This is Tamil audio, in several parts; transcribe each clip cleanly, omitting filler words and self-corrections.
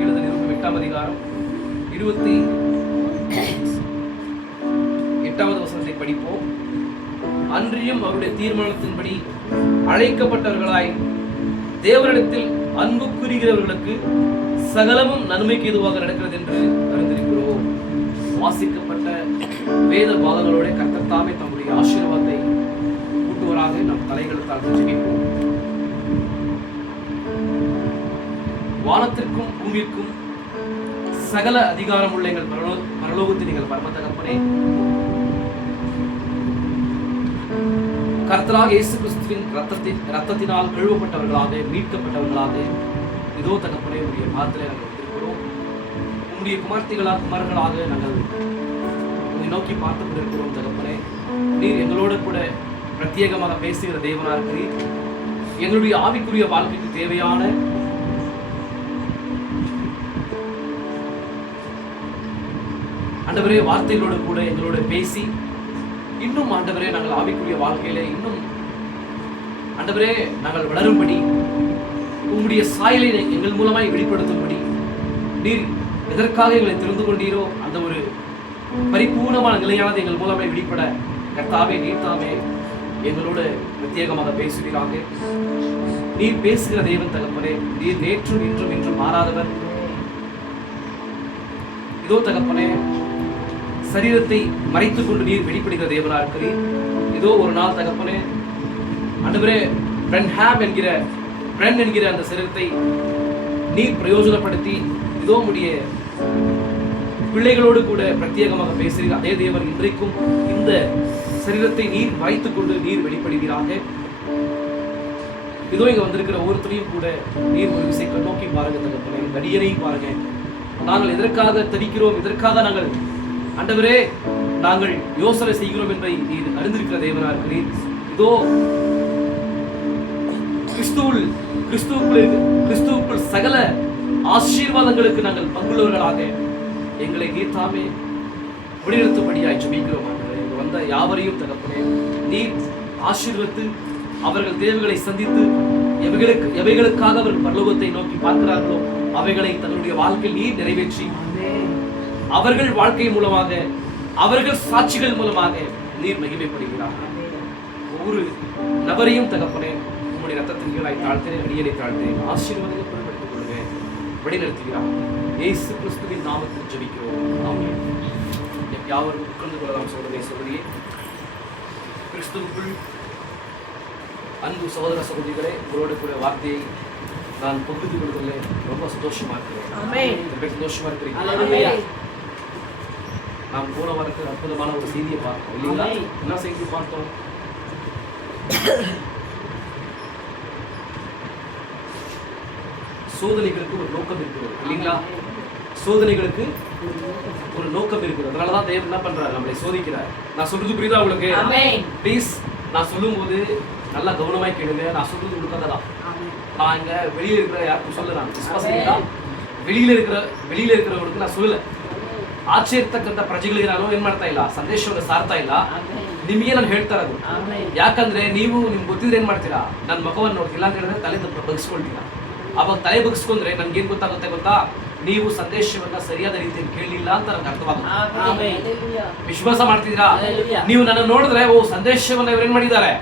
ரோமருக்கு எழுதின நிருபம் 8ஆம் அதிகாரம் 28வது வசனத்தை படிப்போம். அன்றியும் அவருடைய தீர்மானத்தின்படி அழைக்கப்பட்டவர்களாய் தேவனிடத்தில் அன்பு கூறுகிறவர்களுக்கு சகலமும் நன்மைக்கு எதுவாக நடக்கிறது என்று அறிந்திருக்கிறோம். வாசிக்கப்பட்ட வேத பாகங்களோட கர்த்தர் தாமே தம்முடைய ஆசீர்வாதத்தை கூட்டுவராக நம் தலைகளை தாழ்த்தி ஜெபிப்போம். வானத்திற்கும் பூமிக்கும் சகல அதிகாரம் உள்ள எங்கள் பரலோகத்தில் நீங்கள் பரம தகப்பனே, கர்த்தராக இயேசு கிறிஸ்துவின் ரத்தத்தினால் கழுவப்பட்டவர்களாக மீட்கப்பட்டவர்களாக இதோ தகப்பனே உடைய பாதத்திலே நாங்கள் வந்திருக்கிறோம். உங்களுடைய குமார்களாக நாங்கள் உங்களை நோக்கி பார்த்து கொண்டிருக்கிறோம். தகப்பனே, நீர் எங்களோடு கூட பிரத்யேகமாக பேசுகிற தேவனா இருக்கிறீர். எங்களுடைய ஆவிக்குரிய வாழ்க்கைக்கு தேவையான ஆண்டவரே வார்த்தைகளோடு கூட எங்களோட பேசி இன்னும் ஆண்டவரே நாங்கள் ஆவிக்குரிய வாழ்க்கையில இன்னும் ஆண்டவரே நாங்கள் வளரும்படி உங்களுடைய சாயலை எங்கள் மூலமாய் வெளிப்படுத்தும்படி நீர் எதற்காக எங்களை தெரிந்து கொண்டீரோ அந்த ஒரு பரிபூர்ணமான நிலையானது எங்கள் மூலமாய் வெளிப்பட கர்த்தாவே நீர் தாமே எங்களோட பிரத்யேகமாக பேசுகிறாங்க. நீர் பேசுகிற தேவன் தகப்பனே, நீர் நேற்றும் இன்றும் இன்றும் மாறாதவர். இதோ தகப்பனே, சரீரத்தை மறைத்துக் கொண்டு நீர் வெளிப்படுகிற தேவனா இருக்கிறீர். இதோ ஒரு நாள் தகப்பனே ஆண்டவரே பிரென் என்கிற அந்த சரீரத்தை நீர் பிரயோஜனப்படுத்தி இதோ உடைய பிள்ளைகளோடு கூட பிரத்யேகமாக பேசுகிறீர். அதே தேவன் இன்றைக்கும் இந்த சரீரத்தை நீர் மறைத்துக் கொண்டு நீர் வெளிப்படுகிறாங்க. இதோ இங்க வந்திருக்கிற ஒவ்வொருத்தரையும் கூட நீர் ஒரு விசை நோக்கி பாருங்க தகப்பனே, நடிகரையும் பாருங்க. நாங்கள் எதற்காக தவிக்கிறோம், எதற்காக நாங்கள் ஆண்டவரே நாங்கள் யோசனை செய்கிறோம் என்பதை நீர் அறிந்திருக்கிற தேவனா இருக்கிறீர். இதோ கிறிஸ்துவுக்குள் சகல ஆசீர்வாதங்களுக்கு நாங்கள் பங்குள்ளவர்களாக எங்களை நீர் தாமே வழிநடத்தும்படியாய் ஜெபிக்கிறோம். ஆண்டவரே, வந்த யாவரையும் தகப்பனே நீர் ஆசீர்வதித்து அவர்கள் தேவைகளை சந்தித்து எவைகளுக்காக அவர்கள் பரலோகத்தை நோக்கி பார்க்கிறார்களோ அவைகளை தன்னுடைய வாழ்க்கையில் நீர் நிறைவேற்றி அவர்கள் வாழ்க்கை மூலமாக அவர்கள் சாட்சிகள் மூலமாக நீர் மகிமைப்படுகிறார். ஒவ்வொரு நபரையும் தகப்பனே உங்களுடைய ரத்தத்தின் கீழாய் தாழ்த்தேன், அடியலை தாழ்த்தேன், ஆசீர்வாதங்களை பொருட்படுத்திக் கொள்ளுங்க, வழிநடத்துகிறார். இயேசு கிறிஸ்துவின் நாமத்தில் ஜெபிக்கிறோம். ஆமென். யாவரும் உட்கார்ந்து கொள்ளலாம். சகோதரியே, கிறிஸ்துவுக்குள் அன்பு சகோதர சகோதரிகளே, உங்களோட கூட வார்த்தையை நான் பகிர்ந்து கொள்வதில் ரொம்ப சந்தோஷமா இருக்கிறேன். சந்தோஷமா இருக்கிறீங்க. நாம் போன வாரத்தில் அற்புதமான ஒரு செய்தியை பார்த்தோம் இல்லைங்களா? என்ன செய்தி பார்த்தோம்? சோதனைகளுக்கு ஒரு நோக்கம் இருக்கிறது இல்லைங்களா? சோதனைகளுக்கு ஒரு நோக்கம் இருக்குது. அதனாலதான் தேவன் என்ன பண்றாரு, நம்மளை சோதிக்கிறார். நான் சொல்றது புரியுதா உங்களுக்கு? ப்ளீஸ், நான் சொல்லும் போது நல்லா கவனமாய் கேளுங்க. நான் சொல்றது உங்களுக்காகதான். நான் இங்க வெளியில இருக்கிற யாருக்கும் சொல்ல, நான் விசுவாசிக்கிறா வெளியில இருக்கிறவங்களுக்கு நான் சொல்லல. ಆಚರಿರ್ತಕ್ಕಂಥ ಪ್ರಜೆಗಳಿಗೆ ನಾನು ಏನ್ ಮಾಡ್ತಾ ಇಲ್ಲ, ಸಂದೇಶವನ್ನು ಸಾರ್ತಾ ಇಲ್ಲ, ನಿಮಗೆ ನಾನು ಹೇಳ್ತಾ ಇರೋದು. ಯಾಕಂದ್ರೆ ನೀವು ನಿಮ್ಗೆ ಗೊತ್ತಿದ್ರೆ ಏನ್ ಮಾಡ್ತೀರಾ, ನನ್ನ ಮುಖವನ್ನು ನೋಡ್ತಿಲ್ಲ ಅಂತ ಹೇಳಿದ್ರೆ ತಲೆ ಬಗ್ಸ್ಕೊಳ್ತೀರಾ. ಅವಾಗ ತಲೆ ಬಗ್ಸ್ಕೊಂಡ್ರೆ ನನ್ಗೆ ಏನ್ ಗೊತ್ತಾಗುತ್ತೆ ಗೊತ್ತಾ, ನೀವು ಸಂದೇಶವನ್ನ ಸರಿಯಾದ ರೀತಿಯಲ್ಲಿ ಕೇಳಲಿಲ್ಲ ಅಂತ ನನಗೆ ಅರ್ಥವಾಗುತ್ತೆ. ವಿಶ್ವಾಸ ಮಾಡ್ತಿದ್ದೀರಾ? ನೀವು ನನ್ನ ನೋಡಿದ್ರೆ ಓ ಸಂದೇಶವನ್ನ ಇವ್ರು ಏನ್ ಮಾಡಿದ್ದಾರೆ,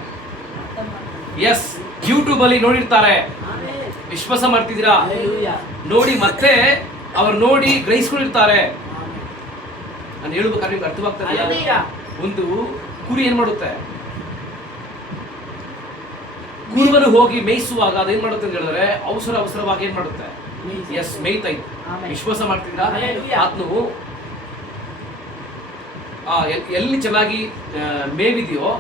ಎಸ್ ಯೂಟ್ಯೂಬ್ ಅಲ್ಲಿ ನೋಡಿರ್ತಾರೆ. ವಿಶ್ವಾಸ ಮಾಡ್ತಿದ್ದೀರಾ? ನೋಡಿ ಮತ್ತೆ ಅವ್ರು ನೋಡಿ ಗ್ರಹಿಸ್ಕೊಂಡಿರ್ತಾರೆ. ನಾನು ಹೇಳ್ಬೇಕಾದ್ರೆ ನಿಮ್ಗೆ ಅರ್ಥವಾಗ್ತದೆ. ಒಂದು ಕುರಿ ಏನ್ ಮಾಡುತ್ತೆ, ಕುರುಬನು ಹೋಗಿ ಮೇಯಿಸುವಾಗ ಅದೇನ್ ಮಾಡುತ್ತೆ ಅಂತ ಹೇಳಿದ್ರೆ ಅವಸರವಾಗಿ ಏನ್ ಮಾಡುತ್ತೆ, ಎಸ್ ಮೇಯ್ತಾ ಇತ್ತು. ವಿಶ್ವಾಸ ಮಾಡ್ತಿದ್ರ? ಆತ್ನು ಎಲ್ಲಿ ಚೆನ್ನಾಗಿ ಮೇವಿದೆಯೋ,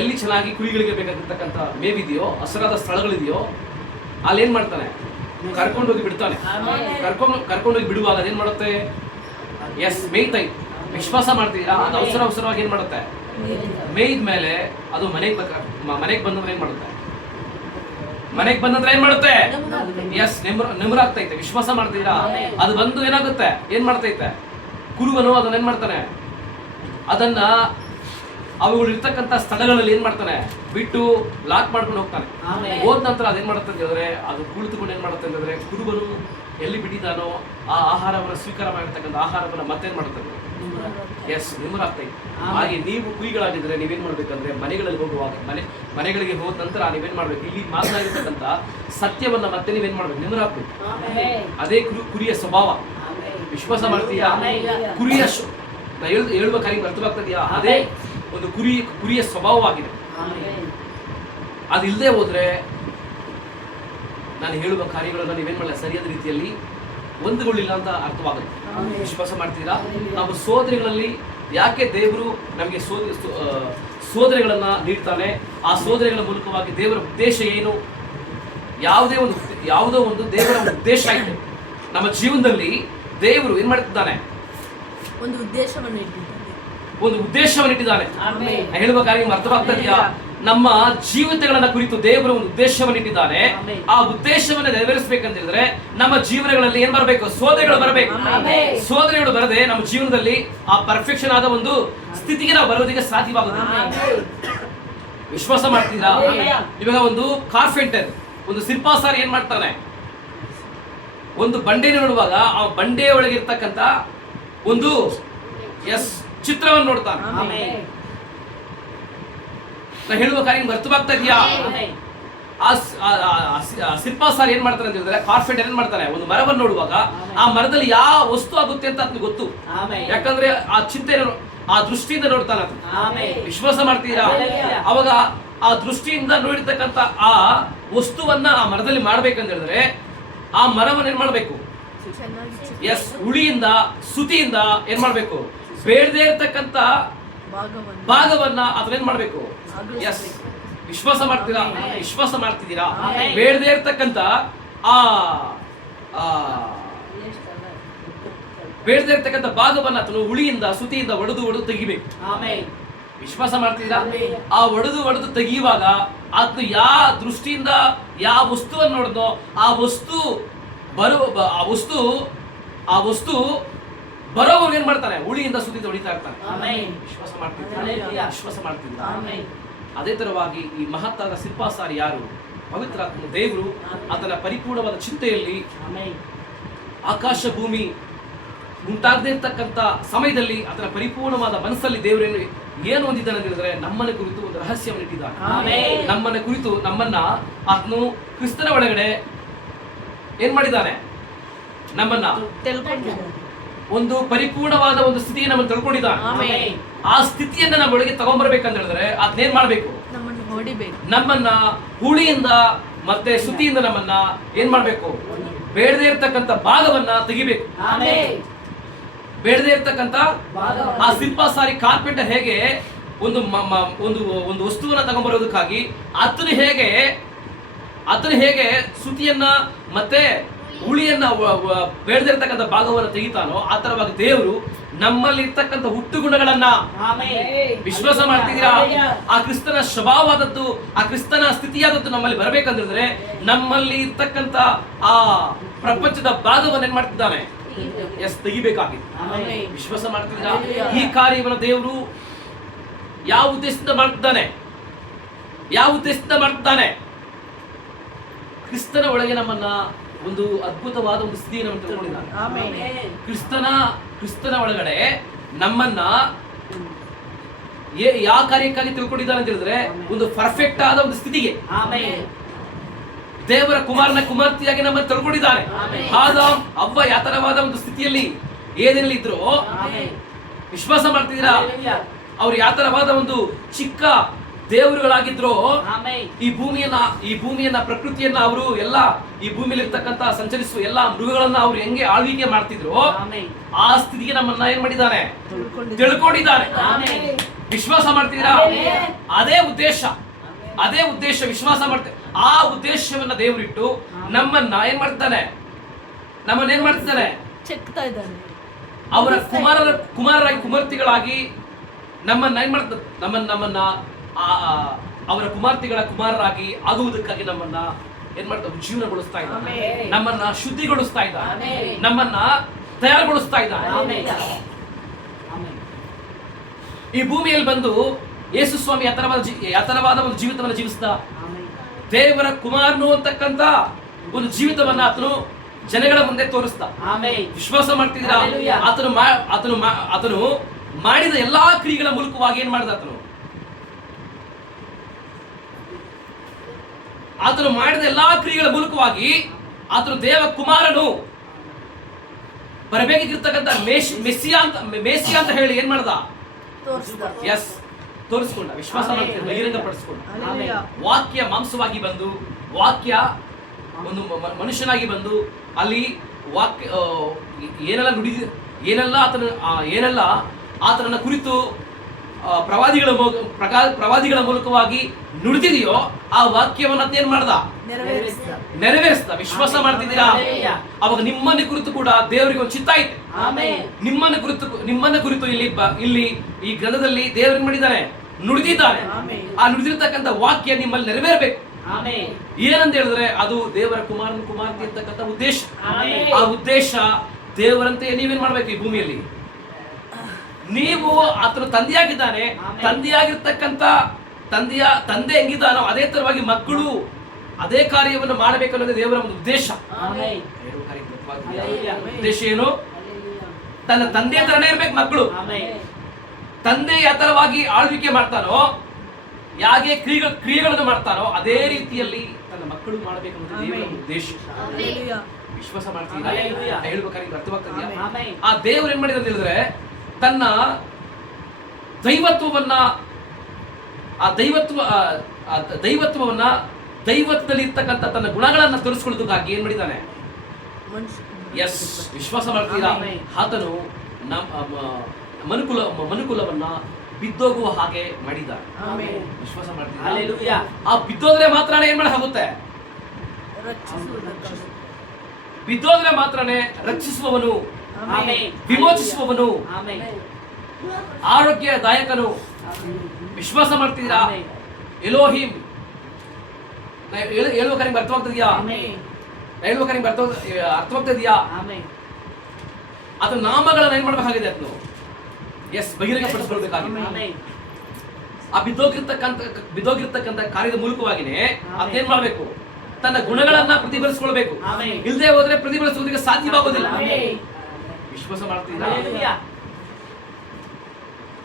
ಎಲ್ಲಿ ಚೆನ್ನಾಗಿ ಕುರಿಗಳಿಗೆ ಬೇಕಾಗಿರ್ತಕ್ಕಂಥ ಮೇವಿದೆಯೋ, ಹಸರಾದ ಸ್ಥಳಗಳಿದೆಯೋ ಅಲ್ಲಿ ಏನ್ ಮಾಡ್ತಾನೆ, ಕರ್ಕೊಂಡೋಗಿ ಬಿಡ್ತಾನೆ. ಕರ್ಕೊಂಡೋಗಿ ಬಿಡುವಾಗ ಅದೇನ್ ಮಾಡುತ್ತೆ, ಎಸ್ ಮೇಯ್ತಾ ಇತ್ತು. ವಿಶ್ವಾಸ ಮಾಡ್ತಿದ್ದೀರಾ? ಅದು ಅವಸರವಾಗಿ ಏನ್ ಮಾಡುತ್ತೆ, ಮೇಯ್ದ ಮೇಲೆ ಅದು ಮನೆಗೆ ಬಂದಂದ್ರೆ ಏನ್ ಮಾಡುತ್ತೆ, ಎಸ್ ನೆಮ್ಮರಾಗ್ತೈತೆ. ವಿಶ್ವಾಸ ಮಾಡ್ತಿದ್ದೀರಾ? ಅದು ಬಂದು ಏನಾಗುತ್ತೆ, ಏನ್ ಮಾಡ್ತೈತೆ, ಕುರುಬನು ಅದನ್ನ ಏನ್ ಮಾಡ್ತಾನೆ, ಅದನ್ನ ಅವುಗಳು ಇರ್ತಕ್ಕಂಥ ಸ್ಥಳಗಳಲ್ಲಿ ಏನ್ ಮಾಡ್ತಾನೆ, ಬಿಟ್ಟು ಲಾಕ್ ಮಾಡ್ಕೊಂಡು ಹೋಗ್ತಾನೆ. ಹೋದ ನಂತರ ಅದೇನ್ ಮಾಡುತ್ತೆ ಅಂತ ಹೇಳಿದ್ರೆ ಅದು ಕುಳಿತುಕೊಂಡು ಏನ್ ಮಾಡುತ್ತೆ ಅಂತಂದ್ರೆ ಕುರುಬನು ಎಲ್ಲಿ ಬಿಟ್ಟಿದ್ದಾನೋ ಆ ಆಹಾರವನ್ನು ಸ್ವೀಕಾರ ಮಾಡಿರ್ತಕ್ಕಂಥ ಆಹಾರವನ್ನು ಮತ್ತೇನ್ ಮಾಡ್ತಾರೆ? ಎಸ್, ನಿಮ್ಮರಾಗ್ತೈತೆ. ಹಾಗೆ ನೀವು ಕುರಿಗಳಾಗಿದ್ರೆ ನೀವೇನ್ ಮಾಡ್ಬೇಕಂದ್ರೆ ಮನೆಗಳಲ್ಲಿ ಹೋಗುವಾಗ ಮನೆಗಳಿಗೆ ಹೋದ ನಂತರ ನೀವೇನ್ ಮಾಡ್ಬೇಕು? ಇಲ್ಲಿ ಮಾತನಾಡಿರ್ತಕ್ಕಂಥ ಸತ್ಯವನ್ನ ಮತ್ತೆ ನೀವೇನ್ ಮಾಡ್ಬೇಕು? ನಿಮ್ಮರಾಗ್ಬೇಕು. ಅದೇ ಕುರಿಯ ಸ್ವಭಾವ. ವಿಶ್ವಾಸ ಮಾಡ್ತೀಯಾ? ಕುರಿಯ ಹೇಳುವ ಕಾರ್ಯ ಅರ್ಥವಾಗ್ತದೆಯಾ? ಅದೇ ಒಂದು ಕುರಿಯ ಸ್ವಭಾವವಾಗಿದೆ. ಅದಿಲ್ಲದೆ ಹೋದ್ರೆ ನಾನು ಹೇಳುವ ಕಾರ್ಯಗಳನ್ನು ನೀವೇನ್ ಮಾಡಲ್ಲ, ಸರಿಯಾದ ರೀತಿಯಲ್ಲಿ ಹೊಂದಿಕೊಳ್ಳಿಲ್ಲ ಅಂತ ಅರ್ಥವಾಗುತ್ತೆ. ವಿಶ್ವಾಸ ಮಾಡ್ತೀರಾ? ನಾವು ಸೋದರಿಗಳಲ್ಲಿ ಯಾಕೆ ದೇವರು ನಮಗೆ ಸೋದರಿಗಳನ್ನ ನೀಡ್ತಾನೆ? ಆ ಸೋದರಿಗಳ ಮೂಲಕವಾಗಿ ದೇವರ ಉದ್ದೇಶ ಏನು? ಯಾವುದೋ ಒಂದು ದೇವರ ಉದ್ದೇಶ ಇದೆ ನಮ್ಮ ಜೀವನದಲ್ಲಿ. ದೇವರು ಏನ್ ಮಾಡ್ತಿದ್ದಾನೆ? ಒಂದು ಉದ್ದೇಶವನ್ನು ಇಟ್ಟಿದ್ದಾನೆ. ಹೇಳುವ ಕಾರ್ಯ ಅರ್ಥವಾಗ್ತದೆಯಾ? ನಮ್ಮ ಜೀವಿತಗಳನ್ನ ಕುರಿತು ದೇವರು ಒಂದು ಉದ್ದೇಶವನ್ನು ಇಟ್ಟಿದ್ದಾನೆ. ಆ ಉದ್ದೇಶವನ್ನು ನೆರವೇರಿಸಬೇಕಂತ ಹೇಳಿದ್ರೆ ನಮ್ಮ ಜೀವನಗಳಲ್ಲಿ ಏನ್ ಬರಬೇಕು? ಸೋದರಿಗಳು ಬರಬೇಕು. ಸೋದರಿಗಳು ಬರದೆ ನಮ್ಮ ಜೀವನದಲ್ಲಿ ಆ ಪರ್ಫೆಕ್ಷನ್ ಆದ ಒಂದು ಸ್ಥಿತಿಗೆ ನಾವು ಬರೋದಕ್ಕೆ ಸಾಧ್ಯವಾಗುತ್ತದೆ. ವಿಶ್ವಾಸ ಮಾಡ್ತೀರಾ? ಇವಾಗ ಒಂದು ಕಾರ್ಪೆಂಟರ್, ಒಂದು ಶಿಲ್ಪಾಸಾರಿ ಏನ್ ಮಾಡ್ತಾನೆ? ಒಂದು ಬಂಡೆ ನೋಡುವಾಗ ಆ ಬಂಡೆಯ ಒಳಗೆ ಇರ್ತಕ್ಕಂಥ ಒಂದು ಚಿತ್ರವನ್ನು ನೋಡ್ತಾನೆ. ನಾ ಹೇಳುವ ಕಾರ್ಯ ಅರ್ಥವಾಗ್ತಾ ಇದೆಯಾ? ಶಿಲ್ಪಾಸಾರಿ ಏನ್ ಮಾಡ್ತಾನೆ ಅಂತ ಹೇಳಿದ್ರೆ, ಕಾರ್ಪೆಂಟರ್ ಏನ್ ಮಾಡ್ತಾನೆ? ಒಂದು ಮರವನ್ನು ನೋಡುವಾಗ ಆ ಮರದಲ್ಲಿ ಯಾವ ವಸ್ತು ಆಗುತ್ತೆ ಅಂತ ಅದಕ್ಕೆ ಗೊತ್ತು. ಯಾಕಂದ್ರೆ ಆ ಆ ದೃಷ್ಟಿಯಿಂದ ನೋಡ್ತಾನೆ. ವಿಶ್ವಾಸ ಮಾಡ್ತೀರಾ? ಅವಾಗ ಆ ದೃಷ್ಟಿಯಿಂದ ನೋಡಿರ್ತಕ್ಕಂಥ ಆ ವಸ್ತುವನ್ನ ಆ ಮರದಲ್ಲಿ ಮಾಡ್ಬೇಕಂತ ಹೇಳಿದ್ರೆ ಆ ಮರವನ್ನು ಏನ್ ಮಾಡ್ಬೇಕು? ಉಳಿಯಿಂದ ಸುತಿಯಿಂದ ಏನ್ ಮಾಡ್ಬೇಕು? ಬೇಡದೇ ಇರ್ತಕ್ಕಂಥ ಭಾಗವನ್ನ ಅದನ್ನೇನ್ ಮಾಡ್ಬೇಕು? ವಿಶ್ವಾಸ ಮಾಡ್ತೀರಾ? ವಿಶ್ವಾಸ ಮಾಡ್ತಿದ್ದೀರಾ? ಬೇಡದೇ ಇರ್ತಕ್ಕಂಥ ಬೇಡದೇ ಇರ್ತಕ್ಕಂಥ ಭಾಗವನ್ನ ಅದನ್ನು ಉಳಿಯಿಂದ ಸುತಿಯಿಂದ ಒಡೆದು ತೆಗಿಬೇಕು. ವಿಶ್ವಾಸ ಮಾಡ್ತಿದ್ದೀರಾ? ಆ ಒಡೆದು ತೆಗೆಯುವಾಗ ಅದು ಯಾವ ದೃಷ್ಟಿಯಿಂದ ಯಾವ ವಸ್ತುವನ್ನು ನೋಡಿದ್ನೋ ಆ ವಸ್ತು ಬರೋವಾಗ ಏನ್ ಮಾಡ್ತಾನೆ? ಉಳಿಯಿಂದ ಸುತ್ತಿಯಿಂದ ಹೊಡಿತಾ ಇರ್ತಾನೆ. ವಿಶ್ವಾಸ ಮಾಡ್ತಿದ್ದೀರಾ? ವಿಶ್ವಾಸ ಮಾಡ್ತಿದ್ದೀರಾ? ಅದೇ ತರವಾಗಿ ಈ ಮಹತ್ತಾದ ಶಿಲ್ಪಾಸಾರಿ ಯಾರು? ಪವಿತ್ರಾತ್ಮ ದೇವರು. ಆತನ ಪರಿಪೂರ್ಣವಾದ ಚಿಂತೆಯಲ್ಲಿ ಆಕಾಶ ಭೂಮಿ ಉಂಟಾಗದೇ ಇರ್ತಕ್ಕಂಥ ಸಮಯದಲ್ಲಿ ಆತನ ಪರಿಪೂರ್ಣವಾದ ಮನಸ್ಸಲ್ಲಿ ದೇವರೇನು ಏನು ಹೊಂದಿದ್ದಾನೆ ಅಂತ ಹೇಳಿದ್ರೆ ನಮ್ಮನ್ನ ಕುರಿತು ಒಂದು ರಹಸ್ಯವನ್ನು ಇಟ್ಟಿದ್ದಾನೆ. ನಮ್ಮನ್ನ ಕುರಿತು ನಮ್ಮನ್ನ ಆತನು ಕ್ರಿಸ್ತನ ಒಳಗಡೆ ಏನ್ ಮಾಡಿದ್ದಾನೆ? ನಮ್ಮನ್ನ ಒಂದು ಪರಿಪೂರ್ಣವಾದ ಒಂದು ಸ್ಥಿತಿಗೆ ನಮ್ಮನ್ನು ತಿಳ್ಕೊಂಡಿದ್ದಾನೆ. ಆ ಸ್ಥಿತಿಯನ್ನ ನಮ್ಮ ಒಳಗೆ ತಗೊಂಡ್ಬರ್ಬೇಕಂತ ಹೇಳಿದ್ರೆ ಅದನ್ನೇನ್ ಮಾಡ್ಬೇಕು? ನಮ್ಮನ್ನ ಹುಳಿಯಿಂದ ಮತ್ತೆ ಸುತಿಯಿಂದ ನಮ್ಮನ್ನ ಏನ್ ಮಾಡ್ಬೇಕು? ಬೇಡದೇ ಇರ್ತಕ್ಕಂಥ ಭಾಗವನ್ನ ತೆಗಿಬೇಕು. ಬೇಡದೇ ಇರ್ತಕ್ಕಂಥ ಆ ಶಿಲ್ಪಾಸಾರಿ ಕಾರ್ಪೆಂಟರ್ ಹೇಗೆ ಒಂದು ವಸ್ತುವನ್ನ ತಗೊಂಡ್ಬರೋದಕ್ಕಾಗಿ ಆತನು ಹೇಗೆ ಸುತಿಯನ್ನ ಮತ್ತೆ ಹುಳಿಯನ್ನ ಬೇಡದೇ ಇರ್ತಕ್ಕಂಥ ಭಾಗವನ್ನು ತೆಗಿತಾನೋ ಆ ತರವಾಗಿ ದೇವರು ನಮ್ಮಲ್ಲಿ ಇರ್ತಕ್ಕಂಥ ಹುಟ್ಟು ಗುಣಗಳನ್ನ ವಿಶ್ವಾಸ ಮಾಡ್ತಿದ್ದೀರಾ? ಆ ಕ್ರಿಸ್ತನ ಸ್ವಭಾವವಾದದ್ದು, ಆ ಕ್ರಿಸ್ತನ ಸ್ಥಿತಿಯಾದದ್ದು ನಮ್ಮಲ್ಲಿ ಬರಬೇಕಂದ್ರೆ ನಮ್ಮಲ್ಲಿ ಇರ್ತಕ್ಕಂಥ ಆ ಪ್ರಪಂಚದ ಭಾಗವನ್ನು ಏನ್ ಮಾಡ್ತಿದ್ದಾನೆ? ತೆಗಿಬೇಕಾಗಿದೆ. ವಿಶ್ವಾಸ ಮಾಡ್ತಿದ್ದೀರಾ? ಈ ಕಾರ್ಯವನ್ನು ದೇವರು ಯಾವ ಉದ್ದೇಶದಿಂದ ಮಾಡ್ತಿದ್ದಾನೆ? ಕ್ರಿಸ್ತನ ಒಳಗೆ ನಮ್ಮನ್ನ ಒಂದು ಅದ್ಭುತವಾದ ಒಂದು ಸ್ಥಿತಿಯನ್ನು ನಮ್ಮನ್ನು ತಿಳ್ಕೊಂಡಿದ್ದಾನೆ. ಕ್ರಿಸ್ತನ ಒಳಗಡೆ ನಮ್ಮನ್ನ ಯಾವ ಕಾರ್ಯಕ್ಕಾಗಿ ತಿಳ್ಕೊಂಡಿದ್ದಾನೆ ಅಂತ ಹೇಳಿದ್ರೆ ಒಂದು ಪರ್ಫೆಕ್ಟ್ ಆದ ಒಂದು ಸ್ಥಿತಿಗೆ ದೇವರ ಕುಮಾರ್ತಿಯಾಗಿ ನಮ್ಮನ್ನು ತಿಳ್ಕೊಂಡಿದ್ದಾನೆ. ಆದಾಮ್ ಅವ್ವ ಯಾತರವಾದ ಒಂದು ಸ್ಥಿತಿಯಲ್ಲಿ ಏನೇನಲ್ಲಿ ಇದ್ರು ವಿಶ್ವಾಸ ಮಾಡ್ತಿದ್ದೀರಾ? ಅವ್ರು ಯಾತರವಾದ ಒಂದು ಚಿಕ್ಕ ದೇವರುಗಳಾಗಿದ್ರು. ಈ ಭೂಮಿಯನ್ನ ಪ್ರಕೃತಿಯನ್ನ ಅವರು ಎಲ್ಲ ಈ ಭೂಮಿಯಲ್ಲಿ ಇರ್ತಕ್ಕಂಥ ಸಂಚರಿಸುವ ಎಲ್ಲಾ ಮೃಗಗಳನ್ನ ಅವ್ರು ಹೆಂಗೆ ಆಳ್ವಿಕೆ ಮಾಡ್ತಿದ್ರು ಆ ಸ್ಥಿತಿಗೆ ನಮ್ಮನ್ನ ಏನ್ ಮಾಡಿದ್ದಾನೆ? ತಿಳ್ಕೊಂಡಿದ್ದಾನೆ. ವಿಶ್ವಾಸ ಮಾಡ್ತೀರಾ? ಅದೇ ಉದ್ದೇಶ ವಿಶ್ವಾಸ ಮಾಡ್ತೇವೆ. ಆ ಉದ್ದೇಶವನ್ನ ದೇವರಿಟ್ಟು ನಮ್ಮನ್ನ ಏನ್ ಮಾಡ್ತಾನೆ? ಅವರ ಕುಮಾರರಾಗಿ ಕುಮಾರ್ತಿಗಳಾಗಿ ನಮ್ಮನ್ನ ಏನ್ ಮಾಡ್ತಾರೆ? ನಮ್ಮನ್ನ ಅವರ ಕುಮಾರರಾಗಿ ಆಗುವುದಕ್ಕಾಗಿ ನಮ್ಮನ್ನ ಏನ್ ಮಾಡ್ತಾರೆ? ಜೀವನಗೊಳಿಸ್ತಾ ಇದ್ದಾನೆ. ನಮ್ಮನ್ನ ಶುದ್ಧಿಗೊಳಿಸ್ತಾ ಇದ್ದಾನೆ. ನಮ್ಮನ್ನ ತಯಾರುಗೊಳಿಸ್ತಾ ಇದ್ದಾನೆ. ಈ ಭೂಮಿಯಲ್ಲಿ ಬಂದು ಯೇಸು ಸ್ವಾಮಿ ಯಥರವಾದ ಒಂದು ಜೀವಿತವನ್ನು ಜೀವಿಸಿದ ದೇವರ ಕುಮಾರನು ಅಂತಕ್ಕಂಥ ಒಂದು ಜೀವಿತವನ್ನ ಆತನು ಜನಗಳ ಮುಂದೆ ತೋರಿಸ್ದ. ವಿಶ್ವಾಸ ಮಾಡ್ತಿದ್ದೀರಾ? ಆತನು ಮಾಡಿದ ಎಲ್ಲಾ ಕ್ರಿಯೆಗಳ ಮೂಲಕವಾಗಿ ಏನ್ ಮಾಡಿದ? ಆತನು ಮಾಡಿದ ಎಲ್ಲಾ ಕ್ರಿಯೆಗಳ ಮೂಲಕವಾಗಿ ಆತನು ದೇವ ಕುಮಾರನು ಬರಬೇಕಿರ್ತಕ್ಕಂಥ ಮೇಸಿಯಾ ಅಂತ ಹೇಳಿ ಏನ್ ಮಾಡ್ದ? ಎಸ್, ತೋರಿಸ್ಕೊಂಡ. ವಿಶ್ವಾಸ ಮಾಡ್ತಿದ್ದ, ಬಹಿರಂಗಪಡಿಸ್ಕೊಂಡ. ವಾಕ್ಯ ಮಾಂಸವಾಗಿ ಬಂದು, ವಾಕ್ಯ ಒಂದು ಮನುಷ್ಯನಾಗಿ ಬಂದು ಅಲ್ಲಿ ವಾಕ್ಯ ಏನೆಲ್ಲ ಆತನನ್ನ ಕುರಿತು ಪ್ರವಾದಿಗಳ ಮೂಲಕವಾಗಿ ನುಡಿದಿದೆಯೋ ಆ ವಾಕ್ಯವನ್ನ ಏನ್ ಮಾಡ್ದ? ನೆರವೇರಿಸ್ದ. ವಿಶ್ವಾಸ ಮಾಡ್ತಿದ್ದೀರಾ? ಅವಾಗ ನಿಮ್ಮನ್ನ ಕುರಿತು ಕೂಡ ದೇವರಿಗೆ ಒಂದು ಚಿತ್ತ ಐತೆ. ನಿಮ್ಮನ್ನ ಕುರಿತು ಇಲ್ಲಿ ಈ ಗ್ರಂಥದಲ್ಲಿ ದೇವರು ಮಾಡಿದ್ದಾನೆ, ನುಡಿದಿದ್ದಾನೆ. ಆ ನುಡಿದಿರ್ತಕ್ಕಂಥ ವಾಕ್ಯ ನಿಮ್ಮಲ್ಲಿ ನೆರವೇರಬೇಕು. ಏನಂತ ಹೇಳಿದ್ರೆ ಅದು ದೇವರ ಕುಮಾರ್ತಿ ಅಂತಕ್ಕಂಥ ಉದ್ದೇಶ. ಆ ಉದ್ದೇಶ ದೇವರಂತೆ ನೀವೇನ್ ಮಾಡ್ಬೇಕು? ಈ ಭೂಮಿಯಲ್ಲಿ ನೀವು ಆತನು ತಂದೆಯಾಗಿದ್ದಾನೆ. ತಂದೆಯಾಗಿರ್ತಕ್ಕಂಥ ತಂದೆ ಹೆಂಗಿದ್ದಾನೋ ಅದೇ ತರವಾಗಿ ಮಕ್ಕಳು ಅದೇ ಕಾರ್ಯವನ್ನು ಮಾಡಬೇಕು ಅನ್ನೋದು ದೇವರ ಒಂದು ಉದ್ದೇಶ. ಉದ್ದೇಶ ಏನು? ತನ್ನ ತಂದೆ ತರನೇ ಇರ್ಬೇಕು ಮಕ್ಕಳು. ತಂದೆ ಯಾವ ತರವಾಗಿ ಆಳ್ವಿಕೆ ಮಾಡ್ತಾನೋ, ಯಾಕೆ ಕ್ರಿಯೆಗಳನ್ನು ಮಾಡ್ತಾನೋ ಅದೇ ರೀತಿಯಲ್ಲಿ ತನ್ನ ಮಕ್ಕಳು ಮಾಡಬೇಕು ಅನ್ನೋದು ದೇವರ ಉದ್ದೇಶ. ವಿಶ್ವಾಸ ಮಾಡ್ತೀರಾ? ಹೇಳ್ಬೇಕಾದ್ರೆ ಅರ್ಥವಾಗ್ತದೆಯಾ? ಆ ದೇವರು ಏನ್ ಮಾಡಿದ ಅಂತ ಹೇಳಿದ್ರೆ ತನ್ನ ದೈವತ್ವದಲ್ಲಿ ಇರ್ತಕ್ಕಂಥ ತನ್ನ ಗುಣಗಳನ್ನ ತೋರಿಸ್ಕೊಳ್ಳೋದಕ್ಕಾಗಿ ಏನ್ ಮಾಡಿದ್ದಾನೆ? ಎಸ್, ವಿಶ್ವಾಸ ಮಾಡ್ತೀರಾ? ಆತನು ಮನುಕುಲವನ್ನ ಬಿದ್ದೋಗುವ ಹಾಗೆ ಮಾಡಿದ್ದಾನೆ. ವಿಶ್ವಾಸ ಮಾಡ್ತೀರಾ? ಆ ಬಿದ್ದೋದ್ರೆ ಮಾತ್ರ ಏನ್ ಮಾಡಾಗುತ್ತೆ? ಬಿದ್ದೋದ್ರೆ ಮಾತ್ರನೇ ರಕ್ಷಿಸುವವನು, ವಿಮೋಚಿಸುವವನು, ಆರೋಗ್ಯದಾಯಕನು. ವಿಶ್ವಾಸ ಮಾಡ್ತಿದ್ದೀರಾ? ಎಲೋಹಿಂ ಹೇಳ್ಬೇಕಾದ್ರೆ ಅರ್ಥವಾಗ್ತದೆಯಾ? ಅರ್ಥವಾಗ್ತದೆಯಾ? ಅದನ್ನ ನಾಮಗಳನ್ನ ಏನ್ ಮಾಡ್ಬೇಕಾಗಿದೆ? ಅದನ್ನು ಎಸ್, ಬಹಿರಂಗಪಡಿಸ್ಕೊಳ್ಬೇಕಾಗಿದೆ. ಆ ಬಿದ್ದೋಗಿರ್ತಕ್ಕಂಥ ಕಾರ್ಯದ ಮೂಲಕವಾಗಿನೇ ಅದೇನ್ ಮಾಡ್ಬೇಕು? ತನ್ನ ಗುಣಗಳನ್ನ ಪ್ರತಿಫಲಿಸ್ಕೊಳ್ಬೇಕು. ಇಲ್ಲದೆ ಹೋದ್ರೆ ಪ್ರತಿಫಲಿಸುವುದಕ್ಕೆ ಸಾಧ್ಯವಾಗೋದಿಲ್ಲ. ವಿಶ್ವಾಸ ಮಾಡ್ತೀರಾ?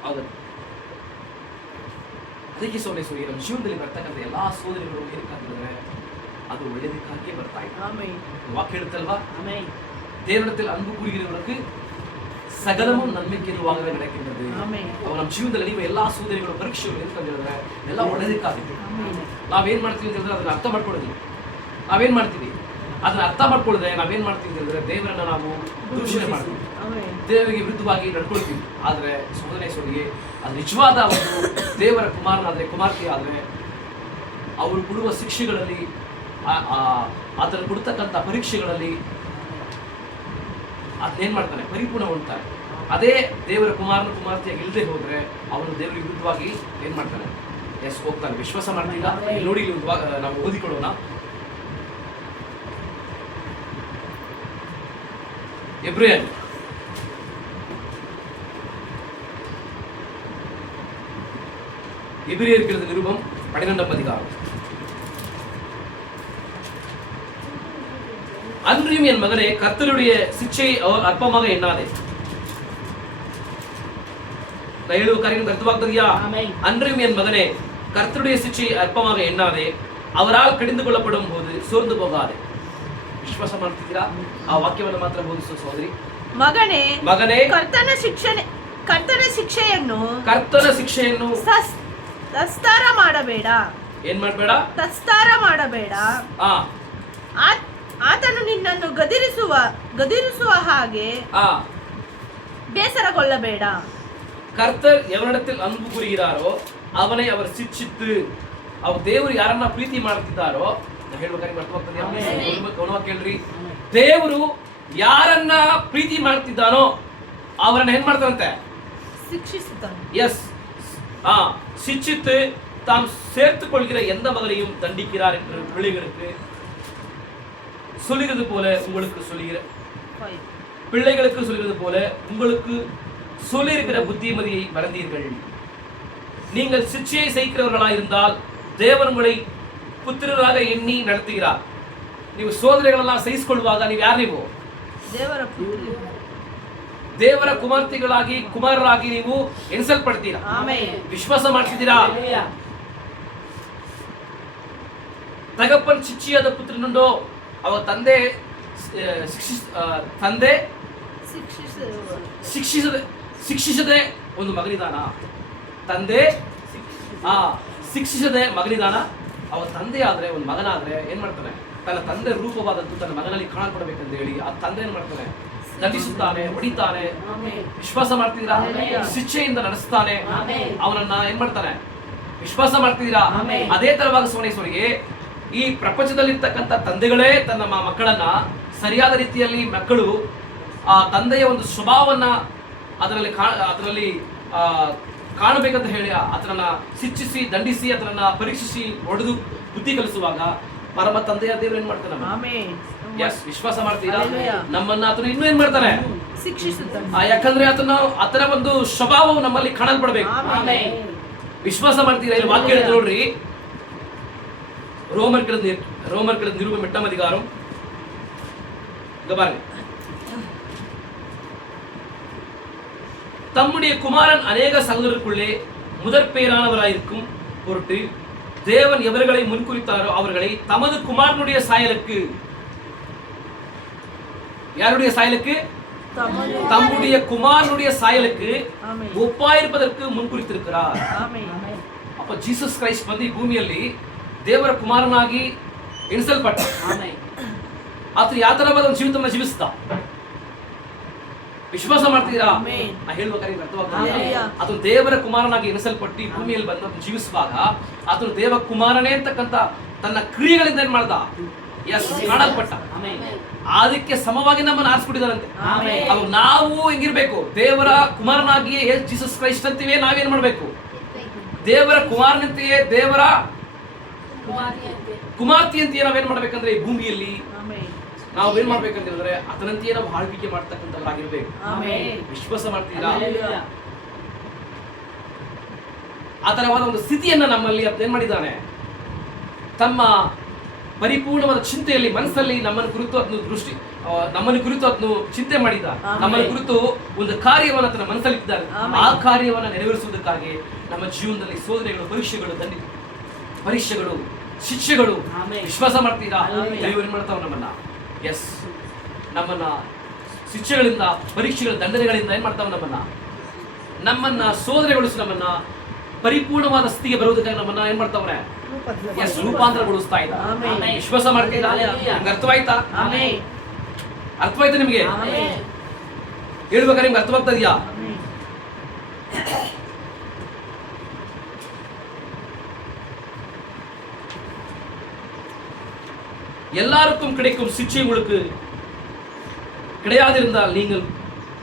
ಹೌದು. ಅದಕ್ಕೆ ಸೋದರಿ ನಮ್ಮ ಜೀವನದಲ್ಲಿ ಬರ್ತಕ್ಕಂಥ ಎಲ್ಲಾ ಸೋದರಿಗಳು ಏನಕ್ಕಾಗಿದ್ರೆ ಅದು ಒಳ್ಳೆಯದಕ್ಕಾಗಿಯೇ ಬರ್ತಾ ಇದೆ. ವಾಕ್ಯ ಹೇಳುತ್ತಲ್ವಾ? தேவனிடத்தில் அன்பு கூறுகிறவர்களுக்கு சகலமும் நன்மைக்கு எதுவாகவே நடக்கின்றது. ಅವ್ರ ನಮ್ಮ ಜೀವನದಲ್ಲಿ ನೀವು ಎಲ್ಲಾ ಸೋದರಿಗಳು ಪರೀಕ್ಷೆಗಳು ಏನಂತಂದ್ರೆ ಎಲ್ಲ ಒಳ್ಳೆಯದಕ್ಕಾಗಿದೆ. ನಾವೇನ್ ಮಾಡ್ತೀವಿ ಅಂತಂದ್ರೆ ಅದನ್ನ ಅರ್ಥ ಮಾಡ್ಕೊಳ್ಳೋದಿಲ್ಲ. ನಾವೇನ್ ಮಾಡ್ತೀವಿ ಅದನ್ನ ಅರ್ಥ ಮಾಡ್ಕೊಳ್ಳದೆ ನಾವೇನ್ ಮಾಡ್ತೀವಿ ಅಂತಂದ್ರೆ ದೇವರನ್ನ ನಾವು ದೂಷಣೆ ಮಾಡ್ತೀವಿ, ದೇವರಿಗೆ ವಿರುದ್ಧವಾಗಿ ನಡ್ಕೊಳ್ತೀವಿ. ಆದ್ರೆ ಸೋದರಿಗೆ ಅದು ನಿಜವಾದ ಒಂದು ದೇವರ ಕುಮಾರನಾದ್ರೆ ಕುಮಾರ್ತೆ ಆದ್ರೆ ಅವರು ಕೊಡುವ ಶಿಕ್ಷೆಗಳಲ್ಲಿ ಅದನ್ನು ಕೊಡ್ತಕ್ಕಂಥ ಪರೀಕ್ಷೆಗಳಲ್ಲಿ ಅದನ್ನೇನ್ ಮಾಡ್ತಾನೆ? ಪರಿಪೂರ್ಣಗೊಳ್ತಾನೆ. ಅದೇ ದೇವರ ಕುಮಾರ್ತೆಯಾಗಿ ಇಲ್ಲದೆ ಹೋದ್ರೆ ಅವನು ದೇವರಿಗೆ ವಿರುದ್ಧವಾಗಿ ಏನ್ ಮಾಡ್ತಾನೆ? ಎಸ್, ಹೋಗ್ತಾನೆ. ವಿಶ್ವಾಸ ಮಾಡ್ತೀಗ ನೋಡಿ, ನಾವು ಓದಿಕೊಳ್ಳೋಣ. எபிரேயர் எபிரேயருக்கு நிருபம் 12ஆம் அதிகாரம். அன்றியும் என் மகனே, கர்த்தருடைய சிட்சையை அற்பமாக எண்ணாதே. ಹೇಳುವ ಕಾರ್ಯಕ್ಕೆ ಅರ್ಥವಾಗ್ತದೆಯಾ? அன்றியும் என் மகனே, கர்த்தருடைய சிட்சையை அற்பமாக எண்ணாதே, அவரால் கடிந்து கொள்ளப்படும் போது சோர்ந்து போகாதே. ವಿಶ್ವಾಸ ಮಾಡ್ತಿದ್ದೀರಾ? ಆ ವಾಕ್ಯವನ್ನು ಮಾತ್ರ ಬೋಧಿಸುವ ಸಹೋದರಿ. ಮಗನೇ, ಕರ್ತನ ಶಿಕ್ಷೆಯನ್ನು ತಸ್ತಾರ ಮಾಡಬೇಡ. ಏನ್ ಮಾಡಬೇಡ? ತಸ್ತಾರ ಮಾಡಬೇಡ. ಆತನು ನಿನ್ನನ್ನು ಗದಿರಿಸುವ ಹಾಗೆ ಬೇಸರಗೊಳ್ಳಬೇಡ. கர்த்தர் எவனிடத்தில் அன்பு கூறுகிறாரோ அவனை அவர் சிட்சித்து, அவர் ದೇವರು ಯಾರನ್ನ ಪ್ರೀತಿ ಮಾಡ್ತಿದ್ದಾರೋ, ಹೇಳ್ರಿ, ದೇವರು ಯಾರನ್ನ ಪ್ರೀತಿ ಮಾಡ್ತಿದ್ದಾನೋ ಅವರನ್ನ ಏನ್ ಮಾಡ್ತಾರಂತೆ? ಶಿಕ್ಷಿಸುತ್ತಾನೆ. எஸ், சிட்சித்து தாம் சேர்த்துக் கொள்கிற எந்த மகனையும் தண்டிக்கிறார் என்று பிள்ளைகளுக்கு சொல்லுகிறது போல உங்களுக்கு பிள்ளைகளுக்கு சொல்லுகிறது போல உங்களுக்கு சொல்லியிருக்கிற புத்திமதியை மறந்தீர்கள். நீங்கள் சிட்சையை செய்கிறவர்களாயிருந்தால் தேவன் உங்களை புத்திரராக எண்ணி நடத்துகிறார். ನೀವು ಸೋದನೆಗಳನ್ನ ಸಹಿಸಿಕೊಳ್ಳುವಾಗ ನೀವು ಯಾರು? ನೀವು ದೇವರ ಪುತ್ರಿ. ದೇವರ ಕುಮಾರ್ತಿಗಳಾಗಿ ಕುಮಾರರಾಗಿ ನೀವು ಎನಿಸಲ್ಪಡ್ತೀರಾ. ಆಮೆನ್. ವಿಶ್ವಾಸ ಮಾಡ್ತಿದ್ದೀರಾ? ತಗಪ್ಪನ್ ಶಿಕ್ಷಿಯಾದ ಪುತ್ರನುಂಡು ಅವ ತಂದೆ ತಂದೆ ಶಿಕ್ಷಿಸದೆ ಒಂದು ಮಗನಿದಾನ. ತಂದೆ ಶಿಕ್ಷಿಸದೆ ಮಗನಿದಾನ. ಅವ ತಂದೆ ಆದ್ರೆ ಒಂದು ಮಗನಾದ್ರೆ ಏನ್ ಮಾಡ್ತಾನೆ? ತನ್ನ ತಂದೆ ರೂಪವಾದದ್ದು ತನ್ನ ಮಗನಲ್ಲಿ ಕಾಣಕೊಡ್ಬೇಕಂತ ಹೇಳಿ ಆ ತಂದೆ ಏನ್ ಮಾಡ್ತಾನೆ? ದಂಡಿಸುತ್ತಾನೆ, ಹೊಡಿತಾನೆ. ವಿಶ್ವಾಸ ಮಾಡ್ತಿದ್ದೀರಾ? ಶಿಕ್ಷೆಯಿಂದ ನಡೆಸ್ತಾನೆ. ಅವನನ್ನ ಏನ್ ಮಾಡ್ತಾನೆ? ವಿಶ್ವಾಸ ಮಾಡ್ತಿದ್ದೀರಾ? ಅದೇ ತರವಾಗಿ ಸೋನೇಶ್ವರಿಗೆ ಈ ಪ್ರಪಂಚದಲ್ಲಿರ್ತಕ್ಕಂಥ ತಂದೆಗಳೇ ತನ್ನ ಮಕ್ಕಳನ್ನ ಸರಿಯಾದ ರೀತಿಯಲ್ಲಿ ಮಕ್ಕಳು ಆ ತಂದೆಯ ಒಂದು ಸ್ವಭಾವವನ್ನ ಅದರಲ್ಲಿ ಕಾಣಬೇಕಂತ ಹೇಳಿ ಅದನ್ನ ಶಿಕ್ಷಿಸಿ ದಂಡಿಸಿ ಅದನ್ನ ಪರೀಕ್ಷಿಸಿ ಹೊಡೆದು ಬುದ್ಧಿ ಕಲಿಸುವಾಗ ಪರಮ ತಂದೆಯ ದೇವರು ಏನ್ ಮಾಡ್ತಾನೆ? ವಿಶ್ವಾಸ ಮಾಡ್ತೀರಾ? ನಮ್ಮನ್ನ ಆತನು ಇನ್ನೂ ಏನ್ ಮಾಡ್ತಾನೆ? ಶಿಕ್ಷಿಸುತ್ತಾನೆ. ಯಾಕಂದ್ರೆ ಆತನ ಒಂದು ಸ್ವಭಾವವು ನಮ್ಮಲ್ಲಿ ಕಾಣಲ್ಪಡ್ಬೇಕು. ವಿಶ್ವಾಸ ಮಾಡ್ತೀರಾ? ಇಲ್ಲಿ ವಾಕ್ಯ ಹೇಳಿದ್ರು ನೋಡ್ರಿ, ரோமர் கிழந்து நிருபம் 8ஆம் அதிகாரம். இங்க பாருங்க. தம்முடைய குமாரன் அநேக சகோதரருக்குள்ளே முதற் பேரானவராயிருக்கும் பொருட்டு தேவன் எவர்களை முன்குறித்தாரோ அவர்களை தமது குமாரனுடைய சாயலுக்கு, யாருடைய சாயலுக்கு? தம்முடைய குமாரனுடைய சாயலுக்கு ஒப்பாயிருப்பதற்கு முன்குறித்திருக்கிறார். அப்ப ஜீசஸ் கிரைஸ்ட் வந்து ಈ ಭೂಮಿಯಲ್ಲಿ ದೇವರ ಕುಮಾರನಾಗಿ ಎಣಿಸಲ್ಪಟ್ಟ. ಆತನು ಯಾವ ತರವಾದ ಒಂದು ಜೀವಿತವನ್ನು ಜೀವಿಸಿದ? ವಿಶ್ವಾಸ ಮಾಡ್ತೀರಾ? ನಾ ಹೇಳ್ಬೇಕಾದ್ರೆ ಅರ್ಥವಾಗ್ತದೆ. ಆತನು ದೇವರ ಕುಮಾರನಾಗಿ ಎಣಿಸಲ್ಪಟ್ಟು ಈ ಭೂಮಿಯಲ್ಲಿ ಬಂದು ಜೀವಿಸುವಾಗ ಆತನು ದೇವ ಕುಮಾರನೇ ಅಂತಕ್ಕಂಥ ತನ್ನ ಕ್ರಿಯೆಗಳಿಂದ ಏನ್ ಮಾಡ್ದ? ಕಾಣಲ್ಪಟ್ಟ. ಅದಕ್ಕೆ ಸಮವಾಗಿ ನಮ್ಮನ್ನು ಆರಿಸ್ಬಿಟ್ಟಿದಾರಂತೆ. ಅವಾಗ ನಾವು ಹೆಂಗಿರ್ಬೇಕು? ದೇವರ ಕುಮಾರನಾಗಿಯೇ ಜೀಸಸ್ ಕ್ರೈಸ್ಟ್ ಅಂತೀವಿ. ನಾವೇನ್ ಮಾಡ್ಬೇಕು? ದೇವರ ಕುಮಾರನಂತೆಯೇ ದೇವರ ಕುಮಾರ್ತಿಯಂತೆಯೇ ನಾವೇನ್ ಮಾಡ್ಬೇಕಂದ್ರೆ ಈ ಭೂಮಿಯಲ್ಲಿ ನಾವು ಏನ್ ಮಾಡ್ಬೇಕಂತ ಹೇಳಿದ್ರೆ ಅದರಂತೆಯೇ ನಾವು ಆಳ್ವಿಕೆ ಮಾಡ್ತಕ್ಕಂಥವರಾಗಿರ್ಬೇಕು. ವಿಶ್ವಾಸ ಮಾಡ್ತೀರಾ? ಆ ತರವಾದ ಒಂದು ಸ್ಥಿತಿಯನ್ನ ನಮ್ಮಲ್ಲಿ ಏನ್ ಮಾಡಿದ್ದಾನೆ? ತಮ್ಮ ಪರಿಪೂರ್ಣವಾದ ಚಿಂತೆಯಲ್ಲಿ ಮನಸ್ಸಲ್ಲಿ ನಮ್ಮನ್ನು ಕುರಿತು ಅದನ್ನು ಚಿಂತೆ ಮಾಡಿದ. ನಮ್ಮನ್ನು ಕುರಿತು ಒಂದು ಕಾರ್ಯವನ್ನು ತನ್ನ ಮನಸ್ಸಲ್ಲಿ ಇಟ್ಟಿದ್ದಾರೆ. ಆ ಕಾರ್ಯವನ್ನು ನೆರವೇರಿಸುವುದಕ್ಕಾಗಿ ನಮ್ಮ ಜೀವನದಲ್ಲಿ ಸೋದನೆಗಳು, ಪರೀಕ್ಷೆಗಳು, ಶಿಕ್ಷೆಗಳು. ವಿಶ್ವಾಸ ಮಾಡ್ತೀರಾ? ದೇವರು ಏನ್ ಮಾಡ್ತಾವ? ನಮ್ಮನ್ನ ಶಿಕ್ಷೆಗಳಿಂದ, ಪರೀಕ್ಷೆಗಳ ದಂಡನೆಗಳಿಂದ ಏನ್ ಮಾಡ್ತಾವ? ನಮ್ಮನ್ನ ಸೋದನೆಗೊಳಿಸಿ ನಮ್ಮನ್ನ ಪರಿಪೂರ್ಣವಾದ ಸ್ಥಿತಿಗೆ ಬರುವುದಕ್ಕಾಗಿ ನಮ್ಮನ್ನ ಏನ್ ಮಾಡ್ತಾವ್ರೆ? ರೂಪಾಂತರಗೊಳಿಸ್ತಾ ಇದ್ದಾರೆ. ವಿಶ್ವಾಸ ಮಾಡ್ತೀರಾ? ಅರ್ಥವಾಯ್ತಾ? ಅರ್ಥವಾಯ್ತಾ ನಿಮಗೆ? ಹೇಳ್ಬೇಕಾದ್ರೆ ನಿಮ್ಗೆ ಅರ್ಥವಾಗ್ತಾ ಇದೆಯಾ? எல்லாருக்கும் கிடைக்கும் சிக்ஷை உங்களுக்கு கிடையாதிருந்தால் நீங்கள்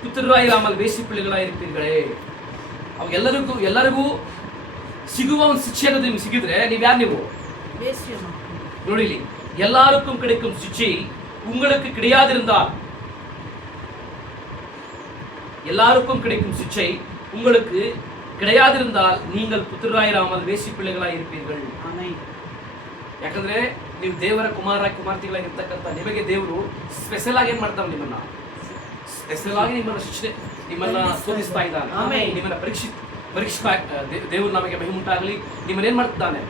புத்திரராயிராமல் வேசி பிள்ளைகளாக இருப்பீர்களே. ಅವಾಗ ಎಲ್ಲರಿಗೂ ಸಿಗುವ ಒಂದು ಶಿಕ್ಷೆ ಅನ್ನೋದು ನಿಮ್ಗೆ ಸಿಕ್ಕಿದ್ರೆ ನೀವು ಯಾರು? ನೀವು ನೋಡಿ, எல்லாருக்கும் கிடைக்கும் சிக்ஷை உங்களுக்கு கிடையாதிருந்தால், எல்லாருக்கும் கிடைக்கும் சிக்ஷை உங்களுக்கு கிடையாதிருந்தால் நீங்கள் புத்திரராயிராமல் வேಸಿ பிள்ளைகளாக இருப்பீர்கள். ಯಾಕಂದ್ರೆ ನೀವು ದೇವರ ಕುಮಾರ್ತಿಗಳಾಗಿರ್ತಕ್ಕಂಥ ನಿಮಗೆ ದೇವರು ಸ್ಪೆಷಲ್ ಆಗಿ ಏನ್ ಮಾಡ್ತಾನೆ? ಸ್ಪೆಷಲ್ ಆಗಿ ನಿಮ್ಮನ್ನ ಶೋಧಿಸ್ತಾ ಇದ್ದಾನೆ. ನಿಮ್ಮನ್ನ ಪರೀಕ್ಷಿಸ್ತಾ ದೇವರು ನಮಗೆ ಮಹಿಮೆ ಉಂಟಾಗಲಿ. ನಿಮ್ಮನ್ನ ಏನ್ ಮಾಡ್ತಿದ್ದಾನೆ?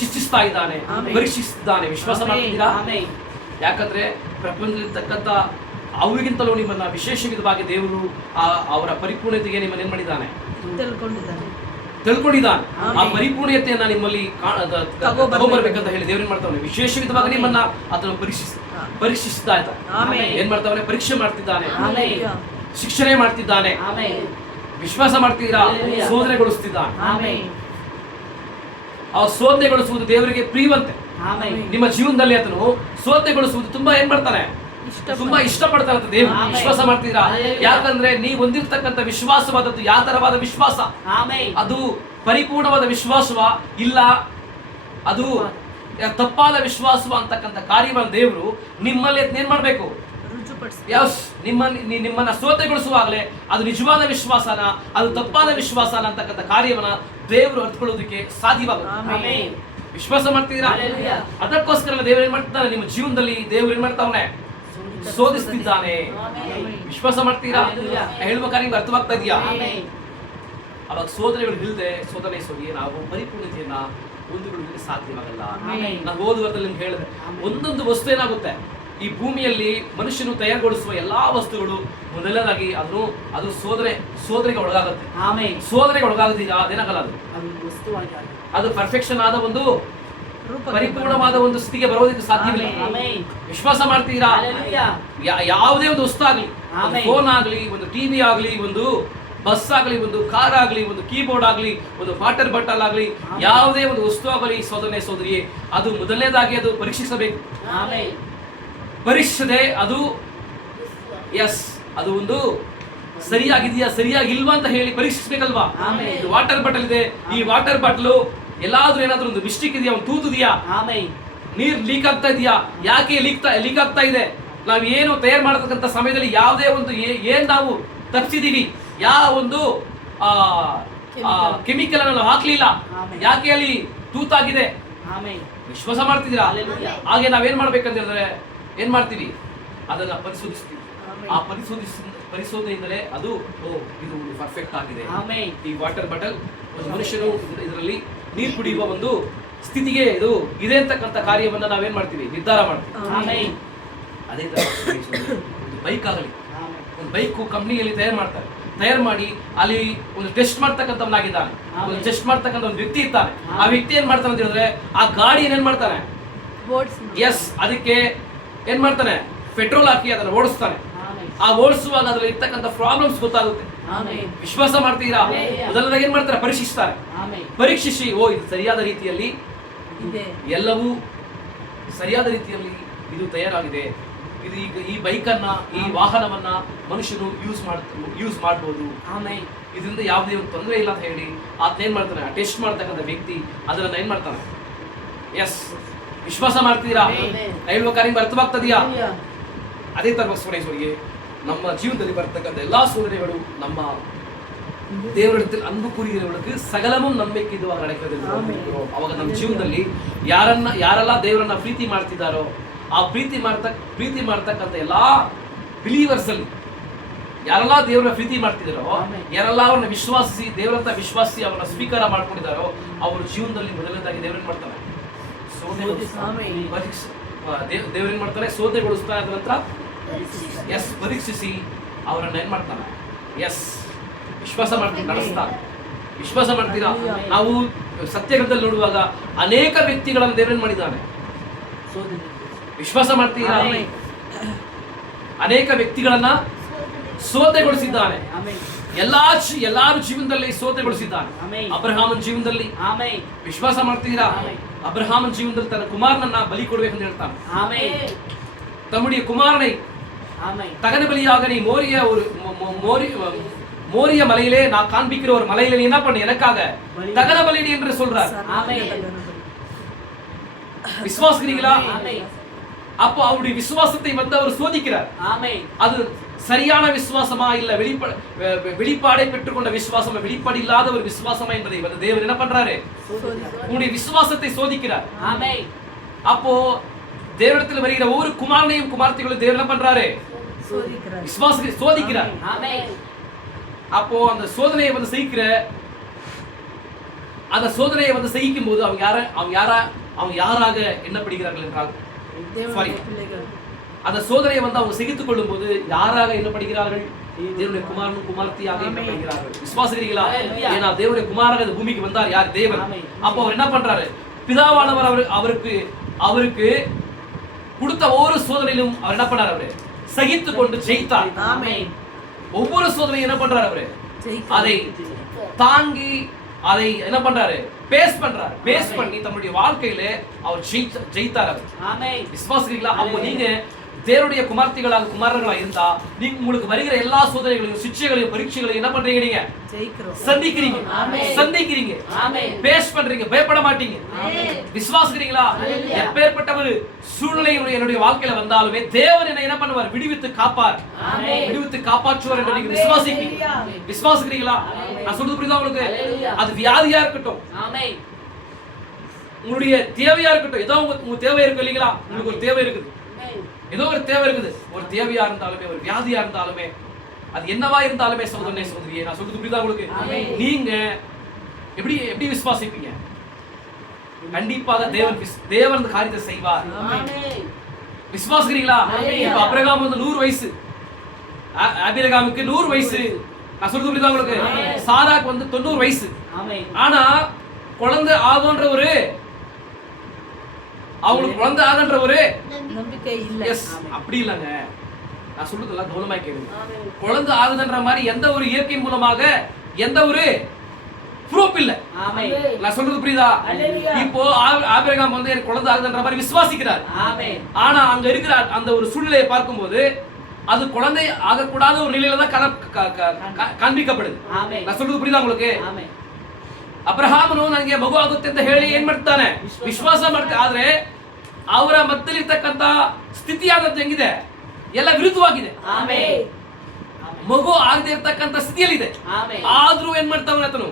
ಶಿಕ್ಷಿಸ್ತಾ ಇದ್ದಾನೆ, ಪರೀಕ್ಷಿಸ್ತಿದ್ದಾನೆ. ವಿಶ್ವಾಸ ಮಾಡ್ತಿದ್ದೀರಾ? ಯಾಕಂದ್ರೆ ಪ್ರಪಂಚದಲ್ಲಿರ್ತಕ್ಕಂಥ ಅವರಿಗಿಂತಲೂ ನಿಮ್ಮನ್ನ ವಿಶೇಷ ವಿಧವಾಗಿ ದೇವರು ಅವರ ಪರಿಪೂರ್ಣತೆಗೆ ನಿಮ್ಮನ್ನ ಏನ್ ಮಾಡಿದ್ದಾನೆ? ತಿಳ್ಕೊಂಡಿದ್ದಾನೆ. ಆ ಪರಿಪೂರ್ಣತೆಯನ್ನ ನಿಮ್ಮಲ್ಲಿ ತಗೊಂಡ್ಬರ್ಬೇಕಂತ ಹೇಳಿ ದೇವ್ರು ಏನ್ ಮಾಡ್ತಾನೆ? ವಿಶೇಷ ವಿಧವಾಗಿ ನಿಮ್ಮನ್ನ ಅದನ್ನು ಪರೀಕ್ಷಿಸ್ತಾ ಇದ್ದಾನೆ. ಏನ್ ಮಾಡ್ತಾನೆ? ಪರೀಕ್ಷೆ ಮಾಡ್ತಿದ್ದಾನೆ, ಶಿಕ್ಷಣೆ ಮಾಡ್ತಿದ್ದಾನೆ. ವಿಶ್ವಾಸ ಮಾಡ್ತಿದ್ದೀರಾ? ಶೋಧನೆಗೊಳಿಸ್ತಿದ್ದಾನೆ. ಆ ಶೋಧನೆಗೊಳಿಸುವುದು ದೇವರಿಗೆ ಪ್ರಿಯವಂತೆ. ನಿಮ್ಮ ಜೀವನದಲ್ಲಿ ಅದನ್ನು ಶೋಧನೆಗೊಳಿಸುವುದು ತುಂಬಾ ಏನ್ ಮಾಡ್ತಾನೆ? ತುಂಬಾ ಇಷ್ಟಪಡ್ತಾರಂತ ದೇವರು. ವಿಶ್ವಾಸ ಮಾಡ್ತೀರಾ? ಯಾಕಂದ್ರೆ ನೀವು ಹೊಂದಿರತಕ್ಕಂಥ ವಿಶ್ವಾಸವಾದದ್ದು ಯಾವ ತರವಾದ ವಿಶ್ವಾಸ? ಅದು ಪರಿಪೂರ್ಣವಾದ ವಿಶ್ವಾಸವ ಇಲ್ಲ, ಅದು ತಪ್ಪಾದ ವಿಶ್ವಾಸವ ಅಂತಕ್ಕಂಥ ಕಾರ್ಯವನ್ನು ದೇವರು ನಿಮ್ಮಲ್ಲಿ ಏನ್ ಮಾಡ್ಬೇಕು? ನಿಮ್ಮನ್ನ ಶೋಧನೆಗೊಳಿಸುವಾಗಲೇ ಅದು ನಿಜವಾದ ವಿಶ್ವಾಸನ, ಅದು ತಪ್ಪಾದ ವಿಶ್ವಾಸನ ಅಂತಕ್ಕಂಥ ಕಾರ್ಯವನ್ನ ದೇವರು ಅರ್ಥಕೊಳ್ಳೋದಕ್ಕೆ ಸಾಧ್ಯವಾಗುತ್ತೆ. ವಿಶ್ವಾಸ ಮಾಡ್ತೀರಾ? Hallelujah. ಅದಕ್ಕೋಸ್ಕರ ದೇವರು ಏನ್ ಮಾಡ್ತಾನೆ, ನಿಮ್ಮ ಜೀವನದಲ್ಲಿ ದೇವರು ಏನ್ ಮಾಡ್ತಾವನೆ, ಶೋಧಿಸ್ತಿದ್ದಾನೆ. ವಿಶ್ವಾಸ ಮಾಡ್ತೀರಾ? Hallelujah. ಹೇಳ್ಬೇಕಾದ್ರೆ ನಿಮ್ಗೆ ಅರ್ಥವಾಗ್ತಾ ಇದೆಯಾ? Amen. ಅವಾಗ ಸೋದನೆಗಳು ಇಲ್ಲದೆ ಸೋದನೆ ನಾವು ಪರಿಪೂರ್ಣತೆಯನ್ನ ಹೊಂದಿಕೊಳ್ಳಲಿಕ್ಕೆ ಸಾಧ್ಯವಾಗಲ್ಲ. Amen. ನಾನು ಓದುವದಲ್ಲಿ ನಿಮ್ಗೆ ಹೇಳಿದೆ, ಒಂದೊಂದು ವಸ್ತು ಏನಾಗುತ್ತೆ, ಈ ಭೂಮಿಯಲ್ಲಿ ಮನುಷ್ಯನು ತಯಾರುಗೊಳಿಸುವ ಎಲ್ಲಾ ವಸ್ತುಗಳು ಮೊದಲನೇದಾಗಿ ಅದು ಸೋದನೆಗೆ ಒಳಗಾಗುತ್ತೆ. Amen. ಸೋದನೆಗೆ ಒಳಗಾಗದಿಲ್ಲ ಅದೇನಾಗಲ್ಲ, ಅದು ವಸ್ತುವಾಗಿ ಆಗಿದೆ. ಅದು ಪರ್ಫೆಕ್ಷನ್ ಆದ ಒಂದು ರೂಪಕ್ಕೆ ಪರಿಪೂರ್ಣವಾದ ಒಂದು ಸ್ಥಿತಿಗೆ ಬರೋದಕ್ಕೆ ಸಾಧ್ಯವಿಲ್ಲ. Amen. ವಿಶ್ವಾಸ ಮಾಡ್ತೀರಾ? Hallelujah. ಯಾವುದೇ ಒಂದು ವಸ್ತು ಆಗ್ಲಿ, Amen. ಫೋನ್ ಆಗ್ಲಿ, ಒಂದು ಟಿವಿ ಆಗ್ಲಿ, ಒಂದು ಬಸ್ ಆಗ್ಲಿ, ಒಂದು ಕಾರ್ ಆಗ್ಲಿ, ಒಂದು ಕೀಬೋರ್ಡ್ ಆಗ್ಲಿ, ಒಂದು ವಾಟರ್ ಬಾಟಲ್ ಆಗ್ಲಿ, ಯಾವುದೇ ಒಂದು ವಸ್ತು ಆಗಲಿ ಸೋದರಿಯೇ, ಅದು ಮೊದಲನೇದಾಗಿ ಅದು ಪರೀಕ್ಷಿಸಬೇಕು. Amen. ಪರೀಕ್ಷಿಸದೆ ಅದು ಅದು ಒಂದು ಸರಿಯಾಗಿದೆಯಾ ಸರಿಯಾಗಿಲ್ವಾ ಅಂತ ಹೇಳಿ ಪರೀಕ್ಷಿಸಬೇಕಲ್ವಾ? Amen. ಇದು ವಾಟರ್ ಬಾಟಲ್ ಇದೆ, ಈ ವಾಟರ್ ಬಾಟಲ್ ಏನಾದ್ರೂ ಒಂದು ಮಿಸ್ಟೇಕ್ ಇದೆಯಾ, ಒಂದು ತೂತಿದೆಯಾ, Amen. ನೀರ್ ಲೀಕ್ ಆಗ್ತಾ ಇದೆಯಾ, ಯಾಕೆ ಲೀಕ್ ಆಗ್ತಾ ಇದೆ, ನಾವು ಏನು ತಯಾರು ಮಾಡತಕ್ಕಂಥ ಸಮಯದಲ್ಲಿ ಯಾವುದೇ ಒಂದು ಏನ್ ನಾವು ತಪ್ಪಿಸಿದೀವಿ, ಯಾವ ಒಂದು ಕೆಮಿಕಲ್ ಅನ್ನು ಹಾಕ್ಲಿಲ್ಲ, Amen. ಯಾಕೆ ಅಲ್ಲಿ ತೂತಾಗಿದೆ, Amen. ವಿಶ್ವಾಸ ಮಾಡ್ತಿದ್ದೀರಾ? Hallelujah. ಹಾಗೆ ನಾವೇನ್ ಮಾಡ್ಬೇಕಂತ ಹೇಳಿದ್ರೆ ಏನ್ ಮಾಡ್ತೀವಿ, ಅದನ್ನ ಪರಿಶೋಧಿಸ್ತೀವಿ. Amen. ಆ ಪರಿಶೋಧನೆಯಿಂದಲೇ ಅದು ಇದು ಪರ್ಫೆಕ್ಟ್ ಆಗಿದೆ. Amen. ಈ ವಾಟರ್ ಬಾಟಲ್ ಒಂದು ಮನುಷ್ಯನು ಇದರಲ್ಲಿ ನೀರು ಕುಡಿಯುವ ಒಂದು ಸ್ಥಿತಿಗೆ ಇದು ಇದೆ ಅಂತಕ್ಕಂಥ ಕಾರ್ಯವನ್ನ ನಾವೇನ್ ಮಾಡ್ತೀವಿ, ನಿರ್ಧಾರ ಮಾಡ್ತೀವಿ. Amen. ಅದೇ ತರ ಒಂದು ಬೈಕ್ ಆಗಲಿ, Amen. ಒಂದು ಬೈಕ್ ಕಂಪ್ನಿಯಲ್ಲಿ ತಯಾರು ಮಾಡಿ ಅಲ್ಲಿ ಒಂದು ಟೆಸ್ಟ್ ಮಾಡ್ತಕ್ಕಂಥವನಾಗಿದ್ದಾನೆ, ಒಂದು ಟೆಸ್ಟ್ ಮಾಡ್ತಕ್ಕಂಥ ಒಂದು ವ್ಯಕ್ತಿ ಇರ್ತಾನೆ. ಆ ವ್ಯಕ್ತಿ ಏನ್ ಮಾಡ್ತಾನೆ ಅಂತ ಹೇಳಿದ್ರೆ, ಆ ಗಾಡಿ ಏನ್ ಮಾಡ್ತಾನೆ, ಅದಕ್ಕೆ ಏನ್ ಮಾಡ್ತಾನೆ, ಪೆಟ್ರೋಲ್ ಹಾಕಿ ಅದನ್ನ ಓಡಿಸ್ತಾನೆ. Amen. ಆ ಓಡಿಸುವಾಗ ಅದ್ರಲ್ಲಿ ಇರ್ತಕ್ಕಂಥ ಪ್ರಾಬ್ಲಮ್ಸ್ ಗೊತ್ತಾಗುತ್ತೆ. Amen. ವಿಶ್ವಾಸ ಮಾಡ್ತೀರಾ? Amen. ಮೊದಲನೇ ಏನ್ ಮಾಡ್ತಾರೆ, ಪರೀಕ್ಷಿಸ್ತಾರೆ. Amen. ಪರೀಕ್ಷಿಸಿ ಇದು ಸರಿಯಾದ ರೀತಿಯಲ್ಲಿ ಇದೆ, ಎಲ್ಲವೂ ಸರಿಯಾದ ರೀತಿಯಲ್ಲಿ ಇದು ತಯಾರಾಗಿದೆ, ಇದು ಈಗ ಈ ಬೈಕನ್ನ, ಈ ವಾಹನವನ್ನ ಮನುಷ್ಯನು ಯೂಸ್ ಮಾಡ್ಬೋದು, Amen. ಇದರಿಂದ ಯಾವುದೇ ಒಂದು ತೊಂದರೆ ಇಲ್ಲ ಅಂತ ಹೇಳಿ ಆತ ಏನ್ ಮಾಡ್ತಾನೆ, ಟೆಸ್ಟ್ ಮಾಡ್ತಕ್ಕಂಥ ವ್ಯಕ್ತಿ ಅದನ್ನ ಏನ್ ಮಾಡ್ತಾನೆ. ವಿಶ್ವಾಸ ಮಾಡ್ತೀರಾ? Amen. ಹೇಳ್ಬೇಕಾದ್ರೆ ನಿಮ್ಗೆ ಅರ್ಥವಾಗ್ತದೆಯಾ? Hallelujah. ಅದೇ ತರ ಸೋದರಿಗೆ ನಮ್ಮ ಜೀವನದಲ್ಲಿ ಬರ್ತಕ್ಕಂಥ ಎಲ್ಲಾ ಸೋದನೆಗಳು ನಮ್ಮ தேவனிடத்தில் அன்பு கூறுகிறவர்களுக்கு சகலமும் நன்மைக்கு இதுவாக நடக்கிறது என்று ನೋಡ್ತಿರೋ. ಅವಾಗ ನಮ್ಮ ಜೀವನದಲ್ಲಿ ಯಾರೆಲ್ಲ ದೇವರನ್ನ ಪ್ರೀತಿ ಮಾಡ್ತಿದ್ದಾರೋ, ಆ ಪ್ರೀತಿ ಮಾಡ್ತಕ್ಕಂಥ ಎಲ್ಲಾ ಬಿಲೀವರ್ಸ್ ಅಲ್ಲಿ ಯಾರೆಲ್ಲ ದೇವರನ್ನ ಪ್ರೀತಿ ಮಾಡ್ತಿದ್ದಾರೋ, ಯಾರೆಲ್ಲ ಅವ್ರನ್ನ ವಿಶ್ವಾಸಿಸಿ ದೇವರಂತ ವಿಶ್ವಾಸಿಸಿ ಅವರನ್ನ ಸ್ವೀಕಾರ ಮಾಡ್ಕೊಂಡಿದ್ದಾರೋ, ಅವ್ರ ಜೀವನದಲ್ಲಿ ಮೊದಲನೇದಾಗಿ ದೇವರೇನ್ ಮಾಡ್ತಾರೆ, ದೇವರೇನ್ ಮಾಡ್ತಾರೆ, ಸೋದನೆಗೊಳಿಸ್ತಾ ಇದ್ದ ನಂತರ ಪರೀಕ್ಷಿಸಿ ಅವರನ್ನ ಏನ್ ಮಾಡ್ತಾನೆ, ವಿಶ್ವಾಸ ಮಾಡ್ತೀವಿ, ನಡೆಸ್ತಾರೆ. ವಿಶ್ವಾಸ ಮಾಡ್ತೀರಾ? ನಾವು ಸತ್ಯಗ್ರಂಥದಲ್ಲಿ ನೋಡುವಾಗ ಅನೇಕ ವ್ಯಕ್ತಿಗಳನ್ನು ದೇವರೇನ್ ಮಾಡಿದ್ದಾನೆ, ವಿಶ್ವಾಸ ಮಾಡ್ತೀರಾ? ಅನೇಕ ವ್ಯಕ್ತಿಗಳನ್ನ ಸೋದನೆಗೊಳಿಸಿದ್ದಾನೆ. ಎಲ್ಲಾರು ಜೀವನದಲ್ಲಿ ಸೋದನೆಗೊಳಿಸಿದ್ದಾನೆ. ಅಬ್ರಹಾಮನ ಜೀವನದಲ್ಲಿ ವಿಶ್ವಾಸ ಮಾಡ್ತೀರಾ? ಅಬ್ರಹಾಮನ ಜೀವನದಲ್ಲಿ ತನ್ನ ಕುಮಾರನನ್ನ ಬಲಿ ಕೊಡ್ಬೇಕಂತ ಹೇಳ್ತಾನೆ. ತಮ್ಮುடைய குமாரனை தகன பலியாக நீ மோரிய மலையிலே நான் காண்பிக்கிற ஒரு மலையில நீ என்ன பண்ணு, எனக்காக தகன பலி என்று சொல்றார். விசுவாசிக்கிறீங்களா? அப்போ அவருடைய விசுவாசத்தை அவர் சோதிக்கிறார். அது சரியான விசுவாசமா இல்ல வெளிப்பாடை பெற்றுக்கொண்ட விசுவாசமா வெளிப்பாடு இல்லாத ஒரு விசுவாசமா என்பதை தேவன் என்ன பண்றாரு, உங்களுடைய விசுவாசத்தை சோதிக்கிறார். அப்போ தேவனிடத்தில் வருகிற ஒவ்வொரு குமாரனையும் குமார்த்திகளும் தேவன் என்ன பண்றாரு, விசுவாசத்தை சோதிக்கிறார். அப்போ அந்த சோதனையை செய்யும் போது அவங்க யாராக எண்ணப்படுகிறார்கள் என்றால், அந்த சோதனையை அவங்க சகித்துக் கொள்ளும் போது யாராக எண்ணப்படுகிறார்கள், தேவனுடைய குமாரனும் குமார்த்தியாக எண்ணப்படுகிறார்கள். விசுவாசிக்கிறீங்களா? ஏன்னா தேவனுடைய குமாரனாக இந்த பூமிக்கு வந்தார் யார், தேவன். அப்போ அவர் என்ன பண்றாரு, பிதாவானவர் அவருக்கு கொடுத்த ஒவ்வொரு சோதனையிலும் அவர் என்ன பண்ணார், அவரு சகித்துக் கொண்டு ஜெயித்தார். ஒவ்வொரு சோதனையும் என்ன பண்றாரு, அவரு அதை தாங்கி அதை என்ன பண்றாரு, பேஸ் பண்ணி தன்னுடைய வாழ்க்கையில அவர் ஜெயித்தார். விசுவாசிக்கிறீங்களா? அப்போ நீங்க தேவனுடைய குமாரர்களாக இருந்தா நீங்க உங்களுக்கு வருகிற எல்லா சோதனைகளையும் சிக்ஷைகளையும் பரீட்சைகளையும் என்ன பண்றீங்க, நீங்க சந்திக்கிறீங்க, பேஸ் பண்றீங்க, பயப்பட மாட்டீங்க. விசுவாசிக்கிறீங்களா? எப்பேற்பட்ட ஒரு சூழ்நிலை என்னுடைய வாழ்க்கையில வந்தாலுமே தேவன் என்ன பண்ணுவார், விடுவித்து காப்பாற்றுவார் என்று நீங்க விசுவாசிக்கிறீங்களா? நான் சொல்றது புரியுதா உங்களுக்கு? அது வியாதியா இருக்கட்டும், உங்களுடைய தேவையா இருக்கட்டும், ஏதோ உங்க தேவை இருக்கு இல்லைங்களா? உங்களுக்கு ஒரு தேவை இருக்குது, ஏதோ ஒரு தேவை இருக்குது. ஒரு தேவையா இருந்தாலுமே, ஒரு வியாதியா இருந்தாலுமே, அது என்னவா இருந்தாலுமே சகோதரனே சகோதரியே, நான் சொல்றது புரியுதா உங்களுக்கு? நீங்க எப்படி எப்படி விசுவாசிப்பீங்க? கண்டிப்பாக தேவன் அந்த காரியத்தை செய்வார். விசுவாசிக்கிறீங்களா? இப்ப ஆபிரகாம் வந்து 100 வயசு, ஆபிரகாமுக்கு 100 வயசு. நான் சொல்றது புரியுதா உங்களுக்கு? சாராக்கு வந்து 90 வயசு. ஆனா குழந்தை ஆகுன்ற ஒரு அவங்களுக்கு குழந்தை ஆகுன்ற ஒரு நம்பிக்கை இல்ல. எஸ், அப்படி இல்லங்க. நான் சொல்றது எல்லாம் கவனமா கேளுங்க. குழந்தை ஆகுதுன்ற மாதிரி எந்த ஒரு இயற்கை மூலமாக எந்த ஒரு ப்ரூஃப் இல்ல. நான் சொல்றது புரியுதா? இப்போ ஆபிரகாம் வந்து எனக்கு குழந்தை ஆகுதுன்ற மாதிரி விசுவாசிக்கிறார். ஆனா அங்க இருக்கிற அந்த ஒரு சூழ்நிலையை பார்க்கும்போது அது குழந்தை ஆகக்கூடாத ஒரு நிலையில தான் ಕಾಣ್பிக்கப்படுது. நான் சொல்றது புரியுதா உங்களுக்கு? ಅಬ್ರಹಾಮನು ನನಗೆ ಮಗು ಆಗುತ್ತೆ ಅಂತ ಹೇಳಿ ಏನ್ ಮಾಡ್ತಾನೆ? ವಿಶ್ವಾಸ ಮಾಡ್ತಾನೆ. ಆದ್ರೆ ಅವರ ಮಧ್ಯದಲ್ಲಿರ್ತಕ್ಕಂತ ಸ್ಥಿತಿ ಆದದ್ದು ಹೆಂಗಿದೆ? ಎಲ್ಲ ವಿರುದ್ಧವಾಗಿದೆ. ಮಗು ಆಗದೆ ಇರ್ತಕ್ಕಂತ ಸ್ಥಿತಿಯಲ್ಲಿದೆ. ಆದ್ರೂ ಏನ್ ಮಾಡ್ತಾವನ ಆತನು?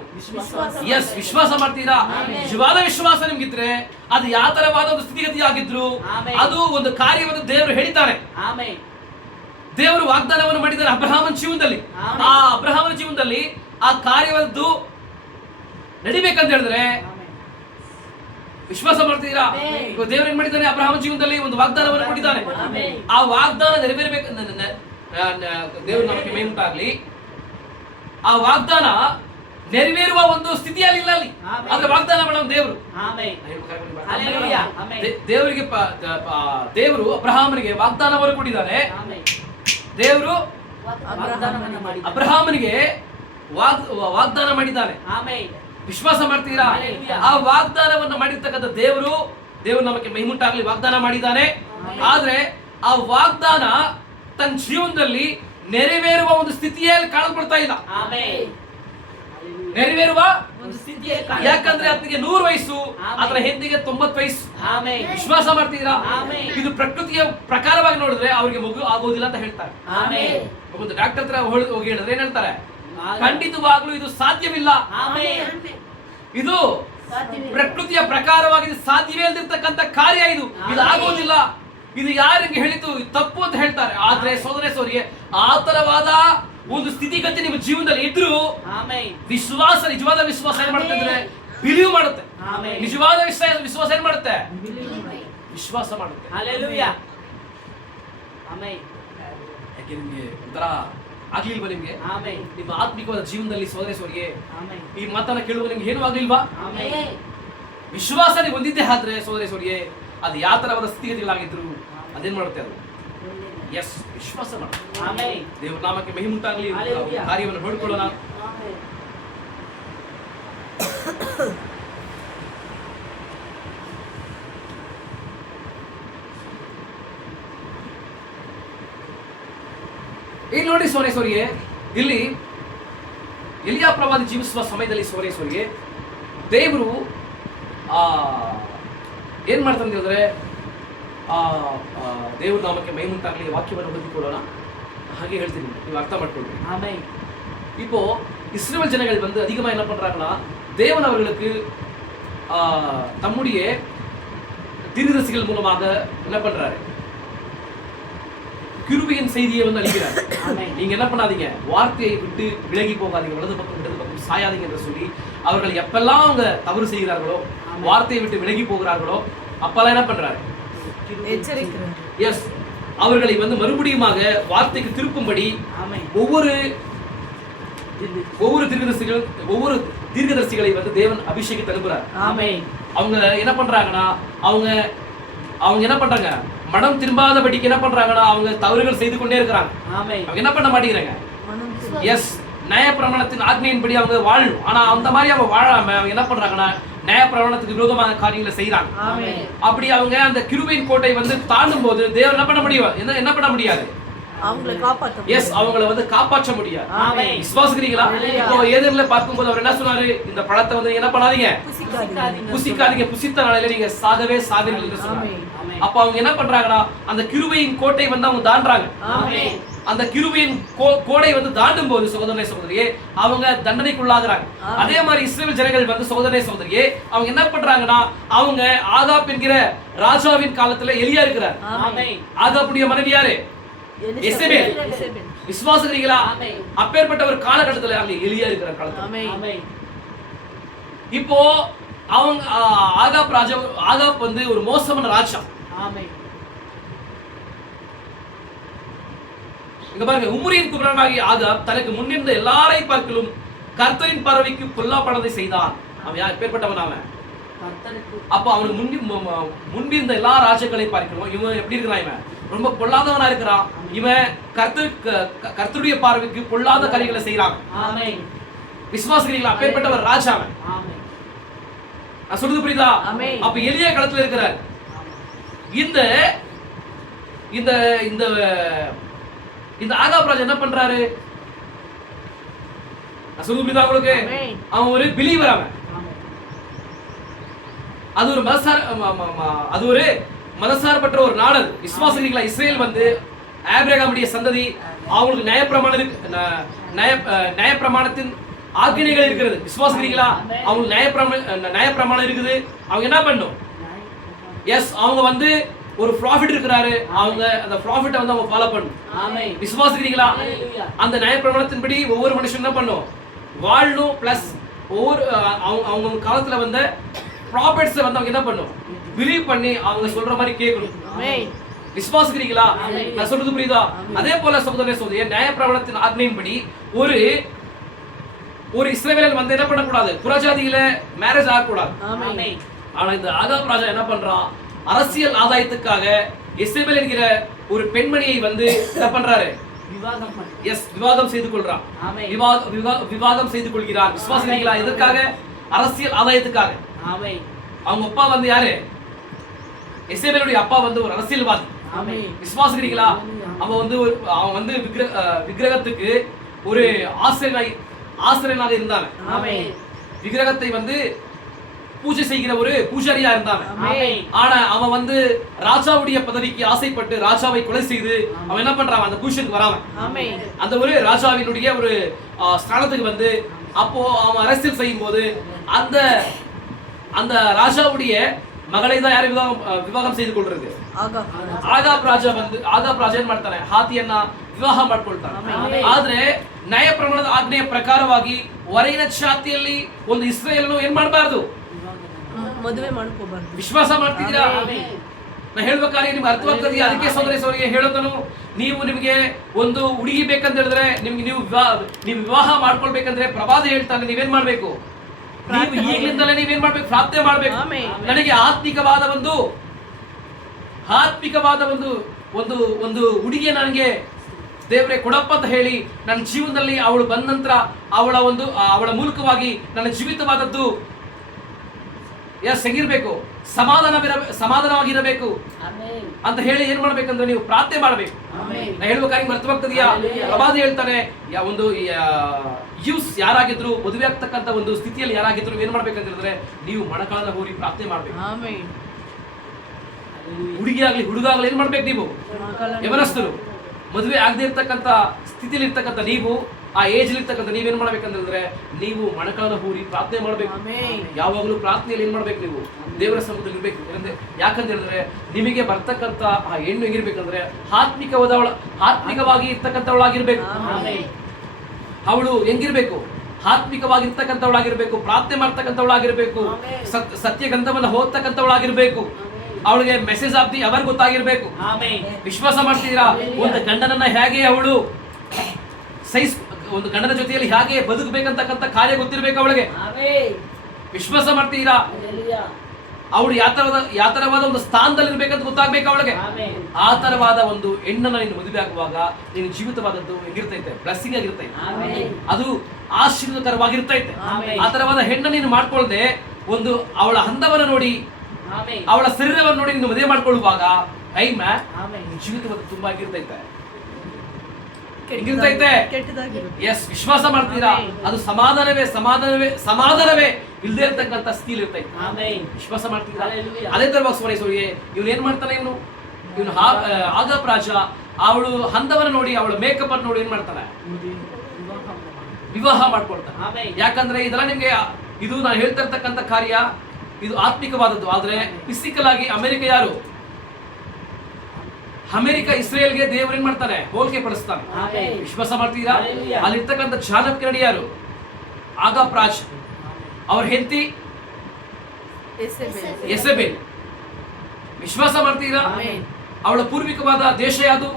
ಎಸ್, ವಿಶ್ವಾಸ ಮಾಡ್ತೀರಾ? ನಿಜವಾದ ವಿಶ್ವಾಸ ನಿಮ್ಗಿದ್ರೆ ಅದು ಯಾವ ತರವಾದ ಒಂದು ಸ್ಥಿತಿಗತಿ ಆಗಿದ್ರು ಅದು ಒಂದು ಕಾರ್ಯವನ್ನು ದೇವರು ಹೇಳಿದ್ದಾರೆ. ದೇವರು ವಾಗ್ದಾನವನ್ನು ಮಾಡಿದ್ದಾರೆ ಅಬ್ರಹಾಮನ ಜೀವನದಲ್ಲಿ. ಆ ಅಬ್ರಹಾಮನ ಜೀವನದಲ್ಲಿ ಆ ಕಾರ್ಯವದ್ದು ನಡಿಬೇಕಂತ ಹೇಳಿದ್ರೆ ವಿಶ್ವಾಸ ಮಾಡ್ತೀರಾ? ದೇವರು ಏನ್ ಮಾಡಿದ್ದಾನೆ? ಅಬ್ರಹಾಮನ ಜೀವನದಲ್ಲಿ ಒಂದು ವಾಗ್ದಾನವನ್ನು ಕೊಟ್ಟಿದ್ದಾನೆ. ಆ ವಾಗ್ದಾನ ನೆರವೇರಬೇಕು. ದೇವರು ನಮಗೆ ಮೇಲುಂಟಾಗ್ಲಿ. ಆ ವಾಗ್ದಾನ ನೆರವೇರುವ ಒಂದು ಸ್ಥಿತಿಯಲ್ಲಿ ಇಲ್ಲ ಅಲ್ಲಿ. ಆದ್ರೆ ವಾಗ್ದಾನ ಮಾಡೋ ದೇವರು. ದೇವರಿಗೆ ದೇವರು ಅಬ್ರಹಾಮನಿಗೆ ವಾಗ್ದಾನವನ್ನು ಕೊಟ್ಟಿದ್ದಾನೆ. ದೇವರು ಅಬ್ರಹಾಮನಿಗೆ ವಾಗ್ದಾನ ಮಾಡಿದ್ದಾನೆ. ವಿಶ್ವಾಸ ಮಾಡ್ತೀರಾ? ಆ ವಾಗ್ದಾನವನ್ನು ಮಾಡಿರ್ತಕ್ಕಂಥ ದೇವರು ನಮಗೆ ಮಹಿಮುಂಟಾಗ್ಲಿ ವಾಗ್ದಾನ ಮಾಡಿದ್ದಾನೆ. ಆದ್ರೆ ಆ ವಾಗ್ದಾನ ತನ್ನ ಜೀವನದಲ್ಲಿ ನೆರವೇರುವ ಒಂದು ಸ್ಥಿತಿಯಲ್ಲಿ ಕಾಣಲ್ಪಡ್ತಾ ಇಲ್ಲ. ನೆರವೇರುವ ಒಂದು ಸ್ಥಿತಿ, ಯಾಕಂದ್ರೆ ಅದಕ್ಕೆ 100 ವಯಸ್ಸು, ಅದರ ಹೆಂದಿಗೆ 90 ವಯಸ್ಸು. ವಿಶ್ವಾಸ ಮಾಡ್ತೀರಾ? ಇದು ಪ್ರಕೃತಿಯ ಪ್ರಕಾರವಾಗಿ ನೋಡಿದ್ರೆ ಅವ್ರಿಗೆ ಮಗು ಆಗೋದಿಲ್ಲ ಅಂತ ಹೇಳ್ತಾರೆ. ಒಂದು ಡಾಕ್ಟರ್ ಹತ್ರ ಹೋಗಿ ಹೇಳಿದ್ರೆ ಏನ್ ಹೇಳ್ತಾರೆ? ಖಂಡಿತವಾಗ್ಲೂ ಇದು ಸಾಧ್ಯವಿಲ್ಲ. ಇದು ಪ್ರಕೃತಿಯ ಪ್ರಕಾರವಾಗಿ ಸಾಧ್ಯವೇ ಇಲ್ಲದಿರ್ತಕ್ಕಂಥ ಕಾರ್ಯ. ಇದು ಆಗೋದಿಲ್ಲ. ಇದು ಯಾರಿಗೆ ಹೇಳಿತು ತಪ್ಪು ಅಂತ ಹೇಳ್ತಾರೆ. ಆದ್ರೆ ಸೋದರೇ ಆ ತರವಾದ ಒಂದು ಸ್ಥಿತಿಗತಿ ನಿಮ್ಮ ಜೀವನದಲ್ಲಿ ಇದ್ರು ವಿಶ್ವಾಸ, ನಿಜವಾದ ವಿಶ್ವಾಸ ಏನ್ ಮಾಡುತ್ತೆ ಅಂದ್ರೆ ಬಿಲೀವ್ ಮಾಡುತ್ತೆ. ನಿಜವಾದ ವಿಶ್ವಾಸ ಏನ್ ಮಾಡುತ್ತೆ? ವಿಶ್ವಾಸ ಮಾಡುತ್ತೆ. ಯಾಕೆ ನಿಮ್ಗೆ ಒಂಥರ ಆಗ್ಲಿಲ್ವಾ? ನಿಮ್ಗೆ ನಿಮ್ಮ ಆತ್ಮಿಕವಾದ ಜೀವನದಲ್ಲಿ ಸೋದರೇ ಈ ಮಾತನ್ನ ಕೇಳುವ ನಿಮ್ಗೆ ಏನು ಆಗ್ಲಿಲ್ವಾ? ವಿಶ್ವಾಸ ನೀವು ಹೊಂದಿದ್ದೆ ಆದ್ರೆ ಸೋದರೇ ಅದು ಯಾವ ತರವಾದ ಸ್ಥಿತಿಗತಿಗಳಾಗಿದ್ರು ಅದೇನ್ ಮಾಡುತ್ತೆ? ಅದು ಎಸ್, ವಿಶ್ವಾಸ ಮಾಡುತ್ತೆ. ದೇವರ ನಾಮಕ್ಕೆ ಮಹಿಮುಂಟಾಗಲಿ. ಕಾರ್ಯವನ್ನು ನೋಡಿಕೊಳ್ಳೋಣ. ಇಲ್ಲಿ ನೋಡಿ ಸೋರೇಶ್ವರಿಗೆ, ಇಲ್ಲಿ ಎಲಿಯಾ ಪ್ರವಾದಿ ಜೀವಿಸುವ ಸಮಯದಲ್ಲಿ ಸೋರೇಶ್ವರಿಗೆ ದೇವರು ಏನ್ ಮಾಡ್ತಾನೆ ಅಂದ್ರೆ ದೇವ್ರ ನಾಮಕ್ಕೆ ಮಹಿಮುಂಟಾಗಲಿ. ವಾಕ್ಯವನ್ನು ಓದಿಕೊಳ್ಳೋಣ. ಹಾಗೆ ಹೇಳ್ತೀನಿ, ನೀವು ಅರ್ಥ ಮಾಡ್ಕೊಳ್ರಿ. இப்போ இஸ்ரவேல் ஜனங்கள் வந்து அதிகமா என்ன பண்றாங்கன்னா, தேவன் அவர்களுக்கு தம்முடைய தீர்க்கதரிசிகள் மூலமாக என்ன பண்றாரு? கிருபையின் செய்தியை வந்து அளிக்கிறார். நீங்க என்ன பண்ணாதீங்க, வார்த்தையை விட்டு விலகி போகாதீங்க, வலது பக்கம் இடது பக்கம் சாயாதீங்க என்று சொல்லி அவர்கள் எப்பெல்லாம் அவங்க தவறு செய்கிறார்களோ, வார்த்தையை விட்டு விலகி போகிறார்களோ, அப்பெல்லாம் என்ன பண்றாரு? எச்சரிக்கிறார். எஸ், அவர்களை வந்து மறுபடியுமாக வார்த்தைக்கு திருப்பும்படி ஒவ்வொரு தீர்க்கதரிசிகளை வந்து தேவன் அபிஷேகித்து அனுப்புறார். அவங்க என்ன பண்றாங்கன்னா, அவங்க என்ன பண்றாங்க? மனம் திரும்பாதபடிக்கு என்ன பண்றாங்கன்னா, அவங்க தவறுகள் செய்து கொண்டே இருக்கிறாங்க. அவங்க என்ன பண்ண மாட்டேங்கிறாங்க? எஸ், நியாய பிரமாணத்தின் ஆజ్ఞையின்படி அவங்க வாழணும். ஆனா அந்த மாதிரி அவங்க வாழாம அவங்க என்ன பண்றாங்கன்னா, நியாய பிரமாணத்துக்கு விரோதமான காரியங்களை செய்யறாங்க. அப்படி அவங்க அந்த கிருபையின் கோட்டை வந்து தாண்டும் போது தேவன் என்ன பண்ண முடியும்? என்ன பண்ண முடியாது? அவங்களை காப்பாற்ற. எஸ், அவங்களை வந்து காப்பாற்ற முடியாது. விசுவாசிக்கிறீங்களா? இப்போ ஏதேர்ல பார்க்கும்போது அவர் என்ன சொன்னாரு? இந்த பழத்தை வந்து என்ன பண்ணாதீங்க, புசிக்காதீங்க, புசித்த நாளையில நீங்க சாகவே சாவீர்கள் என்று சொன்னாரு. அப்ப அவங்க என்ன பண்றாங்கன்னா, அந்த கிருபையின் கோட்டை வந்து அவங்க தாண்டுறாங்க. அந்த கிருபையின் கோடை வந்து தாண்டும் போது சகோதரனே சகோதரியே அவங்க தண்டனைக்குள்ளாகிறாங்க. அதே மாதிரி இஸ்ரவேல் ஜனங்கள் வந்து சகோதரனே சகோதரியே அவங்க என்ன பண்றாங்கன்னா அவங்க ஆகாப் என்கிற ராஜாவின் காலத்துல எலியா இருக்கிறார். ஆகாப்புடைய மனைவி யாரு? எசேபேல். விசுவாசிக்கிறீங்களா? அப்பேற்பட்ட ஒரு காலகட்டத்துல அங்க எலியா இருக்கிற காலத்துல இப்போ அவங்க ஆகாப் வந்து ஒரு மோசமான ராஜா. இங்க பாருங்க, உம்ரியின் குமாரனாகிய ஆகாப் தனக்கு முன்னிருந்த எல்லாரை பார்க்கலும் கர்த்தரின் பார்வைக்கு பொல்லாப்பானதை செய்தான். அவன் யார்? எப்பேற்பட்டவன் அவன்? அப்ப அவனுக்கு முன்பிருந்த எல்லா ராஜாக்களை பார்க்கணும் இவன் எப்படி இருக்கிறான்? இவன் ரொம்ப பொல்லாதவனா இருக்கிறான். இவன் கர்த்தருடைய பார்வைக்கு பொல்லாத காரியங்களை செய்யறான். விசுவாசிக்கிறீங்களா? அப்பேற்பட்ட ஒரு ராஜா அவன். நான் சொல்றது புரியுதா? அப்ப எலியா களத்துல இருக்கிறார். இந்த இந்த இந்த இந்த ஆகாப் ராஜா என்ன பண்றாரு? நான் சொல்றது புரியுதா உங்களுக்கு? அவன் ஒரு பிலீவர். அவன் அது ஒரு மதசார்பற்ற ஒரு நாடு. விசுவாசிக்கிறீங்களா? இஸ்ரேல் வந்து ஆபிரகாமுடைய சந்ததி. அவங்களுக்கு நியாயப்பிரமாணத்தின் ஆக்கினைகள் இருக்கிறது. விசுவாசிக்கிறீங்களா? அவங்களுக்கு நியாயப்பிரமாணம் இருக்குது. அவங்க என்ன பண்ணும்? எஸ், அவங்க வந்து ஒரு ப்ராஃபிட் இருக்கிறாரு. அவங்க அந்த ப்ராஃபிட்டை வந்து அவங்க ஃபாலோ பண்ணணும். விசுவாசிக்கிறீங்களா? அந்த நியாயப்பிரமாணத்தின்படி ஒவ்வொரு மனுஷன் என்ன பண்ணும்? வாழணும். பிளஸ் ஒவ்வொரு அவங்க காலத்துல வந்து ப்ராஃபிட்ஸ் வந்து அவங்க என்ன பண்ணும்? பிலீவ் பண்ணி அவங்க சொல்ற மாதிரி கேட்கணும். விசுவாசிக்கிறீங்களா? நான் சொல்றது புரியுதா? அதே போல சகோதரனே சகோதரியே, நியாயப்பிரமாணத்தின் ஆజ్ఞையின்படி ஒரு இஸ்ரவேலன் வந்து என்ன பண்ணக்கூடாது? புறஜாதியில மேரேஜ் ஆகக்கூடாது. ஆனா இந்த ஆகாப் ராஜா என்ன பண்றான்? அரசியல் ஆதாயத்துக்காக எசேபேல் என்கிற ஒரு பெண்மணியை வந்து என்ன பண்றாரு? விவாகம் செய்து கொள்றான். விவாகம் செய்து கொள்கிறான். விசுவாசிக்கிறீங்களா? எதற்காக? அரசியல் ஆதாயத்துக்காக. அவங்க அப்பா வந்து யாரு? எசேபேலுடைய அப்பா வந்து ஒரு அரசியல்வாதி. விசுவாசிக்கிறீங்களா? அவன் வந்து விக்கிரகத்துக்கு ஒரு ஆசிரியனாக இருந்தான். விக்கிரகத்தை வந்து பூஜை செய்கிற ஒரு பூஜாரியா இருந்தான். ஆனா அவன் வந்து ராஜாவுடைய பதவிக்கு ஆசைப்பட்டு ராஜாவை கொலை செய்து அவன் என்ன பண்றான்? அந்த பூஜைக்கு வராம அந்த ஒரு ராஜாவினுடைய ஒரு ஸ்தானத்துக்கு வந்து அப்போ அவன் அரசியல் செய்யும் போது அந்த ராஜாவுடைய மகளை தான் யாரை விவாகம் செய்து கொள்றது? ಆಗಾಬ್ ರಾಜ ಏನ್ ಮಾಡ್ತಾನೆ? ಹಾತಿಯನ್ನ ವಿವಾಹ ಮಾಡ್ಕೊಳ್ತಾನೆ. ಆದ್ರೆ ನ್ಯಾಯ ಪ್ರಮಾಣದ ಆಜ್ಞೆಯ ಪ್ರಕಾರವಾಗಿ ಹೊರಗಿನ ಜಾತಿಯಲ್ಲಿ ಒಂದು ಇಸ್ರೇಲನ್ನು ಏನ್ ಮಾಡಬಾರದು? ಮದುವೆ ಮಾಡ್ಕೋಬಾರದು. ವಿಶ್ವಾಸ ಮಾಡ್ತಿದ್ದೀರಾ? ನಾ ಹೇಳ್ಬೇಕಾದ್ರೆ ನಿಮ್ಗೆ ಅರ್ಥವಾಗ್ತದೆ. ಅದಕ್ಕೆ ಸೋದರಿಗೆ ಹೇಳೋದನು, ನೀವು ನಿಮಗೆ ಒಂದು ಹುಡುಗಿ ಬೇಕಂತ ಹೇಳಿದ್ರೆ ನೀವು ವಿವಾಹ ಮಾಡ್ಕೊಳ್ಬೇಕಂದ್ರೆ ಪ್ರವಾದ ಹೇಳ್ತಾನೆ ನೀವೇನ್ ಮಾಡ್ಬೇಕು? ನೀವು ಈಗಲಿಂದಲೇ ನೀವೇನ್ ಮಾಡ್ಬೇಕು? ಪ್ರಾರ್ಥನೆ ಮಾಡ್ಬೇಕು. ನನಗೆ ಆತ್ಮಿಕವಾದ ಒಂದು ಹುಡುಗಿಯ ನನಗೆ ದೇವರೇ ಕೊಡಪ್ಪ ಅಂತ ಹೇಳಿ ನನ್ನ ಜೀವನದಲ್ಲಿ ಅವಳು ಬಂದ ನಂತರ ಅವಳ ಮೂಲಕವಾಗಿ ನನ್ನ ಜೀವಿತವಾದದ್ದು ಹೆಂಗಿರ್ಬೇಕು? ಸಮಾಧಾನವಾಗಿರಬೇಕು ಅಂತ ಹೇಳಿ ಏನ್ ಮಾಡ್ಬೇಕಂದ್ರೆ ನೀವು ಪ್ರಾರ್ಥನೆ ಮಾಡ್ಬೇಕು. ನಾ ಹೇಳ್ಬೇಕಾದ್ರೆ ಅರ್ಥವಾಗ್ತದೆಯಾ? ಪ್ರವಾದ ಹೇಳ್ತಾನೆ, ಒಂದು ಯೂಸ್ ಯಾರಾಗಿದ್ರು, ಮದುವೆ ಆಗ್ತಕ್ಕಂತ ಒಂದು ಸ್ಥಿತಿಯಲ್ಲಿ ಯಾರಾಗಿದ್ರು ಏನ್ ಮಾಡ್ಬೇಕಂತ ಹೇಳಿದ್ರೆ ನೀವು ಮೊಣಕಾಲನ್ನ ಹೋಗಿ ಪ್ರಾರ್ಥನೆ ಮಾಡ್ಬೇಕು. ಹುಡುಗಿ ಆಗ್ಲಿ ಹುಡುಗ ಆಗ್ಲಿ ಏನ್ ಮಾಡ್ಬೇಕು? ನೀವು ಯವನಸ್ಥರು ಮದುವೆ ಆಗದೆ ಇರ್ತಕ್ಕಂತ ಸ್ಥಿತಿಯಲ್ಲಿ ಇರ್ತಕ್ಕಂಥ ನೀವು, ಆ ಏಜ್ ಇರ್ತಕ್ಕಂಥ ನೀವೇನ್ ಮಾಡ್ಬೇಕಂದ್ರೆ ನೀವು ಮೊಣಕಾಲನ್ನ ಹೂರಿ ಪ್ರಾರ್ಥನೆ ಮಾಡ್ಬೇಕು. ಯಾವಾಗಲೂ ಪ್ರಾರ್ಥನೆಯಲ್ಲಿ ಏನ್ ಮಾಡ್ಬೇಕು? ನೀವು ದೇವರ ಸಮ್ಮುಖದಲ್ಲಿ ಇರ್ಬೇಕು. ಯಾಕಂತ ಹೇಳಿದ್ರೆ ನಿಮಗೆ ಬರ್ತಕ್ಕಂತ ಆ ಹೆಣ್ಣು ಹೆಂಗಿರ್ಬೇಕಂದ್ರೆ ಆತ್ಮಿಕವಾಗಿ ಇರ್ತಕ್ಕಂಥವಳಾಗಿರ್ಬೇಕು. ಅವಳು ಹೆಂಗಿರ್ಬೇಕು? ಆತ್ಮಿಕವಾಗಿರ್ತಕ್ಕಂಥವಳಾಗಿರ್ಬೇಕು. ಪ್ರಾರ್ಥನೆ ಮಾಡ್ತಕ್ಕಂಥವಳಾಗಿರ್ಬೇಕು. ಸತ್ಯ ಗಂಧವನ್ನ ಓದ್ತಕ್ಕಂಥವಳಾಗಿರ್ಬೇಕು. ಅವಳಿಗೆ ಮೆಸೇಜ್ ಆಫ್ ದಿ ಅವರ್ ಗೊತ್ತಾಗಿರ್ಬೇಕು. ವಿಶ್ವಾಸ ಮಾಡ್ತಿದ್ದೀರಾ? ಒಂದು ಗಂಡನನ್ನ ಹೇಗೆ ಅವಳು ಒಂದು ಗಂಡನ ಜೊತೆಯಲ್ಲಿ ಹೇಗೆ ಬದುಕಬೇಕಂತಕ್ಕಂಥ ಕಾರ್ಯ ಗೊತ್ತಿರ್ಬೇಕು ಅವಳಿಗೆ. ವಿಶ್ವಾಸ ಮಾಡ್ತಿದ್ದೀರಾ? ಅವಳು ಯಾವ ತರವಾದ ಒಂದು ಸ್ಥಾನದಲ್ಲಿ ಇರ್ಬೇಕಂತ ಗೊತ್ತಾಗ್ಬೇಕು ಅವಳಿಗೆ. ಆ ತರವಾದ ಒಂದು ಹೆಣ್ಣನ್ನ ನೀನು ಮದುವೆ ಆಗುವಾಗ ನೀನು ಜೀವಿತವಾದದ್ದು ಹೆಂಗಿರ್ತೈತೆ? ಬ್ಲೆಸ್ಸಿಂಗ್ ಆಗಿರ್ತೈತೆ. ಅದು ಆಶೀರ್ವಾದಕರವಾಗಿರ್ತೈತೆ. ಆ ತರವಾದ ಹೆಣ್ಣು ನೀನು ಮಾಡ್ಕೊಳ್ದೆ ಒಂದು ಅವಳ ಹಂದವನ್ನ ನೋಡಿ, ಅವಳ ಶರೀರವನ್ನು ನೋಡಿ ನೀನು ಮದುವೆ ಮಾಡ್ಕೊಳ್ಳುವಾಗ ಜೀವಿತವಾದ ತುಂಬಾ ಆಗಿರ್ತೈತೆ. ಎಸ್, ವಿಶ್ವಾಸ ಮಾಡ್ತೀರಾ? ಅದು ಸಮಾಧಾನವೇ ಇಲ್ಲದೆ ಇರ್ತಕ್ಕಂಥ ಸ್ಥಿತಿ ಇರ್ತೈತೆ. ವಿಶ್ವಾಸ ಮಾಡ್ತಿದ್ದೀರಾ? ಅದೇ ತರ ಇವನು ಏನ್ ಮಾಡ್ತಾನೆ? ಇವನು ಆಗಾಬ್ ರಾಜ ಅವಳು ಹಂದವನ್ನ ನೋಡಿ ಅವಳ ಮೇಕಪ್ ಅನ್ನು ನೋಡಿ ಏನ್ ಮಾಡ್ತಾಳೆ, ವಿವಾಹ ಮಾಡ್ಕೊಳ್ತಾನೆ. ಯಾಕಂದ್ರೆ ಇದೆಲ್ಲ ನಿಮ್ಗೆ ಇದು ನಾನು ಹೇಳ್ತಾ ಇರ್ತಕ್ಕಂಥ ಕಾರ್ಯ ಇದು ಆತ್ಮಿಕವಾದದ್ದು. ಆದ್ರೆ ಫಿಸಿಕಲ್ ಆಗಿ ಅಮೆರಿಕ ಯಾರು, ಅಮೆರಿಕ ಇಸ್ರೇಲ್ಗೆ ದೇವರು ಏನ್ ಮಾಡ್ತಾನೆ, ಹೋಲಿಕೆ ಪಡಿಸ್ತಾನೆ. ವಿಶ್ವಾಸ ಮಾಡ್ತೀರಾ? ಅಲ್ಲಿರ್ತಕ್ಕಂಥ ಚಾಣಕ್ಯ ನಡಿ ಯಾರು, ಆಗಾಬ್ ರಾಜ್, ಅವ್ರ ಹೆಂಡತಿ ಯೆಸೆಬೇಲ್. ವಿಶ್ವಾಸ ಮಾಡ್ತೀರಾ? ಅವಳ ಪೂರ್ವಿಕವಾದ ದೇಶ ಯಾವುದು,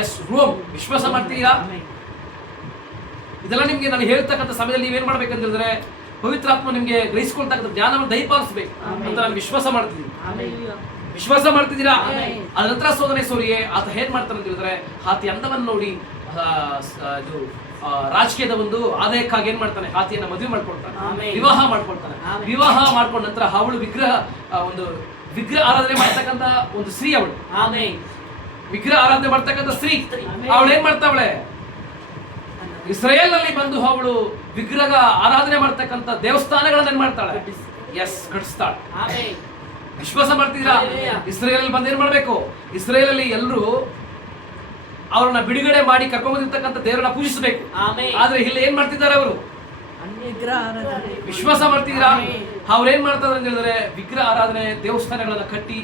ಎಸ್ ರೋಮ್. ವಿಶ್ವಾಸ ಮಾಡ್ತೀರಾ? ಇದೆಲ್ಲ ನಿಮ್ಗೆ ನಾನು ಹೇಳ್ತಕ್ಕಂಥ ಸಮಯದಲ್ಲಿ ನೀವೇನ್ ಮಾಡ್ಬೇಕಂತ ಹೇಳಿದ್ರೆ ಪವಿತ್ರಾತ್ಮ ನಿಮ್ಗೆ ಗ್ರಹಿಸ್ಕೊಳ್ತಕ್ಕಂಥ ಜ್ಞಾನವನ್ನು ದಯಪಾಲಿಸಬೇಕು ಅಂತ ನಾನು ವಿಶ್ವಾಸ ಮಾಡ್ತಿದ್ದೀನಿ. ವಿಶ್ವಾಸ ಮಾಡ್ತಿದ್ದೀರಾ? ಅದ ನಂತರ ಸೋದನೆ ಸೋರಿಯೇ ಆತ ಏನ್ ಮಾಡ್ತಾನೆ ಅಂತ ಹೇಳಿದ್ರೆ ಆತಿ ಅಂದವನ್ನು ನೋಡಿ ಇದು ರಾಜಕೀಯದ ಒಂದು ಆದಾಯಕ್ಕಾಗಿ ಏನ್ ಮಾಡ್ತಾನೆ, ಆತಿಯನ್ನ ಮದುವೆ ಮಾಡ್ಕೊಳ್ತಾನೆ, ವಿವಾಹ ಮಾಡ್ಕೊಳ್ತಾನೆ. ವಿವಾಹ ಮಾಡ್ಕೊಂಡ ನಂತರ ಅವಳು ಒಂದು ವಿಗ್ರಹ ಆರಾಧನೆ ಮಾಡ್ತಕ್ಕಂಥ ಒಂದು ಸ್ತ್ರೀ ಅವಳು. ವಿಗ್ರಹ ಆರಾಧನೆ ಮಾಡ್ತಕ್ಕಂಥ ಸ್ತ್ರೀ ಅವಳು ಏನ್ ಮಾಡ್ತಾವಳೆ, ಇಸ್ರೇಲ್ ನಲ್ಲಿ ಬಂದು ಅವಳು ವಿಗ್ರಹ ಆರಾಧನೆ ಮಾಡ್ತಕ್ಕಂಥ ದೇವಸ್ಥಾನಗಳನ್ನ ಏನ್ ಮಾಡ್ತಾಳೆ, ಎಸ್ ಕಟ್ಟಿಸ್ತಾಳೆ. ವಿಶ್ವಾಸ ಮಾಡ್ತಿದ್ದೀರಾ? ಇಸ್ರೇಲ್ ಬಂದು ಏನ್ ಮಾಡ್ಬೇಕು, ಇಸ್ರೇಲ್ ಅಲ್ಲಿ ಎಲ್ಲರೂ ಅವ್ರನ್ನ ಬಿಡುಗಡೆ ಮಾಡಿ ಕರ್ಕೊಂಡ್ ಬಂದಿರ್ತಕ್ಕಂಥ ದೇವರನ್ನ ಪೂಜಿಸಬೇಕು. ಆದ್ರೆ ಇಲ್ಲಿ ಏನ್ ಮಾಡ್ತಿದ್ದಾರೆ ಅವರು, ವಿಶ್ವಾಸ ಮಾಡ್ತಿದ್ದೀರಾ? ಅವ್ರು ಏನ್ ಮಾಡ್ತಾರೆ ಅಂತ ಹೇಳಿದ್ರೆ ವಿಗ್ರಹ ಆರಾಧನೆ ದೇವಸ್ಥಾನಗಳನ್ನ ಕಟ್ಟಿ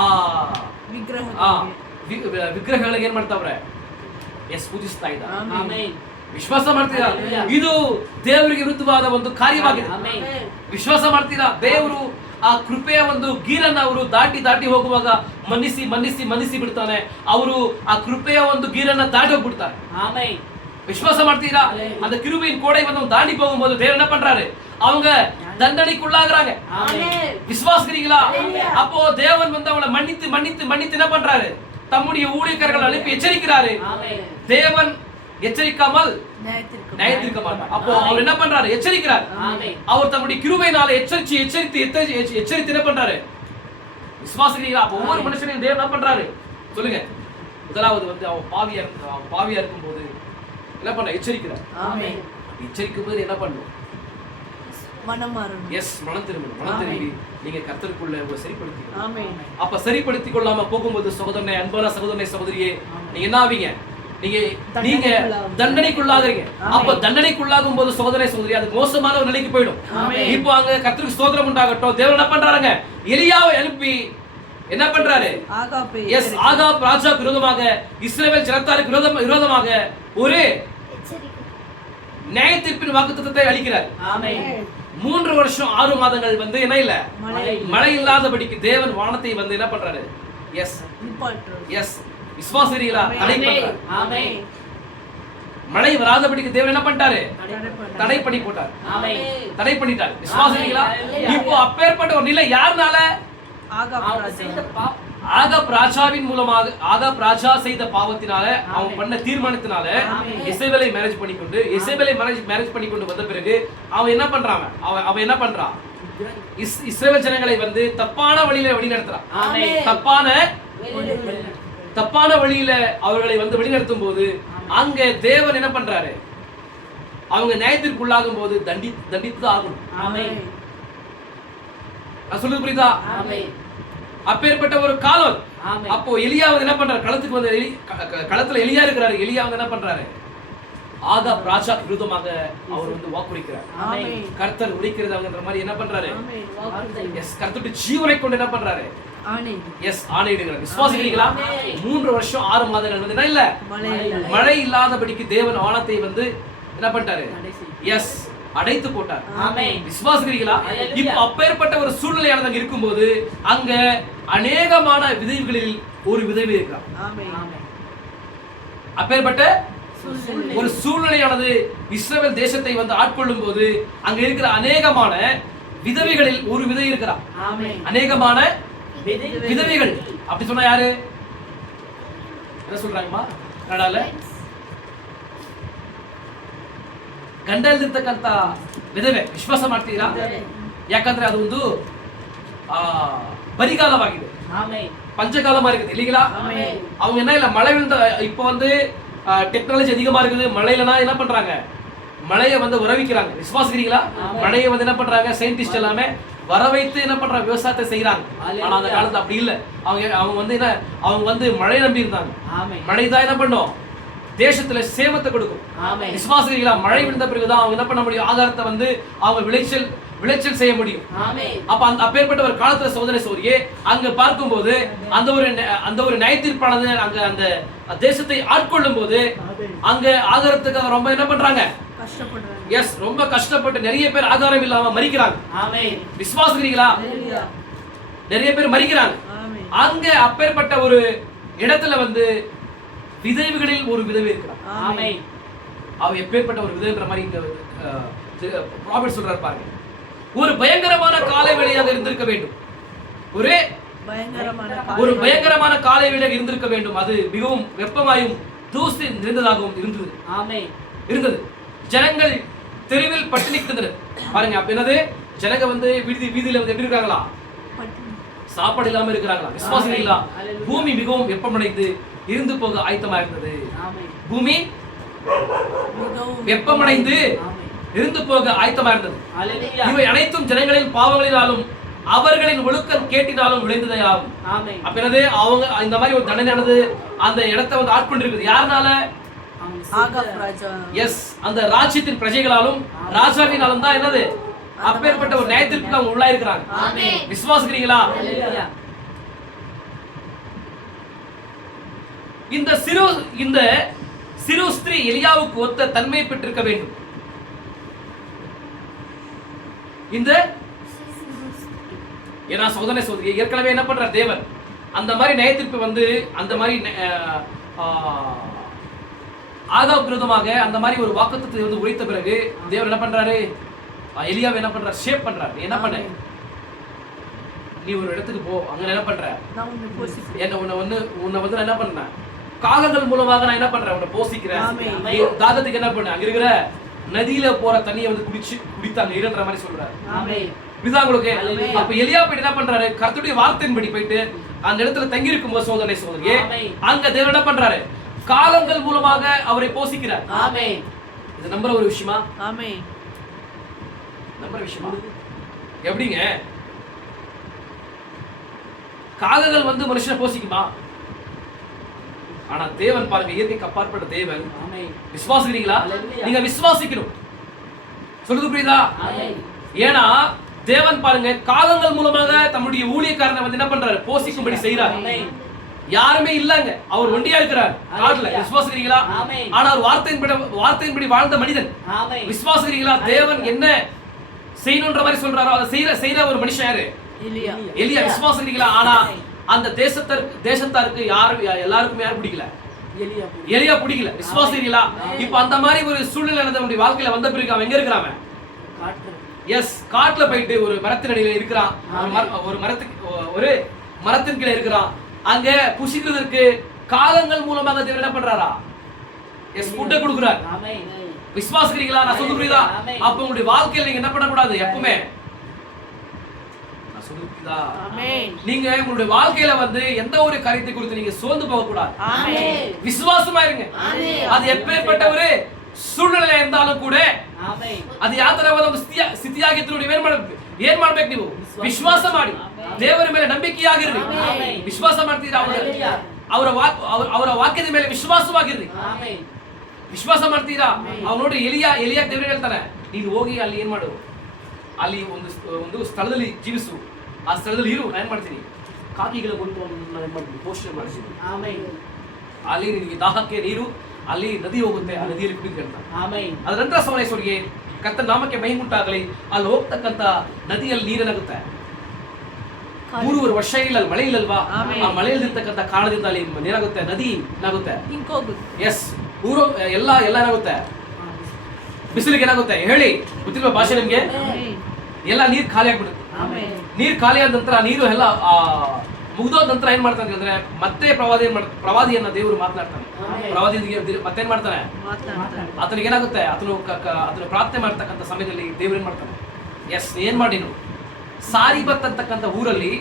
ಆ ವಿಗ್ರಹಗಳಿಗೆ ಏನ್ ಮಾಡ್ತಾವ್ರೆ, ಎಸ್ ಪೂಜಿಸ್ತಾ ಇದ್ದಾರೆ. ವಿಶ್ವಾಸ ಮಾಡ್ತೀರಾ? ಇದು ದೇವರಿಗೆ ವಿರುದ್ಧವಾದ ಒಂದು ಕಾರ್ಯವಾಗಿದೆ. ವಿಶ್ವಾಸ ಮಾಡ್ತೀರಾ? ದೇವರು ಆ ಕೃಪೆಯ ಒಂದು ಗೀರನ್ನ ಅವರು ದಾಟಿ ಹೋಗುವಾಗ ಮನ್ನಿಸಿ ಬಿಡ್ತಾನೆ. ಅವರು ಆ ಕೃಪೆಯ ಒಂದು ಗೀರನ್ನ ದಾಟಿ ಹೋಗ್ಬಿಡ್ತಾರೆ. விசுவாசம் ಮಾಡ್ತೀರಾ? அந்த கிருபையின் கோடை வந்து தாண்டி போகும்போது தேவன் என்ன பண்றாரு, அவங்க தண்டனைக்குள்ளாகுறாங்க. விசுவாசிக்கிறீங்களா? அப்போ தேவன் வந்து அவங்களை மன்னித்து என்ன பண்றாரு, தம்முடைய ஊழியக்காரர்களை அனுப்பி எச்சரிக்கிறாரு. தேவன் எச்சரிக்காமல் நியாயத்திருக்க மாட்டார். அப்போ அவர் என்ன பண்றாரு, எச்சரிக்கிறார். அவர் தம்முடைய கிருபையினால எச்சரித்து என்ன பண்றாரு, விசுவாசிக்கிறீங்களா? அப்போ ஒவ்வொரு மனுஷனையும் தேவன் என்ன பண்றாரு சொல்லுங்க. முதலாவது வந்து அவன் பாவியா இருக்கும்போது என்ன பண்ண, எச்சரிக்கிறார். எச்சரிக்கும் போது என்ன பண்ணும், மனம் மாறணும். எஸ், மனம் திரும்பி நீங்க கர்த்தருக்குள்ள உங்களை சரிப்படுத்திக்கணும். அப்ப சரிப்படுத்திக் கொள்ளாம போகும்போது சகோதரனே, அன்பான சகோதரனே, சகோதரியே, நீங்க என்ன ஆவீங்க, நீங்க தண்டனைக்குள்ளாகிறீங்க. அப்ப தண்டனைக்குள்ளாகும் போது சகோதரனே, சகோதரி, அது மோசமான ஒரு நிலைக்கு போயிடும். இப்போ அங்க கர்த்தருக்கு ஸ்தோத்திரம் உண்டாகட்டும். தேவன் என்ன பண்றாருங்க, எலியாவை எழுப்பி என்ன பண்றாரு, எஸ் ஆகாப் ராஜாவுக்கு விரோதமாக, இஸ்ரவேல் ஜனத்தாருக்கு விரோதமாக ஒரு நியாய தீர்ப்பின் வாக்குத்தத்தத்தை அளிக்கிறார். 3 வருஷம் 6 மாதங்கள் வந்து என்ன இல்ல, மழை இல்லாதபடிக்கு தேவன் வானத்தை வந்து என்ன பண்றாரு, எஸ் எஸ் விசுவாசிக்கிறீங்களா, தடை பண்றாரு. மழை வராதபடிக்கு தேவன் என்ன பண்ணிட்டாரு, தடை பண்ணிட்டார். விசுவாசிக்கிறீங்களா? இப்போ அப்பேற்பட்ட ஒரு நிலை யாருனால, ஆகாப் ராஜாவின் மூலமாக, ஆகாப் ராஜா செய்த பாவத்தினால, அவன் பண்ண தீர்மானத்தினால எசேபேலை மேரேஜ் பண்ணிக்கொண்டு வந்த பிறகு அவன் என்ன பண்றான், அவன் என்ன பண்றான், இஸ்ரவேல் ஜனங்களை வந்து தப்பான வழியில வழிநடத்துறான். தப்பான வழியில அவர்களை வந்து வழிநடத்தும் போது அங்க தேவன் என்ன பண்றாரு, அவங்க நியாயத்திற்குள்ளாகும் போது தண்டித்து தான் ஆகணும். நான் சொல்றது புரியுதா? அப்பேற்பட்ட ஒரு காலம். அப்போ எலியா வந்து என்ன பண்றாரு, களத்துல எலியா இருக்கிறாரு. எலியா வந்து என்ன பண்றாரு, ஆகாப் ராஜாக்கு விரோதமாக அவர் வந்து வாக்குரைக்கிறார். கர்த்தர் உரைக்கிறதுங்கிற மாதிரி என்ன பண்றாரு, எஸ் கர்த்தருடைய ஜீவனை கொண்டு என்ன பண்றாரு, எஸ் ஆணையிடுகிறார். விசுவாசிக்கிறீங்களா? 3 வருஷம் 6 மாதங்கள் வந்து என்ன இல்ல, மழை இல்லாதபடிக்கு தேவன் வானத்தை வந்து என்ன பண்ணிட்டாரு, எஸ் அடைத்து போட்டார். விசுவாசிக்கிறீங்களா? இப்ப அப்பேற்பட்ட ஒரு சூழ்நிலையானது அங்க இருக்கும்போது அங்க அநேகமான விதவைகளில் ஒரு விதவை இருக்கிறார். அப்பேற்பட்ட ஒரு சூழ்நிலையானது இஸ்ரவேல் தேசத்தை வந்து ஆட்கொள்ளும் போது அங்க இருக்கிற அநேகமான விதவைகளில் ஒரு விதவை இருக்கிறார். அநேகமான விதவைகள் அப்படி சொன்னா யாரு, என்ன சொல்றாங்கம்மா கனடால, ಗಂಡಲ್ದಿರ್ತಕ್ಕಂಥ ವಿಧವೆ. ವಿಶ್ವಾಸ ಮಾಡ್ತೀರಾ? ಯಾಕಂದ್ರೆ ಅದು ಒಂದು ಬರಿಗಾಲವಾಗಿದೆ, பஞ்சகாலமா இருக்குது இல்லீங்களா? அவங்க என்ன இல்ல, மழை இப்ப வந்து டெக்னாலஜி அதிகமா இருக்குது. மழையிலனா என்ன பண்றாங்க, மழையை வந்து உறவிக்கிறாங்க. விசுவாசிக்கிறீங்களா? மழையை வந்து என்ன பண்றாங்க, சயின்டிஸ்ட் எல்லாமே வர வைத்து என்ன பண்றாங்க, விவசாயத்தை செய்யறாங்க. ஆனா அந்த காலத்துல அப்படி இல்ல. அவங்க வந்து என்ன, அவங்க வந்து மழை நம்பி இருந்தாங்க. மழை தான் என்ன பண்ணும், தேசத்துல சேமத்தை கொடுக்கும். விசுவாசிகளா, மழை விழுந்த பிறகுதான் அவங்க என்ன பண்ண முடியும், ஆதாரத்தை வந்து அவங்க விளைச்சல் செய்ய முடியும். அப்ப அப்பேற்பட்ட ஒரு காலத்துல சோதனை சோரியே அங்க பார்க்கும்போது அந்த ஒரு நியாயத்தீர்ப்பானது அங்க அந்த தேசத்தை ஆட்கொள்ளும் போது அங்க ஆதாரத்துக்காக ரொம்ப என்ன பண்றாங்க, எஸ், ரொம்ப கஷ்டப்பட்டு நிறைய பேர் ஆதாரம் இல்லாம மரிக்கிறாங்க. விசுவாசிக்கிறீங்களா, நிறைய பேர் மரிக்கிறாங்க. அங்க அப்பேற்பட்ட ஒரு இடத்துல வந்து விதவைகளில் ஒரு விதவை இருக்கிறார். அவ எப்பேற்பட்ட ஒரு விதவைன்ற மாதிரி இங்க ப்ராபர்ட் சொல்றாரு பாருங்க. ஒரு பயங்கரமான காலை வேளையாக இருந்திருக்க வேண்டும். ஒரு பயங்கரமான காலை வேளையாக இருந்திருக்க வேண்டும். அது மிகவும் வெப்பமாயும் தூசி நிறைந்ததாகவும் இருந்தது. ஜனங்கள் தெருவில் பட்டினி கிடந்தனர். பாருங்க, அப்ப என்னது, ஜனங்க வந்து வீதியில வந்து எப்படி இருக்காங்களா, சாப்பாடு இல்லாம இருக்கிறாங்களா. விசுவாசிகளா, பூமி மிகவும் வெப்பமடைந்து இருந்து போக ஆயத்தமா இருந்தது. பூமி வெப்பமடைந்து இருந்து போக ஆயத்தமா இருந்தது. இவை அனைத்தும் ஜனங்களின் பாவங்களினாலும் அவர்களின் ஒழுக்கம் கேட்டினாலும் விளைந்ததே ஆகும். அப்ப என்னது, அவங்க இந்த மாதிரி ஒரு தண்டனையானது அந்த இடத்தை வந்து ஆட்கொண்டிருக்குது. யாருனால, எஸ், அந்த ராஜ்யத்தின் பிரஜைகளாலும் ராஜாவினாலும் தான் என்னது, அப்பேற்பட்ட ஒரு நியாயத்திற்கு அவங்க உள்ளா இருக்கிறாங்க. விசுவாசிக்கிறீங்களா? இந்த சிறு ஸ்திரீ எலியாவுக்கு ஒத்த தன்மை பெற்றிருக்க வேண்டும். இந்த ஏன்னா சோதனை ஏற்கனவே என்ன பண்றார் தேவன், அந்த மாதிரி நியாயத்தீர்ப்பு வந்து அந்த மாதிரி ஆகாவுக்கு விரோதமாக அந்த மாதிரி ஒரு வாக்குத்தத்தத்தை வந்து உரைத்த பிறகு தேவன் என்ன பண்றாரு, எலியாவை என்ன பண்றாரு, ஷேப் பண்றாரு. என்ன பண்ண, நீ ஒரு இடத்துக்கு போ, அங்க என்ன பண்ற, உன்னை வந்து என்ன பண்ற, காகங்கள் மூலமாக நான் என்ன பண்றேன், உன்னை போஷிக்கிறேன். தாகத்துக்கு என்ன பண்ண, அங்க இருக்கிற நதியில போற தண்ணியை வந்து குடித்தாங்க இருன்ற மாதிரி சொல்றாரு. உங்களுக்கு அப்ப எலியா போயிட்டு என்ன பண்றாரு, கர்த்தருடைய வார்த்தையின்படி போயிட்டு அந்த இடத்துல தங்கி இருக்கும் போது சோதனையே அங்க தேவன் என்ன பண்றாரு, காலங்கள் மூலமாக அவரை போஷிக்கிறார். இது நம்புற ஒரு விஷயமா, நம்புற விஷயமா? எப்படிங்க காகங்கள் வந்து மனுஷனை போஷிக்குமா? ஆனா தேவன் பாருங்க, இயற்கைக்கு அப்பாற்பட்ட தேவன். விசுவாசிக்கிறீங்களா? நீங்க விசுவாசிக்கணும். சொல்லுது புரியுதா? ஏன்னா தேவன் பாருங்க காலங்கள் மூலமாக தம்முடைய ஊழியக்காரனை வந்து என்ன பண்றாரு, போஷிக்கும்படி செய்யறார். யாருமே இல்லங்க, அவர் ஒண்டியா இருக்கிறார் காட்டுல. விசுவாசிக்கிறீங்களா? ஆனா அவர் வார்த்தையின்படி வாழ்ந்த மனிதன். விசுவாசிக்கிறீங்களா? தேவன் என்ன செய்யணும்ன்ற மாதிரி சொல்றாரோ அதை செய்யற ஒரு மனுஷன் யாரு, எலியா. விசுவாசிக்கிறீங்களா? ஆனா அந்த தேசத்தாருக்கு எல்லாருக்கும் யார் பிடிக்கல, எலியா பிடிக்கல. விசுவாசிக்கிறீங்களா? இப்ப அந்த மாதிரி ஒரு சூழ்நிலை நம்முடைய வாழ்க்கையில வந்த பிறகு அவன் எங்க இருக்கிறான், எஸ், காட்டுல போயிட்டு ஒரு மரத்தின் அடியில இருக்கிறான். ஒரு மரத்தின் கீழே இருக்கிறான். அங்க புசிக்கிறதுக்கு காலங்கள் மூலமாக தேவன் என்ன பண்றாரா, எஸ், ஃபுட் கொடுக்கிறார். விசுவாசிக்கிறீங்களா? நான் சொல்ல புரியுதா? அப்ப உங்களுடைய வாழ்க்கையில நீங்க என்ன பண்ணக்கூடாது, எப்பவுமே நீங்க உங்களுடைய வாழ்க்கையில வந்து எந்த ஒரு காரியத்தை குறித்து நீங்க சோர்ந்து போக கூடாது. விசுவாசமா இருங்க. அது எப்பேற்பட்ட ஒரு ಸೂಳ್ಳೆ ಎಂದಾಲೂ ಕೂಡ ಅದು ಯಾವ ತರ ಒಂದು ಸ್ಥಿತಿಯಾಗಿತ್ತು ನೋಡಿ ಏನ್ ಮಾಡ್ಬೇಕು ನೀವು ವಿಶ್ವಾಸ ಮಾಡಿ ದೇವರ ಮೇಲೆ ನಂಬಿಕೆಯಾಗಿರ್ರಿ ವಿಶ್ವಾಸ ಮಾಡ್ತೀರಾ ಅವರ ವಾಕ್ಯದ ಮೇಲೆ ವಿಶ್ವಾಸವಾಗಿರ್ರಿ ವಿಶ್ವಾಸ ಮಾಡ್ತೀರಾ ಅವ್ರು ನೋಡಿ ಎಲಿಯಾ ದೇವರು ಹೇಳ್ತಾನೆ ನೀನು ಹೋಗಿ ಅಲ್ಲಿ ಏನ್ ಮಾಡು ಅಲ್ಲಿ ಒಂದು ಸ್ಥಳದಲ್ಲಿ ಜೀವಿಸು ಆ ಸ್ಥಳದಲ್ಲಿ ಇರು ನಾನು ಏನ್ ಮಾಡ್ತೀನಿ ಕಾಕಿಗಳ ಬಂದು ನಾನು ಏನ್ ಮಾಡ್ತೀನಿ ಪೋಷಣೆ ಮಾಡಿಸಿದ್ದೀನಿ ಅಲ್ಲಿ ನಿನಗೆ ದಾಹಕ್ಕೆ ನೀರು ಅಲ್ಲಿ ನದಿ ಹೋಗುತ್ತೆ ಆ ನದಿಯಲ್ಲಿ ಕುಡಿದು ಅದ ನಂತರ ಸೋಮೇಶ್ವರಿಗೆ ಕರ್ತ ನಾಮಕ್ಕೆ ಮಹಿಮೆ ಉಂಟಾಗಲಿ ಅಲ್ಲಿ ಹೋಗ್ತಕ್ಕಂತ ನದಿಯಲ್ಲಿ ನೀರೇನಾಗುತ್ತೆ 3 ವರ್ಷ ಇಲ್ಲ ಅಲ್ಲಿ ಮಳೆ ಇಲ್ಲಲ್ವಾ ಆ ಮಳೆಯಲ್ಲಿರ್ತಕ್ಕಂತ ಕಾರಣದಿಂದ ಅಲ್ಲಿ ನೀರಾಗುತ್ತೆ ನದಿ ಏನಾಗುತ್ತೆ ಎಸ್ ಊರು ಎಲ್ಲ ಏನಾಗುತ್ತೆ ಬಿಸಿಲಿಗೆ ಏನಾಗುತ್ತೆ ಹೇಳಿ ಗೊತ್ತಿಲ್ವಾ ಭಾಷೆ ನಿಮ್ಗೆ ಎಲ್ಲ ನೀರು ಖಾಲಿ ಆಗ್ಬಿಡುತ್ತೆ ನೀರು ಖಾಲಿ ಆದ ನಂತರ ನೀರು ಎಲ್ಲ ಮುಗಿದೋದ ನಂತರ ಏನ್ ಮಾಡ್ತಾನೆ ಅಂದ್ರೆ ಮತ್ತೆ ಪ್ರವಾದಿಯನ್ನ ದೇವರು ಮಾತನಾಡ್ತಾನೆ ಪ್ರವಾದಿಯೊಂದಿಗೆ ಮತ್ತೇನ್ ಮಾಡ್ತಾನೆ ಆತನಿಗೆ ಏನಾಗುತ್ತೆ ಅದನ್ನು ಪ್ರಾರ್ಥನೆ ಮಾಡ್ತಕ್ಕಂಥ ಸಮಯದಲ್ಲಿ ದೇವರು ಏನ್ ಮಾಡ್ತಾನೆ ಎಸ್ ಏನ್ ಮಾಡಿನು ಸಾರಿಬತ್ ಅಂತಕ್ಕಂಥ ಊರಲ್ಲಿ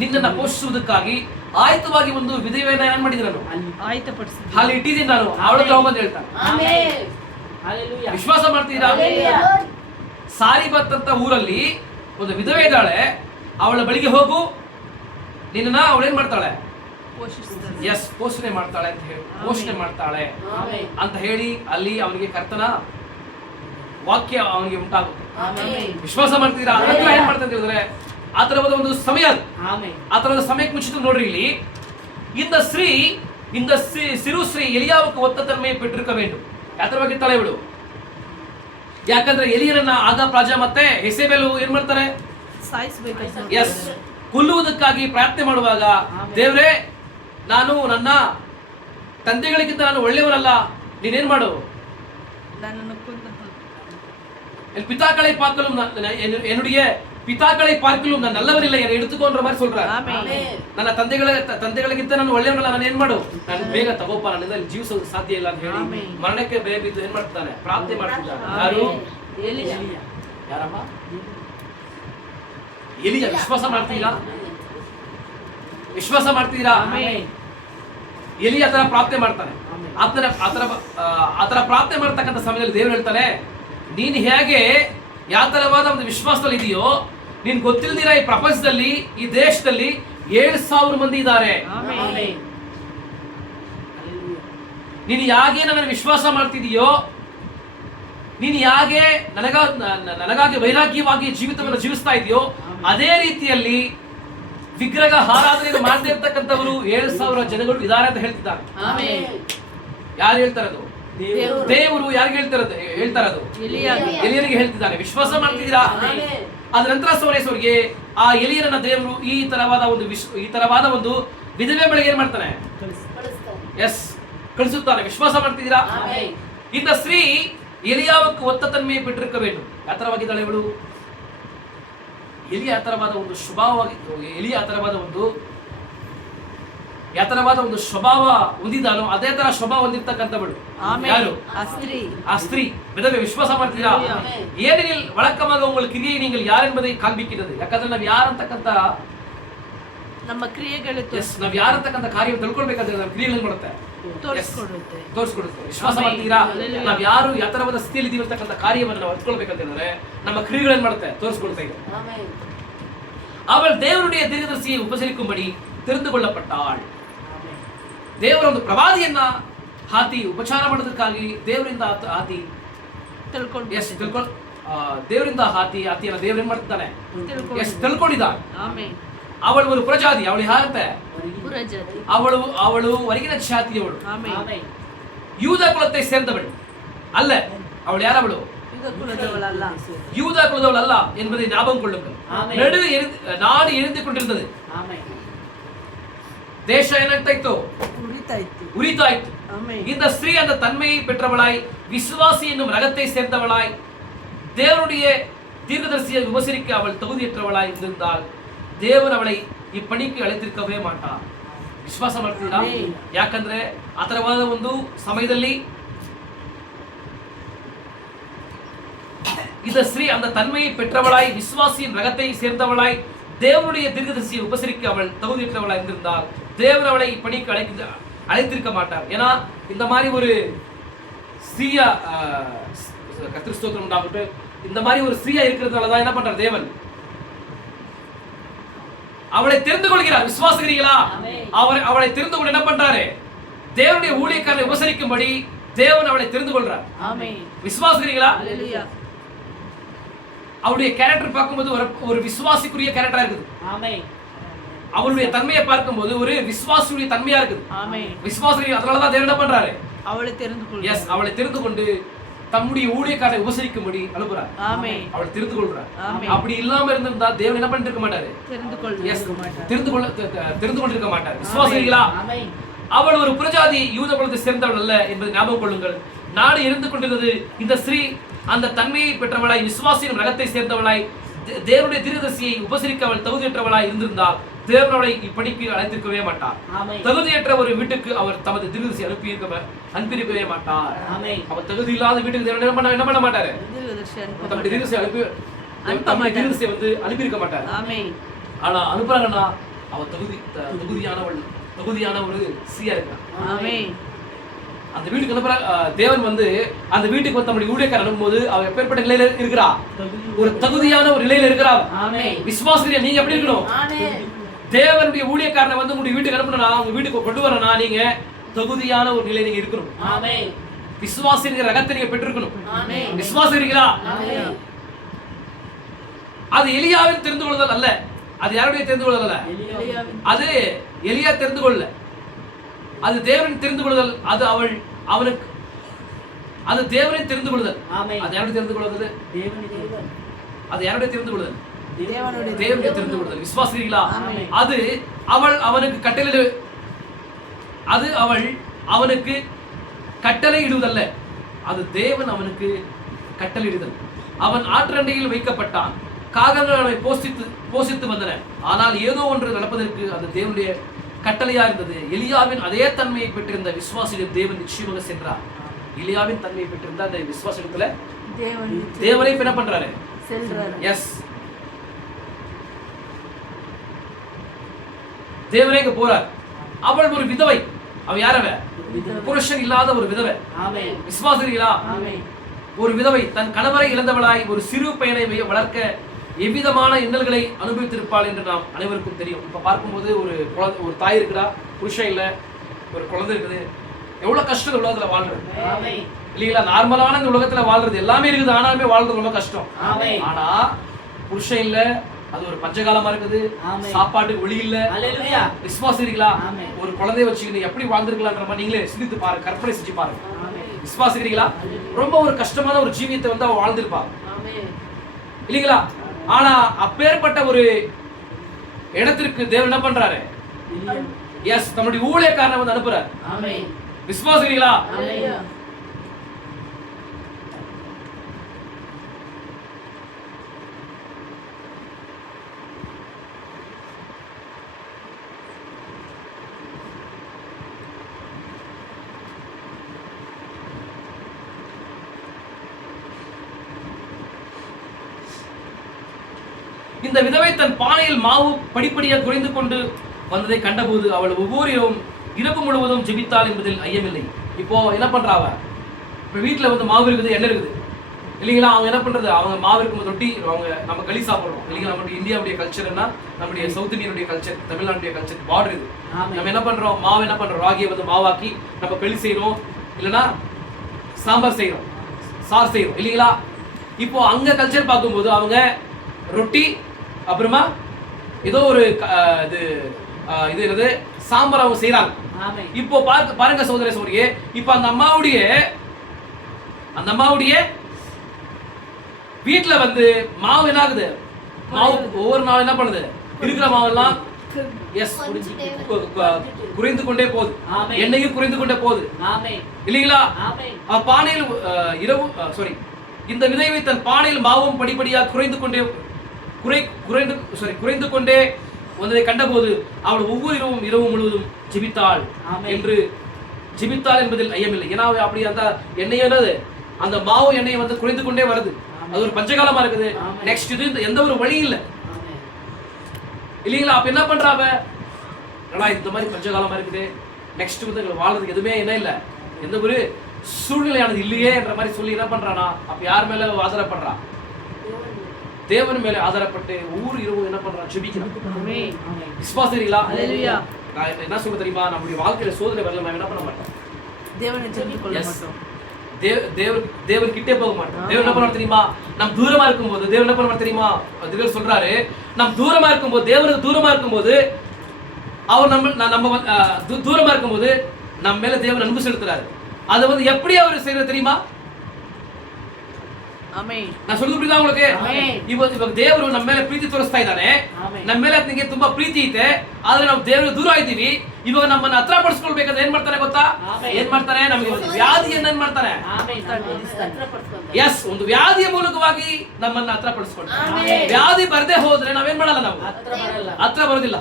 ನಿನ್ನನ್ನ ಪೋಷಿಸುವುದಕ್ಕಾಗಿ ಆಯ್ತವಾಗಿ ಒಂದು ವಿಧವೆಯನ್ನ ಏನ್ ಮಾಡಿದ್ದೀನಿ ನಾನು ಅಲ್ಲಿ ಇಟ್ಟಿದ್ದೀನಿ ನಾನು ಅವಳ ಹತ್ರ ಹೋಗೋದು ಹೇಳ್ತಾನೆ ವಿಶ್ವಾಸ ಮಾಡ್ತೀರಾ ಸಾರಿಬತ್ ಅಂತ ಊರಲ್ಲಿ ಒಂದು ವಿಧವೆ ಇದ್ದಾಳೆ, ಅವಳ ಬಳಿಗೆ ಹೋಗು, ನಿನ್ನ ಅವಳೇನ್ ಮಾಡ್ತಾಳೆ? ಎಸ್, ಪೋಷಣೆ ಮಾಡ್ತಾಳೆ ಅಂತ ಹೇಳಿ, ಪೋಷಣೆ ಮಾಡ್ತಾಳೆ ಅಂತ ಹೇಳಿ ಅಲ್ಲಿ ಅವನಿಗೆ ಕರ್ತನ ವಾಕ್ಯ ಅವನಿಗೆ ಉಂಟಾಗುತ್ತೆ. ವಿಶ್ವಾಸ ಮಾಡ್ತಿದ್ದೀರಾ? ಅದನ್ನ ಏನ್ ಮಾಡ್ತಾ ಅಂತ ಹೇಳಿದ್ರೆ ಆ ತರವಾದ ಒಂದು ಸಮಯ, ಆ ತರವಾದ ಸಮಯಕ್ಕೆ ಮುಂಚಿತ ನೋಡ್ರಿ ಇಲ್ಲಿ, இந்த சிறு ஸ்ரீ எலியாவுக்கு ஒத்த தன்மையை பெற்றிருக்க வேண்டும். ಯಾತರವಾಗಿರ್ತಾಳೆ ಇವಳು? ಯಾಕಂದ್ರೆ ಎಲಿಯನನ್ನ ಆಗ ರಾಜ ಮತ್ತೆ ಹೆಸೆಬೇಲು ಏನ್ ಮಾಡ್ತಾರೆ? ಎಸ್, ಕೊಲ್ಲುವುದಕ್ಕಾಗಿ ಪ್ರಾರ್ಥನೆ ಮಾಡುವಾಗ, ದೇವ್ರೇ, ನಾನು ನನ್ನ ತಂದೆಗಳಿಗಿಂತ ನಾನು ಒಳ್ಳೆಯವರಲ್ಲ, ನೀನೇನ್ ಮಾಡು, பிதாக்களை பார்க்கலும் என்னுடைய பிதாக்களை பார்க்கலும் நான் நல்லவரில்லை என்னை எடுத்துக்கோன்ற மாதிரி சொல்றார். ನನ್ನ ತಂದೆಗಳಿಗಿಂತ ನಾನು ಒಳ್ಳೆಯವನಲ್ಲ, ನಾನು ಏನ್ ಮಾಡು, ನಾನು ಬೇಗ ತಗೋಪ, ನನ್ನಿಂದ ಜೀವಿಸೋದು ಸಾಧ್ಯ ಇಲ್ಲ ಅಂತ ಹೇಳಿ ಮರಣಕ್ಕೆ ಬೇಗ ಬಿದ್ದು ಏನ್ ಮಾಡ್ತಾನೆ? ಪ್ರಾರ್ಥನೆ ಮಾಡ್ತಿದ್ದಾನೆ. ಯಾರು? ಯಾರಮ್ಮ? ಎಲಿಯ. ವಿಶ್ವಾಸ ಮಾಡ್ತೀರಾ? ವಿಶ್ವಾಸ ಮಾಡ್ತೀರಾ? ಎಲಿಯ ಆತರ ಪ್ರಾರ್ಥನೆ ಮಾಡ್ತಾನೆ. ಆತರ ಪ್ರಾರ್ಥನೆ ಮಾಡ್ತಕ್ಕಂಥ ಸಮಯದಲ್ಲಿ ದೇವರು ಹೇಳ್ತಾನೆ, ನೀನು ಹೇಗೆ ಯಾವ ತರವಾದ ಒಂದು ವಿಶ್ವಾಸದಲ್ಲಿ ಇದೆಯೋ, ನೀನ್ ಗೊತ್ತಿಲ್ದಿರ ಈ ಪ್ರಪಂಚದಲ್ಲಿ, ಈ ದೇಶದಲ್ಲಿ 7,000 ಮಂದಿ ಇದ್ದಾರೆ. ನೀನು ಯಾಕೆ ನನ್ನ ವಿಶ್ವಾಸ ಮಾಡ್ತಿದೀಯೋ, ನೀನು ಯಾಕೆ ನನಗಾಗಿ ವೈರಾಗ್ಯವಾಗಿ ಜೀವಿತವನ್ನು ಜೀವಿಸ್ತಾ ಇದೆಯೋ, ಅದೇ ರೀತಿಯಲ್ಲಿ ವಿಗ್ರಹ ಆರಾಧನೆ ಮಾಡದೇ ಇರ್ತಕ್ಕಂಥವರು 7,000 ಜನಗಳು ಇದ್ದಾರೆ ಅಂತ ಹೇಳ್ತಿದ್ದಾರೆ. ಯಾರು ಹೇಳ್ತಾರದು? ದೇವರು. ಯಾರಿಗೆ ಹೇಳ್ತಾರದು? ಎಲಿಯನಿಗೆ ಹೇಳ್ತಿದ್ದಾನೆ. ವಿಶ್ವಾಸ ಮಾಡ್ತಿದ್ದೀರಾ? ಅದ ನಂತರ ಸೋರೇಶ್ವರಿಗೆ ಆ ಎಲಿಯನನ್ನ ದೇವರು ಈ ತರವಾದ ಒಂದು ವಿಧವೆ ಬಳಿಗೆ ಏನ್ ಮಾಡ್ತಾನೆ? ಎಸ್, ಕಳಿಸುತ್ತಾನೆ. ವಿಶ್ವಾಸ ಮಾಡ್ತಿದ್ದೀರಾ? இந்த ஸ்ரீ எலியாவுக்கு ஒத்த தன்மையை பெற்றிருக்க வேண்டும். ಯಾತರವಾಗಿದ್ದಾಳೆ ಇವಳು? ಎಲಿಯ ಆತರವಾದ ಒಂದು ಸ್ವಭಾವವಾಗಿತ್ತು. ಎಲಿಯ ಆತರವಾದ ಒಂದು ಸ್ವಭಾವ ಹೊಂದಿದ್ದಾನೋ ಅದೇ ತರ ಸ್ವಭಾವ ಹೊಂದಿರ್ತಕ್ಕಂಥವಳು ಯಾರು? ಆ ಸ್ತ್ರೀ ವಿಧವೆ. ವಿಶ್ವಾಸ ಮಾಡ್ತೀರಾ? ஏனெனில் வழக்கமாக உங்கள் கிரியை நீங்கள் யார் என்பதை காண்பிக்கிறது. ಯಾಕಂದ್ರೆ ನಾವು ಯಾರಂತಕ್ಕಂಥ ನಮ್ಮ ಕ್ರಿಯೆಗಳು, ನಾವು ಯಾರಂತಕ್ಕಂಥ ಕಾರ್ಯವನ್ನು ತಿಳ್ಕೊಳ್ಬೇಕಾದ್ರೆ ನಮ್ಮ ಕ್ರಿಯೆಗಳು ಮಾಡುತ್ತೆ, ತೋರಿಸ್ಕೊಡುತ್ತೆ. ವಿಶ್ವಾಸ ಮಾಡ್ತೀರಾ? ನಾವು ಯಾರು ಯಾವ ತರವಾದ ಸ್ಥಿತಿಯಲ್ಲಿ ಇದೀವಿ ಅಂತಕ್ಕಂಥ ಕಾರ್ಯವನ್ನು ನಾವು ಅರ್ಥಕೊಳ್ಬೇಕಂತಂದ್ರೆ ನಮ್ಮ ಕ್ರಿಯೆಗಳು ಏನ್ ಮಾಡುತ್ತೆ? ತೋರಿಸ್ಕೊಡ್ತಾ ಇದೆ. ಅವಳು ದೇವರುடைய தீர்க்கதரிசியை உபசரிக்கும்படி தெரிந்து கொள்ளப்பட்டாள். ದೇವರ ಒಂದು ಪ್ರವಾದಿಯನ್ನ ಹಾತಿ ಉಪಚಾರ ಮಾಡೋದಕ್ಕಾಗಿ ದೇವರಿಂದ ಹಾತಿ ದೇವರಿಂದ ಆತಿಯನ್ನ ದೇವರು ಏನ್ ಮಾಡ್ತಾನೆ? ತಿಳ್ಕೊಂಡಿದ್ದಾನೆ. ಅವಳು ಒಂದು ಪ್ರಜಾತಿ. ಅವಳು ಯಾರಂತೆ? ಅವಳು ಹೊರಗಿನ ಜಾತಿಯವಳು, ಯೂದ ಕುಲத்தை சேர்ந்தவள் அல்ல. ಅವಳು ಯಾರವಳು? யூத குலதவள் அல்ல என்பதை ஞாபகம் கொள்ளுங்கள். நாடு எரிந்து கொண்டிருந்தது. ದೇಶ ಏನಾಗ್ತಾಯಿತ್ತು? ಉರಿತಾಯಿತು. இந்த ஸ்ரீ அந்த தன்மையை பெற்றவளாய், விசுவாசி என்னும் ரகத்தை சேர்ந்தவளாய், தேவனுடைய தீர்க்கதரிசியை உபசரிக்க அவள் தகுதியற்றவளாய் இருந்தால் ದೇವರು ಅವளை இப்பணிக்கு அழைத்திருக்கவே மாட்டார். ವಿಶ್ವಾಸ ಮಾಡ್ತೀರಾ? ಯಾಕಂದ್ರೆ ಆ ತರವಾದ ಒಂದು ಸಮಯದಲ್ಲಿ இந்த ஸ்ரீ அந்த தன்மையை பெற்றவளாய், விசுவாசியின் ரகத்தை சேர்ந்தவளாய், தேவனுடைய தீர்க்கதரிசியை உபசரிக்க அவள் தகுதியற்றவளாய் இருந்திருந்தால் தேவர் அவளை இப்பணிக்கு அழைத்திருக்க மாட்டார். ஏன்னா இந்த மாதிரி ஒரு ஸ்ரீயா, கர்த்தர் ஸ்தோத்திரம் உண்டாகட்டும், இந்த மாதிரி ஒரு ஸ்ரீயா இருக்கிறதுனாலதான் என்ன பண்றார் தேவன்? அவளை தெரிந்து கொள்கிறார். விசுவாசிக்கிறீங்களா? அவளை தெரிந்து கொண்டு என்ன பண்றாரு? தேவனுடைய ஊழியக்காரனை உபசரிக்கும்படி தேவன் அவளை தெரிந்து கொள்றார். விசுவாசிக்கிறீங்களா? அவருடைய கேரக்டர் பார்க்கும்போது ஒரு விசுவாசிக்குரிய கேரக்டரா இருக்குது. அவளுடைய தன்மையை பார்க்கும்போது ஒரு விசுவாசியுடைய தன்மையா இருக்குது. விசுவாசி. அதனாலதான் தேவன் என்ன பண்றாரு? அவளை தெரிந்து கொண்டு தம்முடைய ஊழியக்காரனை உபசரிக்கும்படி அனுப்புறார். அவளை தெரிந்து கொள்றார். அப்படி இல்லாம இருந்திருந்தா தேவன் என்ன பண்ணிருக்க மாட்டாரு? தெரிந்து கொண்டிருக்க மாட்டார். விசுவாசிகளா? அவள் ஒரு புறஜாதி, யூத குலத்தை சேர்ந்தவள் அல்ல என்பதை ஞாபகம் கொள்ளுங்கள். நாடு இருந்து கொண்டிருந்தது. இந்த ஸ்ரீ அந்த தன்மையை பெற்றவளாய், விசுவாசியின் ரகத்தை சேர்ந்தவளாய், தேவனுடைய தீர்க்கதரிசியை உபசரிக்க அவள் தகுதியற்றவளாய் இருந்திருந்தால் தேவன் அவளை இப்பணிக்கு அழைத்திருக்கவே மாட்டார். தகுதியற்ற ஒரு வீட்டுக்கு அவர் தமது தீர்க்கதரிசி அனுப்பியிருக்கவே மாட்டார். அவர் தகுதி இல்லாத வீட்டுக்கு தேவன் என்ன பண்ண மாட்டாரு? தம்முடைய தீர்க்கதரிசி அனுப்பியிருக்க மாட்டார். ஆனா அனுப்புறாங்கன்னா அவர் தகுதியான ஒரு ஸ்ரீயா இருக்கிறார். அந்த வீட்டுக்கு அனுப்புற தேவன் வந்து அந்த வீட்டுக்கு வந்து நம்முடைய ஊழியக்காரர் அனுப்பும்போது அவர் எப்பேற்பட்ட நிலையில இருக்கிறா? ஒரு தகுதியான ஒரு நிலையில இருக்கிறா. விசுவாசிக்கிறீங்க? நீங்க எப்படி இருக்கணும்? தேவனுடைய ஊழியக்காரனை வந்து உங்களுடைய வீட்டுக்கு அனுப்பணும்னா, உங்க வீட்டுக்கு கொண்டு வரணும்னா நீங்க தகுதியான ஒரு நிலையில நீங்க இருக்கணும். விசுவாசிக்கிற ரகத்தை நீங்க பெற்றிருக்கணும். விசுவாசிக்கிறீங்களா? அது எலியாவின் தெரிந்து கொள்ளுதல் அல்ல. அது யாருடைய தெரிந்து கொள்ளுதல் அல்ல. அது எலியா தெரிந்து கொள்ளல. அது தேவனின் தெரிந்து கொள்ளுதல். அது அவனுக்கு அது தேவனின் தெரிந்து கொள்ளுதல். அது யாருடைய தெரிந்து கொள்ளுதல்? அது யாருடைய தெரிந்து கொள்ளுதல்? தேவனுடைய தெரிந்து கொள்ளுதல். விசுவாசிக்கிறீங்களா? அது அவனுக்கு கட்டளை அது அவனுக்கு கட்டளை இடுவதல்ல. அது தேவன் அவனுக்கு கட்டளை இடுதல். அவன் ஆற்றண்டையில் வைக்கப்பட்டான். காகங்கள் அவனை போஷித்து வந்தன. ஆனால் ஏதோ ஒன்று நடப்பதற்கு அது தேவனுடைய கட்டளையா இருந்தது. எலியாவின் அதே தன்மையை பெற்றிருந்த விசுவாசிகள் தேவன் நிச்சயமாக சென்றார். எலியாவின் தன்மையை பெற்றிருந்த அந்த விசுவாசத்துல தேவனை என்ன பண்றாரு? எஸ், தேவனே இங்க போறார். அவள் ஒரு விதவை. அவ யாரவ? புருஷன் இல்லாத ஒரு விதவை. விசுவாசிகளா? ஒரு விதவை தன் கணவரை இழந்தவளாய் ஒரு சிறு பையனை வளர்க்க எவ்விதமான இன்னல்களை அனுபவித்திருப்பாள் என்று நாம் அனைவருக்கும் தெரியும். இப்ப பார்க்கும்போது ஒரு தாய் இருக்கிறா, புருஷன் இல்ல, ஒரு குழந்தை இருக்குது. எவ்வளவு கஷ்டம் இந்த உலகத்துல வாழ்றது இல்லைங்களா? நார்மலான இந்த உலகத்துல வாழ்றது எல்லாமே இருக்குது, ஆனாலுமே வாழ்றது ரொம்ப கஷ்டம். ஆனா புருஷன் இல்ல, அது ஒரு பஞ்சகாலமா இருக்குது. சாப்பாட்டுக்கு ஒளி இல்ல. விசுவாசிக்கிறீங்களா? ஒரு குழந்தைய வச்சுக்கிட்டு எப்படி வாழ்ந்திருக்கலான்ற மாதிரி நீங்களே சிந்தித்து பாருங்க, கற்பனை செஞ்சு பாருங்க. விசுவாசிக்கிறீங்களா? ரொம்ப ஒரு கஷ்டமான ஒரு ஜீவியத்தை வந்து அவ வாழ்ந்திருப்பா இல்லைங்களா? ஆனா அப்பேற்பட்ட ஒரு இடத்திற்கு தேவன் என்ன பண்றாரு? எஸ், நம்முடைய ஊழியக்காரனை வந்து அனுப்புறாரு. விசுவாசிக்கிறீங்களா? இந்த விதவை தன் பானையில் மாவு படிப்படியாக குறைந்து கொண்டு வந்ததை கண்டபோது அவள் ஒவ்வொரு இரவு முழுவதும் ஜெபித்தாள் என்பதில் ஐயமில்லை. இப்போ என்ன பண்றா? அவ இப்போ வீட்டில் வந்து மாவு இருக்குது, எண்ணெய் இருக்குது இல்லைங்களா? அவங்க என்ன பண்றது? அவங்க மாவு இருக்கும்போது ரொட்டி, நம்ம களி சாப்பிடுறோம் இல்லைங்களா? நம்மளுடைய இந்தியாவுடைய கல்ச்சர்னா, நம்முடைய சவுத் இந்தியனுடைய கல்ச்சர், தமிழ்நாட்டுடைய கல்ச்சர் பார்டர் இது. நம்ம என்ன பண்றோம்? மாவு என்ன பண்றோம்? ராகியை வந்து மாவாக்கி நம்ம களி செய்யறோம், இல்லைன்னா சாம்பார் செய்யறோம், சார் செய்யறோம் இல்லைங்களா? இப்போ அங்க கல்ச்சர் பார்க்கும்போது அவங்க ரொட்டி, அப்புறமா ஏதோ ஒரு இது என்னது சாம்பார் அவங்க செய்யறாங்க. இப்போ பாருங்க சகோதர சகோதரியே, இப்போ அந்த அம்மாவுடைய வீட்டுல வந்து மாவு என்ன ஆகுது? மாவு ஒவ்வொரு நாள் என்ன பண்ணுது? இருக்கிற மாவெல்லாம் எஸ் குறைந்து கொண்டே போகுது. எண்ணெயும் குறைந்து கொண்டே போகுது இல்லைங்களா? பானையில் இந்த விதைவை தன் பானையில் மாவும் படிப்படியாக குறைந்து கொண்டே வந்ததை கண்டபோது அவள் ஒவ்வொரு இரவு முழுவதும் ஜெபித்தாள் என்பதில் ஐயமில்லை. ஏன்னா அப்படி அந்த எண்ணெய் அந்த மாவு எண்ணெய் வந்து குறைந்து கொண்டே வருது. அது ஒரு பஞ்சகாலமா இருக்குது. நெக்ஸ்ட் இது எந்த ஒரு வழி இல்லை இல்லைங்களா? அப்ப என்ன பண்றாங்க? இந்த மாதிரி பஞ்சகாலமா இருக்குது, நெக்ஸ்ட் வந்து வாழ்றதுக்கு எதுவுமே என்ன இல்லை, எந்த ஒரு சூழ்நிலையானது இல்லையே என்ற மாதிரி சொல்லி என்ன பண்றானா? அப்ப யார் மேல ஆதரப்படுறா? தேவன் மேல ஆதரப்பட்டு ஒவ்வொரு இரவும் என்ன பண்றான்? ஜெபிக்கிறான். விசுவாசிக்கிறீங்களா? நான் என்ன சொல்ல தெரியுமா? நம்முடைய வாழ்க்கையில சோதனை வரல, நான் என்ன பண்ண மாட்டோம்? தேவனை தெரிந்து கொள்ள மாட்டோம். தேவன் கிட்டே போக மாட்டோம். தேவன் என்ன பண்ணுவார் தெரியுமா? நாம் தூரமா இருக்கும்போது தேவன் என்ன பண்ணுவார் தெரியுமா? தேவன் சொல்றாரு, நாம் தூரமா இருக்கும்போது, தேவனுக்கு தூரமா இருக்கும்போது, அவர் நம்ம தூரமா இருக்கும்போது நம்ம மேல தேவன் அன்பு செலுத்துறாரு. அதை வந்து எப்படி அவர் செய்யறது தெரியுமா? நான் சொல்றது புரியுதಾ உங்களுக்கு? ಇವಾಗ ದೇವರು ನಮ್ಮ ಮೇಲೆ ಪ್ರೀತಿ ತೋರಿಸ್ತಾ ಇದ್ದಾನೆ. ನಮ್ಮ ಮೇಲೆ ನಿಮಗೆ ತುಂಬಾ ಪ್ರೀತಿ ಇದೆ, ಆದ್ರೆ ನಾವು ದೇವರಿಗೆ ದೂರ ಇದ್ದೀವಿ. ಇವಾಗ ನಮ್ಮನ್ನ ಹತ್ರ ಪಡಿಸ್ಕೊಳ್ಬೇಕಾದ್ರೆ ಏನ್ ಮಾಡ್ತಾನೆ ಗೊತ್ತಾ? ಏನ್ ಮಾಡ್ತಾನೆ? ನಮಗೆ ಒಂದು ವ್ಯಾಧಿಯನ್ನ ಏನ್ ಮಾಡ್ತಾನೆ? ಎಸ್, ಒಂದು ವ್ಯಾಧಿಯ ಮೂಲಕವಾಗಿ ನಮ್ಮನ್ನ ಹತ್ರ ಪಡಿಸ್ಕೊಳ್ತಾನೆ. ವ್ಯಾಧಿ ಬರದೆ ಹೋದ್ರೆ ನಾವೇನ್ ಮಾಡಲ್ಲ, ನಾವು ಹತ್ರ ಬರೋದಿಲ್ಲ.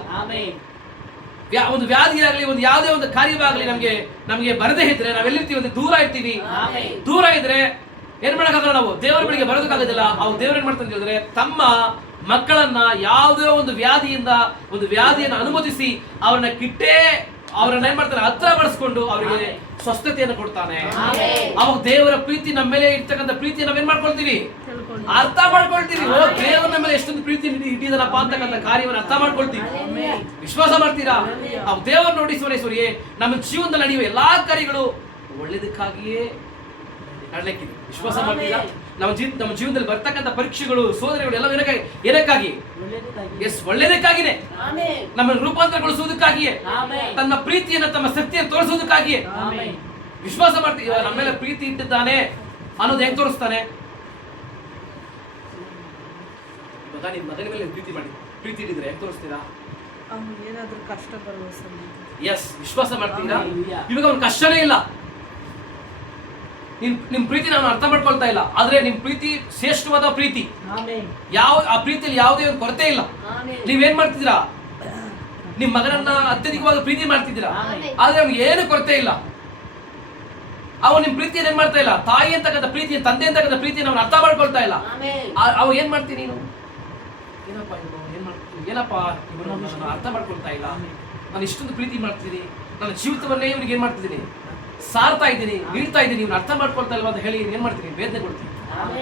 ಒಂದು ವ್ಯಾಧಿ ಆಗಲಿ, ಒಂದು ಯಾವುದೇ ಒಂದು ಕಾರ್ಯವಾಗಲಿ ನಮಗೆ ಬರದೇ ಇದ್ರೆ ನಾವೆಲ್ಲಿರ್ತೀವಿ ಅಂದ್ರೆ ದೂರ ಇರ್ತೀವಿ. ದೂರ ಇದ್ರೆ ಏನ್ ಮಾಡಕ್ಕಾಗಲ್ಲ, ನಾವು ದೇವರ ಬಳಿಗೆ ಬರೋದಕ್ಕಾಗೋದಿಲ್ಲ. ಅವ್ರು ದೇವ್ರು ಏನ್ ಮಾಡ್ತಾರೆ ಹೇಳಿದ್ರೆ, ತಮ್ಮ ಮಕ್ಕಳನ್ನ ಯಾವುದೇ ಒಂದು ವ್ಯಾಧಿಯನ್ನು ಅನುಮತಿಸಿ ಅವ್ರನ್ನ ಅವರನ್ನ ಏನ್ ಮಾಡ್ತಾನೆ, ಹತ್ರ ಬಡಿಸ್ಕೊಂಡು ಅವರಿಗೆ ಸ್ವಸ್ಥತೆಯನ್ನು ಕೊಡ್ತಾನೆ. ಅವಾಗ ದೇವರ ಪ್ರೀತಿ ನಮ್ಮ ಮೇಲೆ ಇರ್ತಕ್ಕಂಥ ಪ್ರೀತಿ ನಾವೇನ್ ಮಾಡ್ಕೊಳ್ತೀವಿ, ಅರ್ಥ ಮಾಡ್ಕೊಳ್ತೀವಿ. ಓ, ದೇವರ ನಮ್ಮ ಮೇಲೆ ಎಷ್ಟೊಂದು ಪ್ರೀತಿ ಇಟ್ಟಿದ್ದಾನಪ್ಪ ಅಂತಕ್ಕಂಥ ಕಾರ್ಯವನ್ನು ಅರ್ಥ ಮಾಡ್ಕೊಳ್ತೀವಿ. ವಿಶ್ವಾಸ ಮಾಡ್ತೀರಾ? ಅವ್ ದೇವರು ನೋಡಿ ಸೋರೇಶ್ವರಿಯೇ, ನಮ್ಮ ಜೀವನದಲ್ಲಿ ನಡೆಯುವ ಎಲ್ಲಾ ಕಾರ್ಯಗಳು ಒಳ್ಳೇದಕ್ಕಾಗಿಯೇ ನಡಲಿಕ್ಕಿದೆ. ವಿಶ್ವಾಸ ಮಾಡ್ತೀರಾ? ನಮ್ಮ ಜೀವನದಲ್ಲಿ ಬರ್ತಕ್ಕಂಥ ಪರೀಕ್ಷೆಗಳು, ಸೋದನೆಗಳು ಎಲ್ಲ ಏನಕ್ಕಾಗಿ? ಎಸ್, ಒಳ್ಳೇದಕ್ಕಾಗಿನೇ, ನಮ್ಮನ್ನು ರೂಪಾಂತರಗೊಳಿಸುವುದಕ್ಕಾಗಿಯೇ, ತನ್ನ ಪ್ರೀತಿಯನ್ನು ತಮ್ಮ ಶಕ್ತಿಯನ್ನು ತೋರಿಸುವುದಕ್ಕಾಗಿಯೇ. ವಿಶ್ವಾಸ ಮಾಡ್ತೀವಿ. ನಮ್ಮ ಮೇಲೆ ಪ್ರೀತಿ ಇಟ್ಟಿದ್ದಾನೆ ಅನ್ನೋದು ಹೆಂಗ್ ತೋರಿಸ್ತಾನೆ? ಇವಾಗ ನಿಮ್ಮ ಮಗನ ಮೇಲೆ ಪ್ರೀತಿ ಇಟ್ಟಿದ್ರೆ ಹೆಂಗ್ ತೋರಿಸ್ತೀರಾ? ಏನಾದ್ರೂ ಕಷ್ಟ ಬರುವ ಎಸ್, ವಿಶ್ವಾಸ ಮಾಡ್ತೀರಾ? ಇವಾಗ ಅವ್ನ ಕಷ್ಟನೇ ಇಲ್ಲ, ನಿಮ್ ಪ್ರೀತಿ ನಾನು ಅರ್ಥ ಮಾಡ್ಕೊಳ್ತಾ ಇಲ್ಲ, ಆದ್ರೆ ನಿಮ್ ಪ್ರೀತಿ ಶ್ರೇಷ್ಠವಾದ ಪ್ರೀತಿ. ಆ ಪ್ರೀತಿಯಲ್ಲಿ ಯಾವುದೇ ಒಂದು ಕೊರತೆ ಇಲ್ಲ. ನೀವೇನ್ ಮಾಡ್ತಿದ್ದೀರಾ? ನಿಮ್ ಮಗನನ್ನ ಅತ್ಯಧಿಕವಾಗಿ ಪ್ರೀತಿ ಮಾಡ್ತಿದ್ದೀರಾ, ಆದ್ರೆ ಅವ್ನಿಗೆ ಏನು ಕೊರತೆ ಇಲ್ಲ. ಅವ ನಿಮ್ ಪ್ರೀತಿಯನ್ನು ಏನ್ ಮಾಡ್ತಾ ಇಲ್ಲ, ತಾಯಿ ಅಂತಕ್ಕಂಥ ಪ್ರೀತಿ, ತಂದೆ ಅಂತಕ್ಕಂಥ ಪ್ರೀತಿಯನ್ನು ಅವ್ನು ಅರ್ಥ ಮಾಡ್ಕೊಳ್ತಾ ಇಲ್ಲ. ಅವ ಏನ್ ಮಾಡ್ತೀನಿ ನೀನು? ಏನಪ್ಪ ಇವನು ಅರ್ಥ ಮಾಡ್ಕೊಳ್ತಾ ಇಲ್ಲ, ನಾನು ಇಷ್ಟೊಂದು ಪ್ರೀತಿ ಮಾಡ್ತೀನಿ, ನನ್ನ ಜೀವಿತವನ್ನೇ ಇವನಿಗೆ ಏನ್ ಮಾಡ್ತಿದ್ದೀನಿ, ಸಾರ್ತಾ ಇದ್ದೀನಿ, ನೀಡ್ತಾ ಇದ್ದೀನಿ, ಇವ್ನು ಅರ್ಥ ಮಾಡ್ಕೊಳ್ತಾ ಇಲ್ವಾ ಅಂತ ಹೇಳಿ ಏನ್ ಮಾಡ್ತೀನಿ, ವೇದನೆ ಕೊಡ್ತೀನಿ.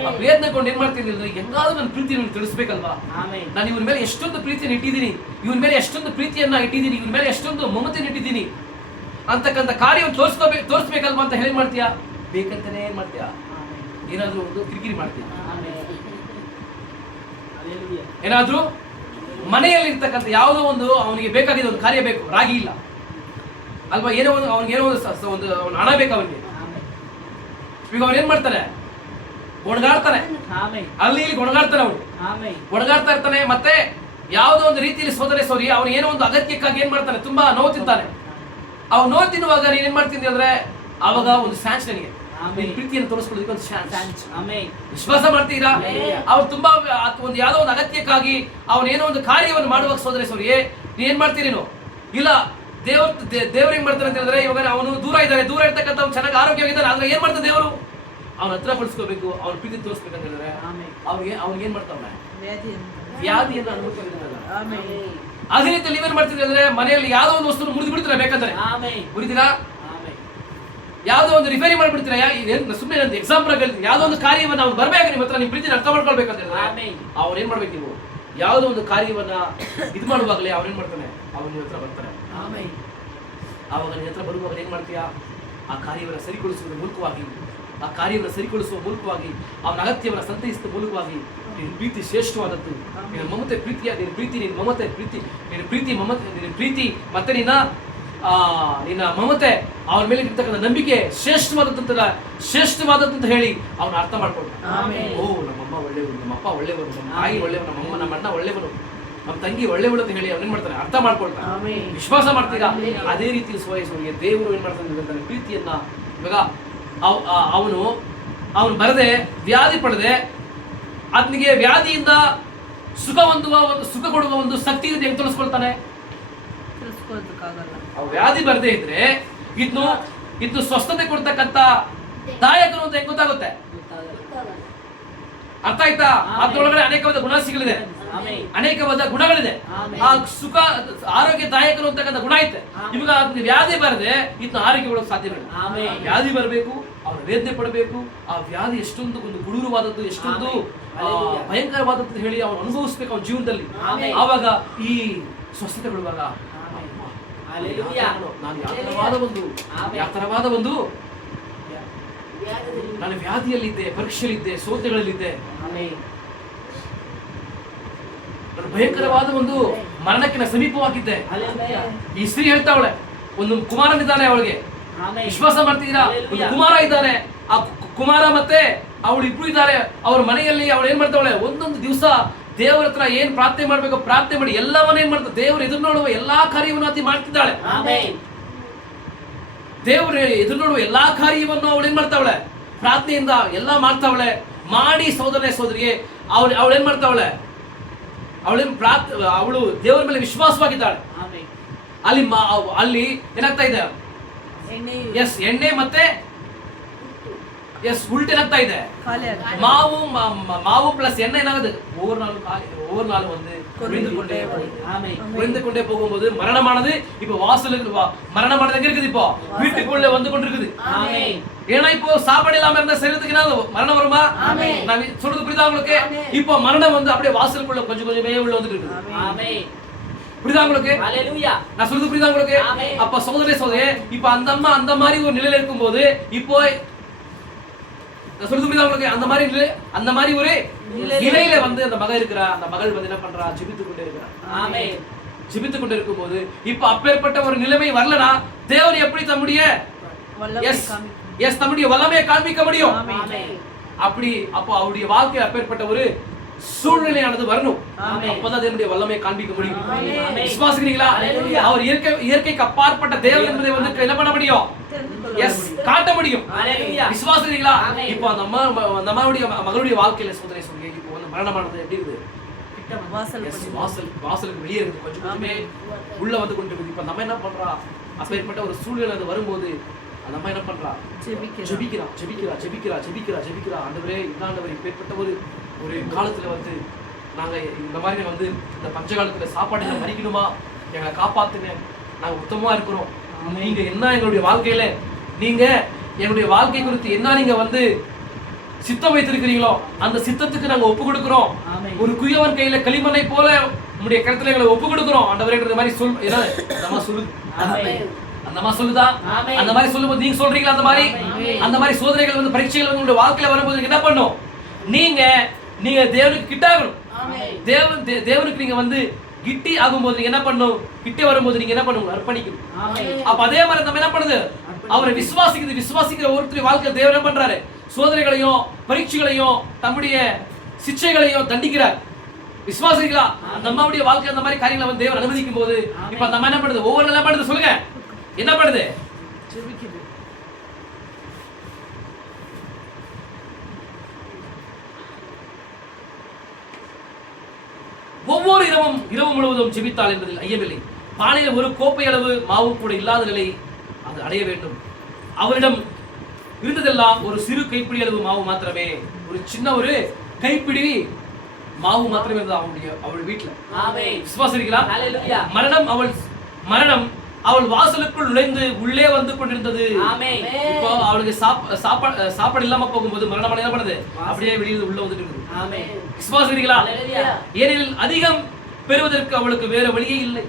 ಆ ವೇದನೆಗೊಂಡು ಏನ್ ಮಾಡ್ತೀನಿ ಅಂದ್ರೆ, ಹೆಂಗಾದ್ರೂ ನನ್ನ ಪ್ರೀತಿಯನ್ನು ತಿಳಿಸ್ಬೇಕಲ್ವಾ? ನಾನು ಇವನ ಮೇಲೆ ಎಷ್ಟೊಂದು ಪ್ರೀತಿಯನ್ನು ಇಟ್ಟಿದ್ದೀನಿ, ಇವನ ಮೇಲೆ ಎಷ್ಟೊಂದು ಪ್ರೀತಿಯನ್ನ ಇಟ್ಟಿದ್ದೀನಿ, ಇವನ ಮೇಲೆ ಎಷ್ಟೊಂದು ಮಮತೆಯನ್ನು ಇಟ್ಟಿದ್ದೀನಿ ಅಂತಕ್ಕಂಥ ಕಾರ್ಯವನ್ನು ತೋರಿಸ್ಬೇಕಲ್ವಾ ಅಂತ ಹೇಳಿ ಮಾಡ್ತೀಯಾ? ಬೇಕಂತಾನೆ ಏನ್ ಮಾಡ್ತೀಯಾ? ಏನಾದ್ರೂ ಒಂದು ಕಿರಿಕಿರಿ ಮಾಡ್ತೀಯ. ಏನಾದ್ರೂ ಮನೆಯಲ್ಲಿ ಇರ್ತಕ್ಕಂಥ ಯಾವುದೋ ಒಂದು ಅವನಿಗೆ ಬೇಕಾಗಿದ್ದ ಒಂದು ಕಾರ್ಯ ಬೇಕು, ರಾಗಿ ಇಲ್ಲ ಅಲ್ವಾ, ಏನೋ ಒಂದು ಅವ್ನಿಗೆ ಏನೋ ಒಂದು ಹಣ ಬೇಕು ಅವನಿಗೆ. ಈಗ ಅವ್ನು ಏನ್ ಮಾಡ್ತಾನೆ, ಗೊಣಗಾಡ್ತಾನೆ, ಅಲ್ಲಿ ಇಲ್ಲಿ ಗೊಣಗಾಡ್ತಾನೆ, ಅವನು ಗೊಣಗಾಡ್ತಾ ಇರ್ತಾನೆ. ಮತ್ತೆ ಯಾವುದೋ ಒಂದು ರೀತಿಯಲ್ಲಿ ಸೋದರಿ ಅವನು ಏನೋ ಒಂದು ಅಗತ್ಯಕ್ಕಾಗಿ ಏನ್ ಮಾಡ್ತಾನೆ, ತುಂಬಾ ನೋವು ತಿಂತಾನೆ. ಅವ್ನು ನೋವು ತಿನ್ನುವಾಗ ನೀನ್ ಏನ್ ಮಾಡ್ತೀನಿ ಅಂದ್ರೆ, ಅವಾಗ ಒಂದು ಸ್ಯಾನ್ಸ್, ನನಗೆ ಪ್ರೀತಿಯನ್ನು ತೋರಿಸ್ಕೊಳ್ಳೋದಕ್ಕೆ ಒಂದು ಚಾನ್ಸ್. ವಿಶ್ವಾಸ ಮಾಡ್ತೀರಾ? ಅವ್ರು ತುಂಬಾ ಒಂದು ಯಾವುದೋ ಒಂದು ಅಗತ್ಯಕ್ಕಾಗಿ ಅವನೇನೋ ಒಂದು ಕಾರ್ಯವನ್ನು ಮಾಡುವಾಗ ಸೋದರಿ ನೀನ್ ಏನ್ ಮಾಡ್ತೀರಿ ನೀನು? ಇಲ್ಲ, ದೇವ್ರು ಏನ್ ಮಾಡ್ತಾರೆ ಅಂತ ಹೇಳಿದ್ರೆ, ಇವಾಗ ಅವನು ದೂರ ಇರ್ತಕ್ಕಂಥ ಅವ್ನು ಚೆನ್ನಾಗಿ ಆರೋಗ್ಯವಾಗಿದ್ದಾನೆ, ಆದ್ರೆ ಏನ್ ಮಾಡ್ತಾನೆ ದೇವರು? ಅವ್ನ ಹತ್ರ ಬಳಸ್ಕೋಬೇಕು, ಅವ್ನ ಪ್ರೀತಿ ತೋರಿಸ್ಬೇಕಂತ ಹೇಳಿದ್ರೆ ಅವ್ನಿಗೆ ಏನ್ ಮಾಡ್ತಾವನ, ವ್ಯಾಧಿಯನ್ನು ಅನುಭವಿಸಿದ್ದಾನೆ. ಅದೇ ರೀತಿ ನೀವೇನ್ ಮಾಡ್ತೀರಿ ಅಂದ್ರೆ, ಮನೆಯಲ್ಲಿ ಯಾವ್ದೋ ಒಂದು ವಸ್ತು ಮುರಿದು ಬಿಡ್ತೀರಾ, ಬೇಕಂದ್ರೆ ಮುರಿತೀರಾ, ಯಾವ್ದೋ ಒಂದು ರಿಪೇರಿ ಮಾಡ್ಬಿಡ್ತೀರಾ. ಸುಮ್ಮನೆ ಒಂದು ಎಕ್ಸಾಂಪಲ್ ಹೇಳ್ತೀನಿ, ಯಾವ್ದೋ ಒಂದು ಕಾರ್ಯವನ್ನ ಅವ್ನು ಬರ್ಬೇಕು, ನಿಮ್ಮ ಹತ್ರ ನಿಮ್ ಪ್ರೀತಿನ ಅರ್ಥ ಮಾಡ್ಕೊಳ್ಬೇಕಂತ ಹೇಳಿದ್ರೆ ಅವ್ನು ಏನ್ ಮಾಡ್ಬೇಕು, ನೀವು ಯಾವುದೋ ಒಂದು ಕಾರ್ಯವನ್ನ ಇದು ಮಾಡುವಾಗಲೇ ಅವ್ನೇನ್ ಮಾಡ್ತಾನೆ, ಅವ್ನ ನಿಮ್ಮ ಹತ್ರ ಬರ್ತಾನೆ. ಆವಾಗ ನಿನ್ನ ಹತ್ರ ಬರುವಾಗ ಏನ್ ಮಾಡ್ತೀಯಾ? ಆ ಕಾರ್ಯವನ್ನು ಸರಿಗೊಳಿಸುವ ಮೂಲಕವಾಗಿ, ಅವನ ಅಗತ್ಯವನ್ನು ಸಂತೈಸುವ ಮೂಲಕವಾಗಿ, ನಿನ್ನ ಪ್ರೀತಿ ಶ್ರೇಷ್ಠವಾದದ್ದು, ನಿನ್ನ ಮಮತೆ ಪ್ರೀತಿಯ ನಿನ್ನ ಪ್ರೀತಿ ಮತ್ತೆ ನಿನ್ನ ಮಮತೆ, ಅವನ ಮೇಲೆ ಇರ್ತಕ್ಕಂಥ ನಂಬಿಕೆ ಶ್ರೇಷ್ಠವಾದದ್ದು ಅಂತ ಹೇಳಿ ಅವನು ಅರ್ಥ ಮಾಡ್ಕೊಳ್ತಾನೆ. ಓ, ನಮ್ಮಮ್ಮ ಒಳ್ಳೆಯವರು, ನಮ್ಮಪ್ಪ ಒಳ್ಳೆಯವರು, ನಮ್ಮ ತಾಯಿ ಒಳ್ಳೆಯವರು, ನಮ್ಮಮ್ಮ ನಮ್ಮ ಅಣ್ಣ ಒಳ್ಳೆಯವರು, ನಮ್ಮ ತಂಗಿ ಒಳ್ಳೆಯವಳು ಅಂತ ಹೇಳಿ ಅವನೇನ್ ಮಾಡ್ತಾನೆ, ಅರ್ಥ ಮಾಡ್ಕೊಳ್ತಾನೆ. ವಿಶ್ವಾಸ ಮಾಡ್ತೀರಾ? ಅದೇ ರೀತಿ ಸ್ವಯಂಗೆ ದೇವರು ಏನ್ ಮಾಡ್ತಾನೆ, ಪ್ರೀತಿಯನ್ನ ಇವಾಗ ಅವನು ಬರದೆ ವ್ಯಾಧಿ ಪಡೆದೆ, ಆತನಿಗೆ ವ್ಯಾಧಿಯಿಂದ ಸುಖ ಕೊಡುವ ಒಂದು ಶಕ್ತಿ ಇದೆ, ಹೆಂಗ್ ತೋರಿಸ್ಕೊಳ್ತಾನೆ? ವ್ಯಾಧಿ ಬರದೇ ಇದ್ರೆ ಇದ್ನು ಸ್ವಸ್ಥತೆ ಕೊಡ್ತಕ್ಕಂತ ದಾಯಕರು ಅಂತ ಹೆಂಗ್ ಗೊತ್ತಾಗುತ್ತೆ? ಅರ್ಥ ಆಯ್ತಾ? ಅದ್ರೊಳಗಡೆ ಅನೇಕವಾದ ಗುಣಗಳಿದೆ, ಆ ಸುಖ ಆರೋಗ್ಯದಾಯಕರು ಅಂತಕ್ಕಂಥ ಗುಣ ಐತೆ. ಇವಾಗ ವ್ಯಾಧಿ ಬರದೆ ಇದನ್ನ ಆರೋಗ್ಯಗೊಳ್ಳೋಕೆ ಸಾಧ್ಯವಿಲ್ಲ. ವ್ಯಾಧಿ ಬರಬೇಕು, ಅವ್ರು ವೇದನೆ ಪಡಬೇಕು, ಆ ವ್ಯಾಧಿ ಎಷ್ಟೊಂದು ಒಂದು ಗುಡೂರವಾದದ್ದು, ಎಷ್ಟೊಂದು ಭಯಂಕರವಾದದ್ದು ಹೇಳಿ ಅವನು ಅನುಭವಿಸ್ಬೇಕು ಅವನ ಜೀವನದಲ್ಲಿ. ಆವಾಗ ಈ ಸ್ವಸ್ಥತೆ ಕೊಡುವಾಗ ನಾನು ಯಾವ ತರವಾದ ಒಂದು ನಾನು ವ್ಯಾಧಿಯಲ್ಲಿದ್ದೆ, ಪರೀಕ್ಷೆಯಲ್ಲಿದ್ದೆ, ಸೋದನೆಗಳಲ್ಲಿದ್ದೆ, ನಾನು ಭಯಂಕರವಾದ ಒಂದು ಮರಣಕ್ಕಿನ ಸಮೀಪವಾಗಿದ್ದೆ. ಈ ಸ್ತ್ರೀ ಹೇಳ್ತಾವಳೆ, ಒಂದು ಕುಮಾರನಿದ್ದಾನೆ ಅವಳಿಗೆ. ವಿಶ್ವಾಸ ಮಾಡ್ತಿದ್ದೀರಾ? ಒಂದು ಕುಮಾರ ಇದ್ದಾನೆ, ಆ ಕುಮಾರ ಮತ್ತೆ ಅವಳು ಇಬ್ರು ಇದ್ದಾರೆ. ಅವ್ರ ಮನೆಯಲ್ಲಿ ಅವಳು ಏನ್ ಮಾಡ್ತಾವಳೆ, ಒಂದೊಂದು ದಿವಸ ದೇವರ ಹತ್ರ ಏನ್ ಪ್ರಾರ್ಥನೆ ಮಾಡ್ಬೇಕು ಪ್ರಾರ್ಥನೆ ಮಾಡಿ ಎಲ್ಲವನ್ನ ಏನ್ ಮಾಡ್ತಾಳೆ, ದೇವರು ಎದುರು ನೋಡುವ ಎಲ್ಲಾ ಕಾರ್ಯವನ್ನು ಅತಿ ಮಾಡ್ತಿದ್ದಾಳೆ. ದೇವರು ಎದುರು ನೋಡುವ ಎಲ್ಲಾ ಕಾರ್ಯವನ್ನು ಅವಳು ಏನ್ ಮಾಡ್ತಾವಳೆ, ಪ್ರಾರ್ಥನೆಯಿಂದ ಎಲ್ಲಾ ಮಾಡ್ತಾವಳೆ. ಮಾಡಿ ಸೋದರಿಗೆ ಅವಳು ಏನ್ ಮಾಡ್ತಾವಳೆ, ಅವಳು ದೇವರ ಮೇಲೆ ವಿಶ್ವಾಸವಾಗಿದ್ದಾಳೆ. ಅಲ್ಲಿ ಏನಾಗ್ತಾ ಇದೆ, ಎಣ್ಣೆ ಮತ್ತೆ ಎಸ್ ಉಲ್ಟೆ ಏನಾಗ್ತಾ ಇದೆ ಖಾಲಿ ಆಗುತ್ತೆ. ಮಾವು ಪ್ಲಸ್ ಎಣ್ಣೆ ಏನಾಗುತ್ತೆ ஒவ்வொரு நாளும் வந்து குறைந்து கொண்டே போகும்போது மரணமானது இப்போ வாசலுக்கு மரணமானது எங்க இருக்குது? இப்போ வீட்டுக்குள்ள வந்து கொண்டிருக்குது. ஏன்னா இப்போ சாப்பாடு இல்லாம இருந்த சரீரத்துக்கு என்ன மரணம் வருமா? நான் சொல்றது புரியுதா உங்களுக்கு? இப்போ மரணம் வந்து அப்படியே வாசலுக்குள்ள கொஞ்சம் கொஞ்சமே உள்ள வந்துட்டு இருக்குது. புரியுதா உங்களுக்கு? நான் சொல்றது புரியுதா உங்களுக்கு? அப்ப சகோதரே சகோதரே, இப்ப அந்த அம்மா அந்த மாதிரி ஒரு நிலையில இருக்கும்போது இப்போ நான் சொல்றது புரியுதா உங்களுக்கு? அந்த மாதிரி ஒரு நிலையில வந்து அந்த மகள் இருக்கிறா. அந்த மகள் வந்து என்ன பண்றா? ஜெபித்துக் கொண்டே இருக்கிறா. ஜெபித்துக் கொண்டே இருக்கும்போது இப்ப அப்பேற்பட்ட ஒரு நிலைமை வரலனா தேவன் எப்படி தம்முடைய தம்முடைய வல்லமையை காண்பிக்க முடியும்? அப்படி அப்போ அவருடைய வாழ்க்கை அப்பேற்பட்ட ஒரு சூழ்நிலையானது வரணும். அப்பதான் தேவனுடைய வல்லமையை காண்பிக்க முடியும். விசுவாசிக்கிறீங்களா? அவர் இயற்கைக்கு அப்பாற்பட்ட தேவன் என்பதை வந்து என்ன பண்ண முடியும்? எஸ், காட்ட முடியும். விசுவாசிக்கிறீங்களா? இப்போ அந்த அம்மாவுடைய மகளுடைய வாழ்க்கையில சோதனை சொல்லி இப்போ வந்து மரணமானது எப்படி இருக்குது? வாசலுக்கு வெளியே இருக்குது. கொஞ்சம் கொஞ்சமே உள்ள வந்து கொண்டு இருக்குது. இப்ப நம்ம என்ன பண்றா? அப்பேற்பட்ட ஒரு சூழ்நிலை அது வரும்போது அந்த அம்மா என்ன பண்றா? ஜெபிக்கிறா. ஆண்டவரே, இந்தாண்டவரே, இப்பேற்பட்ட ஒரு காலத்துல வந்து நாங்க இந்த மாதிரி வந்து இந்த பஞ்ச காலத்துல சாப்பாடு மறிக்கணுமா? எங்களை காப்பாத்துங்க. நாங்க உத்தமமா இருக்கிறோம். நீங்க என்ன எங்களுடைய வாழ்க்கையில நீங்க எங்களுடைய வாழ்க்கை குறித்து என்ன நீங்க வந்து சித்தம் வைத்திருக்கிறீங்களோ அந்த சித்தத்துக்கு நாங்க ஒப்பு கொடுக்கிறோம். ஒரு குயவன் கையில களிமண்ணை போல உங்களுடைய கருத்துல எங்களை ஒப்பு கொடுக்கிறோம் ஆண்டவரேன்ற மாதிரி சொல்லுது. அந்த மாதிரி சொல்லுதா? அந்த மாதிரி சொல்லும்போது நீங்க சொல்றீங்களா? அந்த மாதிரி சோதனைகள் வந்து பரீட்சைகள் வந்து உங்களுடைய வாழ்க்கையில வரும்போது என்ன பண்ணும்? நீங்க தேவனுக்கு கிட்டாகணும். தேவனுக்கு நீங்க வந்து கிட்டி ஆகும்போது நீங்க என்ன பண்ணும்? கிட்ட வரும்போது நீங்க என்ன பண்ணுங்க? அர்ப்பணிக்கணும். அப்ப அதே மாதிரி நம்ம என்ன பண்ணுது? அவரை விசுவாசிக்கிற ஒருத்தர் வாழ்க்கையில் தேவன் என்ன பண்றாரு? சோதனைகளையும் பரீட்சைகளையும் தம்முடைய சிச்சைகளையும் தண்டிக்கிறார். விசுவாசிகளா? நம்மளுடைய வாழ்க்கை அந்த மாதிரி காரியங்களை வந்து தேவன் அனுமதிக்கும் போது இப்ப நம்ம என்ன பண்ணுது? ஒவ்வொரு என்ன பண்ணுது சொல்லுங்க? என்ன பண்ணுது? ஜெபிக்குது. ஒவ்வொரு இரவு முழுவதும் ஜெபித்தாள் என்பதில் ஐயமில்லை. பானையில ஒரு கோப்பை அளவு மாவு கூட இல்லாத நிலை அது அடைய வேண்டும். அவரிடம் இருந்ததெல்லாம் ஒரு சிறு கைப்பிடி அளவு மாவு மாத்திரமே. ஒரு சின்ன ஒரு கைப்பிடி மாவு மாத்திரமே இருந்தது அவள் வீட்டுல. விசுவாசிக்கிறீங்களா? மரணம் அவள் வாசலுக்குள் நுழைந்து உள்ளே வந்து கொண்டிருந்தது. இப்போ அவளுக்கு சாப்பாடு இல்லாம போகும்போது மரணம் என்ன பண்ணுது? அப்படியே வெளியே உள்ள வந்துட்டு இருக்குது. விசுவாசிக்கிறீங்களா? ஏனெனில் அதிகம் பெறுவதற்கு அவளுக்கு வேற வழியே இல்லை.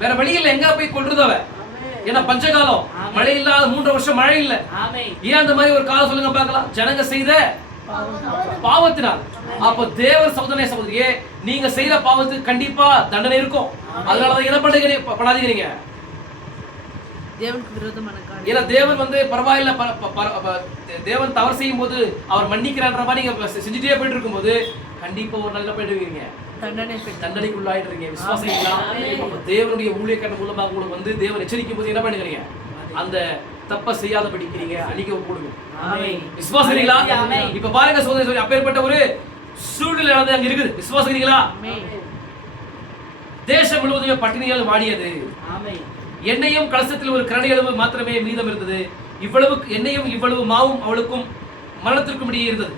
வேற வழி இல்லை. எங்க போய் கொள்றது அவ? ஏன்னா பஞ்சகாலம், மழை இல்லாத 3 வருஷம் மழை இல்ல. ஏன் அந்த மாதிரி ஒரு காலம் சொல்லுங்க பார்க்கலாம்? ஜனங்க செய்த பாவத்தினால். அப்ப தேவர் சகோதரியே, நீங்க செய்யற பாவத்துக்கு கண்டிப்பா தண்டனை இருக்கும். அதனாலதான் என்ன பண்ணாதீங்க? தேவனுக்கு விரோதமான காரியம். ஏன்னா தேவன் வந்து பரவாயில்ல, தேவன் தவறு செய்யும் போது அவர் மன்னிக்கிறான்ற மாதிரி நீங்க செஞ்சுட்டே போயிட்டு இருக்கும் போது கண்டிப்பா ஒரு நாள் போயிட்டு இருக்கீங்க, தண்டனைக்குள்ளாயிட்டு இருக்கீங்க. விசுவாசிங்களா? அப்ப தேவனுடைய ஊழியக்காரன் மூலமாக உங்களுக்கு வந்து தேவன் எச்சரிக்கும் போது என்ன பண்ணுறீங்க? அந்த தப்ப செய்யாதபடிக்கு நீங்க அழிக்க போடுங்க. விசுவாசிங்களா? இப்ப பாருங்க சோதனை அப்பேற்பட்ட ஒரு சூழ்நிலை அங்க இருக்குது. விசுவாசிங்களா? தேசம் முழுவதுமே பட்டினியால் வாடியது. எண்ணெயும் கலசத்தில் ஒரு கரடி அளவு மாத்திரமே மீதம் இருந்தது. இவ்வளவு எண்ணெயும் இவ்வளவு மாவும் அவளுக்கும் மரணத்திற்கும் இடையே இருந்தது.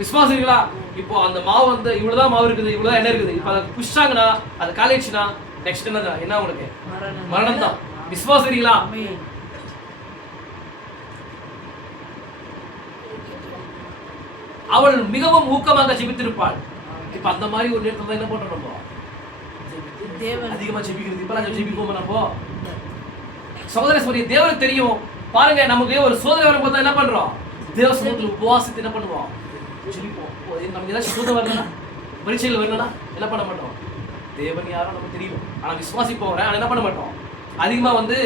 விசுவாசிங்களா? இப்போ அந்த மாவு வந்து இவ்வளவுதான் மாவு இருக்குது, இவ்வளவுதான் எண்ணெய் இருக்குது. இப்ப அதை புஷ்டாங்கன்னா அதை காலேஜ்னா நெக்ஸ்ட் என்ன உங்களுக்கு? மரணம் தான். விசுவாசிங்களா? அவள் மிகவும் ஊக்கமாக ஜெபித்திருப்பாள். இப்ப அந்த மாதிரி ஒரு நேரத்துல என்ன பண்றோம்? அதிகமா ஜெபிக்கிறது. இப்ப ஜெபிப்போம் நம்ம சகோதரி. தேவனுக்கு தெரியும். பாருங்க, நமக்கு ஒரு சோதனை வரும்போது என்ன பண்றோம்? தேவ சமூகத்துல உபவாசத்தை என்ன பண்ணுவோம்? ஜெபிப்போம். நமக்கு ஏதாச்சும் சோதனை வரலன்னா, பரீட்சைகள் வரலன்னா என்ன பண்ண மாட்டோம்? தேவன் யாரும் நமக்கு தெரியும், ஆனா விசுவாசிப்போம். ஆனா என்ன பண்ண மாட்டோம்? அதிகமா வந்து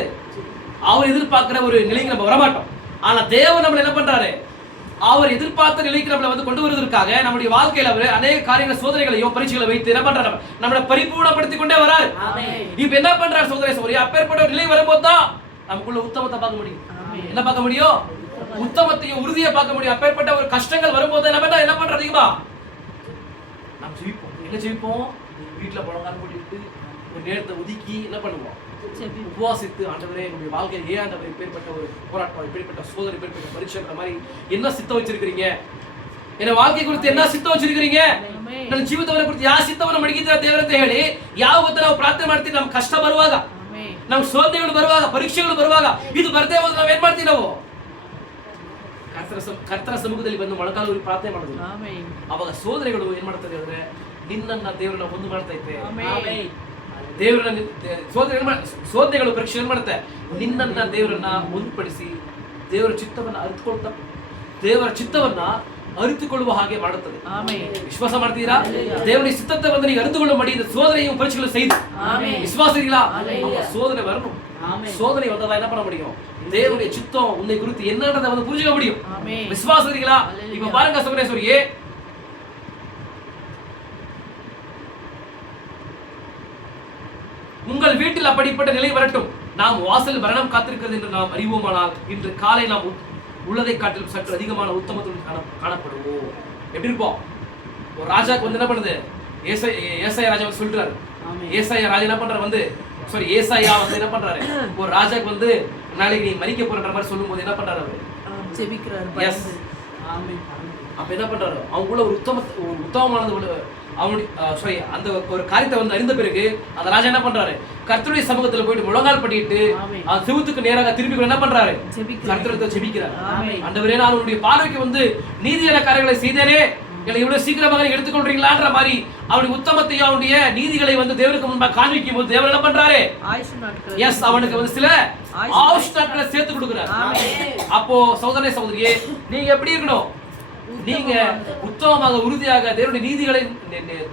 அவர் எதிர்பார்க்கிற ஒரு நிலைக்கு நம்ம வரமாட்டோம். ஆனா தேவன் நம்மள என்ன பண்றாரு? அவர் எதிர்பார்த்த நிலைக்கு நம்மளை வந்து கொண்டு வருவதற்காக நம்முடைய வாழ்க்கையில அவர் அநேக காரியங்கள் சோதனைகளையும் பரீட்சைகளை வைத்து என்ன பண்றாரு? நம்மளை பரிபூர்ணப்படுத்திக் கொண்டே வராரு. இப்ப என்ன பண்றாரு சகோதரி? அப்பேற்பட்ட ஒரு நிலை வரும்போது தான் நமக்குள்ள உத்தமத்தை பார்க்க முடியும். என்ன பார்க்க முடியும்? உத்தமத்தையும் உறுதியை பார்க்க முடியும். அப்பேற்பட்ட ஒரு கஷ்டங்கள் வரும்போது என்ன பண்றது? அதிகமா நாம் ஜெபிப்போம். என்ன ஜெபிப்போம்? வீட்டுல புழங்கால் போட்டு ஒரு நேரத்தை ஒதுக்கி என்ன பண்ணுவோம்? உபவாசித்து ஆண்டவரே என்னுடைய வாழ்க்கையில் ஏன் ஆண்டவர் இப்பேற்பட்ட ஒரு போராட்டம், இப்பேற்பட்ட சோதனை, இப்பேற்பட்ட பரீட்சைன்ற மாதிரி என்ன சித்தம் வச்சிருக்கிறீங்க, என்ன வாழ்க்கை குறித்து என்ன ಸಿದ್ಧ ವಚಿರಿಕರಿಗೆ ನನ್ನ ಜೀವಿತವನ್ನ ಕುರಿತು ಯಾವ ಸಿದ್ಧವನ್ನು ಮಡಗಿದ್ದೀರಾ ದೇವರ ಅಂತ ಹೇಳಿ ಯಾವ ಹೊತ್ತು ನಾವು ಪ್ರಾರ್ಥನೆ ಮಾಡ್ತೀವಿ ನಮ್ಮ ಕಷ್ಟ ಬರುವಾಗ ನಮ್ಮ ಶೋಧನೆಗಳು ಬರುವಾಗ ಪರೀಕ್ಷೆಗಳು ಬರುವಾಗ ಇದು ಬರದೇ ಹೋದ್ರೆ ನಾವು ಏನ್ ಮಾಡ್ತೀವಿ ನಾವು ಕರ್ತನ ಸಮ್ಮುಖದಲ್ಲಿ ಬಂದು ಮೊಳಕಾಲು ಪ್ರಾರ್ಥನೆ ಮಾಡೋದು ಅವಾಗ ಶೋಧನೆಗಳು ಏನ್ ಮಾಡ್ತದೆ ಅಂದ್ರೆ ನಿನ್ನನ್ನ ದೇವರನ್ನ ಒಂದು ಮಾಡ್ತಾ ಇದ್ದೆ ದೇವರನ್ನ ಶೋಧನೆಗಳು ಪರೀಕ್ಷೆ ಏನ್ ಮಾಡುತ್ತೆ ನಿನ್ನನ್ನ ದೇವರನ್ನ ಒಂದುಪಡಿಸಿ ದೇವರ ಚಿತ್ತವನ್ನ ಅರಿತುಕೊಳ್ತಾ ದೇವರ ಚಿತ್ತವನ್ನ ಅರಿತುಕೊಳ್ಳುವ ಹಾಗೆ ಮಾಡುತ್ತದೆ. ವಿಶ್ವಾಸ ಮಾಡ್ತೀರಾ? தேவனுடைய சித்தத்தை வந்து நீங்க அறிந்து கொள்ள முடியுது. சோதனையும் பரீட்சைகளும் செய்து விசுவாசம் இருக்கீங்களா? சோதனை வரணும். சோதனை வந்தா என்ன பண்ண முடியும்? தேவனுடைய சித்தம் உன்னை குறித்து என்னன்றதை வந்து புரிஞ்சுக்க முடியும். விசுவாசம் இருக்கீங்களா? இப்ப பாருங்க சகோதரரே, உங்கள் வீட்டில் அப்படிப்பட்ட நிலை வரட்டும். நாம் வாசல் மரணம் காத்திருக்கிறது என்று நாம் அறிவோமானால் இன்று காலை நாம் உள்ளதை காட்டிலும் சற்று அதிகமான உத்தமத்துடன் காணப்படுவோம். எப்படி இருப்போம்? ஒரு ராஜாக்கு வந்து என்ன பண்ணுது, ஏசாயா ராஜா வந்து சொல்றாரு. ஏசாயா ராஜா என்ன பண்றாரு வந்து ஏசாயா வந்து என்ன பண்றாரு, ஒரு ராஜாக்கு வந்து நாளைக்கு நீ மரிக்க போறன்ற மாதிரி சொல்லும் போது என்ன பண்றாரு அவரு ஜெபிக்கிறாரு. எஸ் ஆமென். அப்ப என்ன பண்றாரு, அவங்களுக்குள்ள ஒரு உத்தமமானது அவனுடைய அந்த ஒரு காரியத்தை வந்து அறிந்த பிறகு அந்த ராஜா என்ன பண்றாரு, கர்த்தருடைய சமூகத்துல போயிட்டு முழங்கால் படிட்டு அந்த சிவத்துக்கு நேராக திருப்பி என்ன பண்றாரு, கர்த்தரை ஜெபிக்கிறார். ஆண்டவரே, நான் உன்னுடைய பார்வைக்கு வந்து நீதியான காரியங்களை செய்தேனே, என்னை இவ்வளவு சீக்கிரமாக எடுத்துக்கொள்றீங்களான்ற மாதிரி அவனுடைய உத்தமத்தையும் அவனுடைய நீதிகளை வந்து தேவனுக்கு முன்பாக காண்பிக்கும் போது தேவன் என்ன பண்றாரு, எஸ் அவனுக்கு வந்து சில ஆயுஷ் நாட்களை சேர்த்து கொடுக்கிறார். அப்போ சகோதரனே சகோதரியே, நீங்க எப்படி இருக்கணும்? நீங்க உத்தமமாக உறுதியாக தேவனுடைய நீதிகளை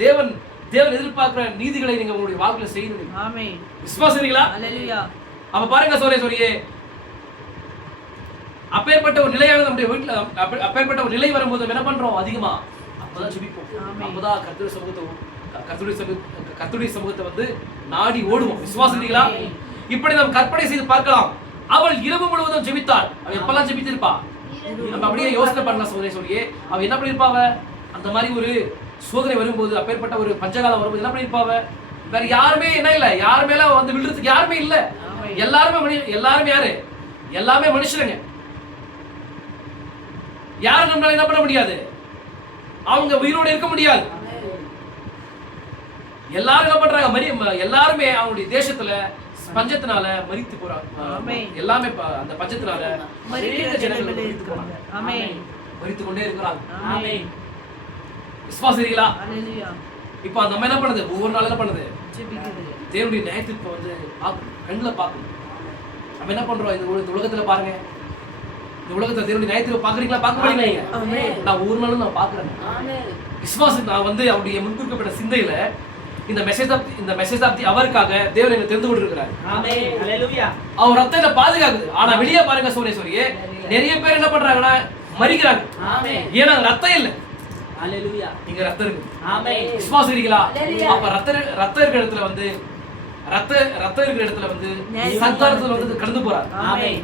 தேவன் எதிர்பார்க்கிற நீதிகளை நீங்க உங்களுடைய வாழ்க்கையில செய்யணும். ஆமென். விசுவாசம் இருக்கீங்களா? ஹல்லேலூயா. அப்ப பாருங்க சகோதரரே, அப்பேற்பட்ட ஒரு நிலையாக நம்முடைய வீட்டுல அப்பேற்பட்ட ஒரு நிலை வரும்போது என்ன பண்றோம், அதிகமா அப்பதான் ஜெபிப்போம். அப்பதான் கர்த்தருடைய சமூகத்தை வந்து நாடி ஓடுவோம். விசுவாசம் இருக்கீங்களா? இப்படி நாம் கற்பனை செய்து பார்க்கலாம். அவள் இரவு முழுவதும் ஜெபித்தாள். அவள் எப்பெல்லாம் ஜெபித்திருப்பா? நம்ம அப்படியே யோசனை பண்ணலாம் சகோதரரே, அவ என்ன பண்ணிருப்பாவ? அந்த மாதிரி ஒரு சோதனை வரும்போது, அப்பேற்பட்ட ஒரு பஞ்சகாலம் வரும்போது என்ன பண்ணிருப்பாவ? வேற யாருமே என்ன இல்ல, யாரு மேல வந்து விழுறதுக்கு யாருமே இல்ல. எல்லாருமே யாரு? எல்லாமே மனுஷனுங்க. யாரும் நம்மளால என்ன பண்ண முடியாது, அவங்க உயிரோடு இருக்க முடியாது. எல்லாரும் என்ன பண்றாங்க, எல்லாருமே அவங்களுடைய தேசத்துல பஞ்சத்தினால மரித்து போறாங்க. எல்லாமே அந்த பஞ்சத்தினால மரித்து கொண்டே இருக்கிறாங்க. விசுவாசம் இருக்கீங்களா? இப்ப அந்த அம்மா என்ன பண்ணுது, ஒவ்வொரு நாள் என்ன பண்ணுது, தேவனுடைய நியாயத்திற்கு வந்து கண்ணுல பாக்கணும். நம்ம என்ன பண்றோம், இந்த உலகத்துல பாருங்க, இந்த உலகத்துல தேவனுடைய நியாயத்திற்கு பாக்குறீங்களா? பார்க்க மாட்டீங்க. நான் ஒவ்வொரு நாளும் நான் பாக்குறேன். விசுவாசம் நான் வந்து அவருடைய முன்குறிக்கப்பட்ட சிந்தையில இந்த மெசேஜ் ஆஃப் தி அவருக்காக தேவன் என்ன தெரிந்து கொண்டிருக்கிறார். ஆமென். ஹல்லேலூயா. அவர் ரத்தம் என்ன பாதுகாக்குது. ஆனா வெளியே பாருங்க சகோதரரே, நிறைய பேர் என்ன பண்றாங்கன்னா மரிக்கிறாங்க. ஆமென். ஏன்னா ரத்தம் இல்ல. ஹல்லேலூயா. இங்க ரத்தம் இருக்கு. ஆமென். விசுவாசம் இருக்கீங்களா? அப்ப ரத்தம் இருக்கிற இடத்துல வந்து ரத்தம் இருக்கிற இடத்துல வந்து சங்காரத்துல வந்து கடந்து போறார். ஆமென்.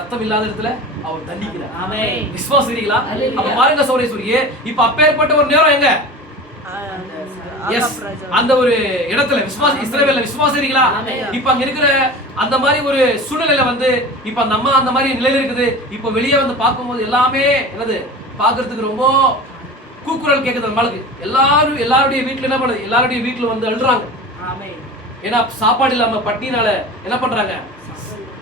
ரத்தம் இல்லாத இடத்துல அவர் தண்டிக்கிறார். ஆமென். விசுவாசம் இருக்கீங்களா? அப்ப பாருங்க சகோதரரே, இப்ப அப்பேற்பட்ட ஒரு நேரம் எங்க, அந்த ஒரு இடத்துல இஸ்ரவேல்ல விசுவாசம் இருக்கீங்களா? இப்ப அங்க இருக்கிற அந்த மாதிரி ஒரு சூழ்நிலையில வந்து இப்ப அந்த அம்மா அந்த மாதிரி நிலையில இருக்குது. இப்ப வெளியே வந்து பார்க்கும்போது எல்லாமே என்னது பாக்குறதுக்கு ரொம்ப கூக்குரல் கேட்குது. நம்மளுக்கு எல்லாருடைய வீட்டுல என்ன பண்ணுது, எல்லாருடைய வீட்டுல வந்து அழுறாங்க. ஏன்னா சாப்பாடு இல்லாம பட்டினால என்ன பண்றாங்க,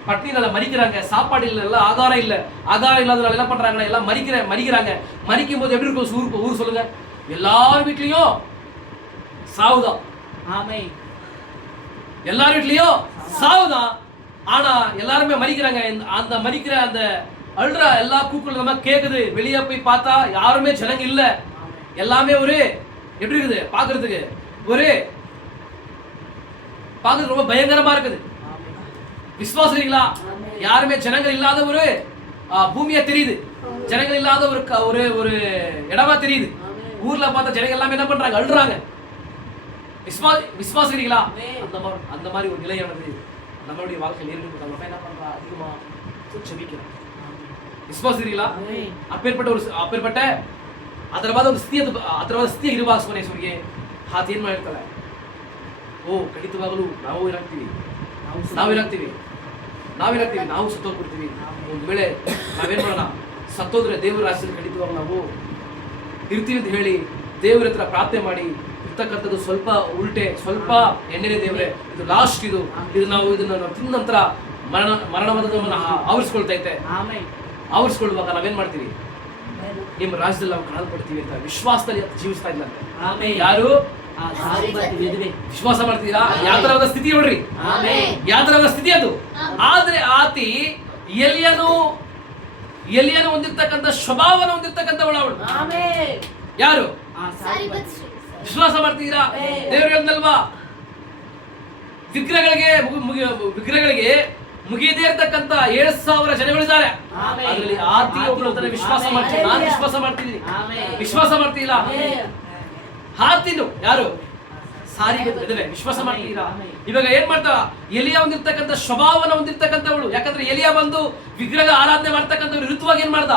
பட்டினால மரிக்கிறாங்க. சாப்பாடு இல்ல, எல்லாம் ஆகாரம் இல்ல. ஆகாரம் இல்லாதனால என்ன பண்றாங்கன்னா எல்லாம் மரிக்கிறாங்க. மரிக்கும் போது எப்படி இருக்கும் ஊர் சொல்லுங்க, எல்லார் வீட்லயும் சாவுதான். ஆமென். எல்லார் வீட்லயும் சாவுதான். ஆனா எல்லாருமே மரிக்கிறாங்க. அந்த மரிக்கிற அந்த அழுற எல்லா கூக்குரலும் கேக்குது. வெளியே போய் பார்த்தா யாருமே ஜனங்க இல்ல. எல்லாமே ஒரு எப்படி இருக்குது பாக்குறதுக்கு, ஒரு பாக்குறதுக்கு ரொம்ப பயங்கரமா இருக்குது. விசுவாசம் இருக்கீங்களா? யாருமே ஜனங்கள் இல்லாத ஒரு பூமியா தெரியுது. ஜனங்கள் இல்லாத ஒரு இடமா தெரியுது. ஊர்ல பார்த்தா ஜனங்கள் எல்லாமே என்ன பண்றாங்க, அழுறாங்க. விசுவாசம் இருக்கீங்களா? அந்த மாதிரி ஒரு நிலையானது நம்மளுடைய வாழ்க்கையில் ஏற்பட்டு நம்ம என்ன பண்றோம், அதிகமா ஜெபிக்கிறோம். விசுவாசம் இருக்கீங்களா? அப்பேற்பட்ட ಅದರವಾದ ಸ್ಥಿತಿ ಇರುವ ಸೂರ್ಯ ಹಾತ್ ಏನ್ ಮಾಡಿರ್ತಾಳೆ, ಓ ಖಂಡಿತವಾಗಲೂ ನಾವು ಏನಾಗ್ತೀವಿ, ನಾವೇನಾಗ್ತೀವಿ ನಾವು ಸತ್ತೋಗ್ಬಿಡ್ತೀವಿ. ಒಂದು ವೇಳೆ ನಾವೇನ್ ಮಾಡೋಣ, ಸತ್ತೋದ್ರೆ ದೇವರ ರಾಜ್ಯದಲ್ಲಿ ಖಂಡಿತವಾಗ ನಾವು ಇರ್ತೀವಿ ಅಂತ ಹೇಳಿ ದೇವರ ಹತ್ರ ಪ್ರಾರ್ಥನೆ ಮಾಡಿ ಇರ್ತಕ್ಕಂಥದ್ದು ಸ್ವಲ್ಪ ಉಲ್ಟೆ, ಸ್ವಲ್ಪ ಎಣ್ಣೆನೆ ದೇವ್ರೆ ಇದು ಲಾಸ್ಟ್, ಇದು ನಾವು ಇದನ್ನ ತಿಂದ ನಂತರ ಮರಣವಾದ ನಮ್ಮನ್ನ ಆವರಿಸ್ಕೊಳ್ತೈತೆ. ಆವರಿಸ್ಕೊಳ್ಳುವಾಗ ನಾವೇನ್ ಮಾಡ್ತೀವಿ, ನಿಮ್ಮ ರಾಜ್ಯದಲ್ಲಿ ನಾವು ಕಾಣಲ್ಪಡ್ತೀವಿ ಅಂತ ವಿಶ್ವಾಸದಲ್ಲಿ ಜೀವಿಸ್ತಾ ಇದ್ದಂತೆ. ಯಾರು ವಿಶ್ವಾಸ ಮಾಡ್ತೀರಾ? ಯಾವ ತರವಾದ ಸ್ಥಿತಿ ನೋಡ್ರಿ, ಯಾವ ತರವಾದ ಸ್ಥಿತಿ ಅದು. ಆದ್ರೆ ಆತಿ ಎಲಿಯನು ಹೊಂದಿರ್ತಕ್ಕಂಥ ಸ್ವಭಾವನ ಹೊಂದಿರ್ತಕ್ಕಂಥವಳು ಅವಳು. ಯಾರು ವಿಶ್ವಾಸ ಮಾಡ್ತೀರಾ? ದೇವರು ಹೇಳ್ದಲ್ವಾ, ವಿಗ್ರಹಗಳಿಗೆ ಮುಗಿಯದೇ ಇರ್ತಕ್ಕಂಥ 7,000 ಜನಗಳಿದ್ದಾರೆ. ಅದರಲ್ಲಿ ಆತಿ ಒಬ್ಬಳು ಅಂತಾನೆ ವಿಶ್ವಾಸ ಮಾಡ್ತೀನಿ, ನಾನು ವಿಶ್ವಾಸ ಮಾಡ್ತಿದ್ದೀನಿ. ವಿಶ್ವಾಸ ಮಾಡ್ತೀರಾ? ಆತಿನು ಯಾರು? ಸಾರಿ ವಿಶ್ವಾಸ ಮಾಡ್ತೀರಾ? ಇವಾಗ ಏನ್ ಮಾಡ್ತಾರ, ಎಲಿಯ ಹೊಂದಿರ್ತಕ್ಕಂಥ ಸ್ವಭಾವನ ಹೊಂದಿರ್ತಕ್ಕಂಥವಳು. ಯಾಕಂದ್ರೆ ಎಲಿಯ ಬಂದು ವಿಗ್ರಹ ಆರಾಧನೆ ಮಾಡ್ತಕ್ಕಂಥವ್ರು ಋತುವಾಗಿ ಏನ್ ಮಾಡ್ದ,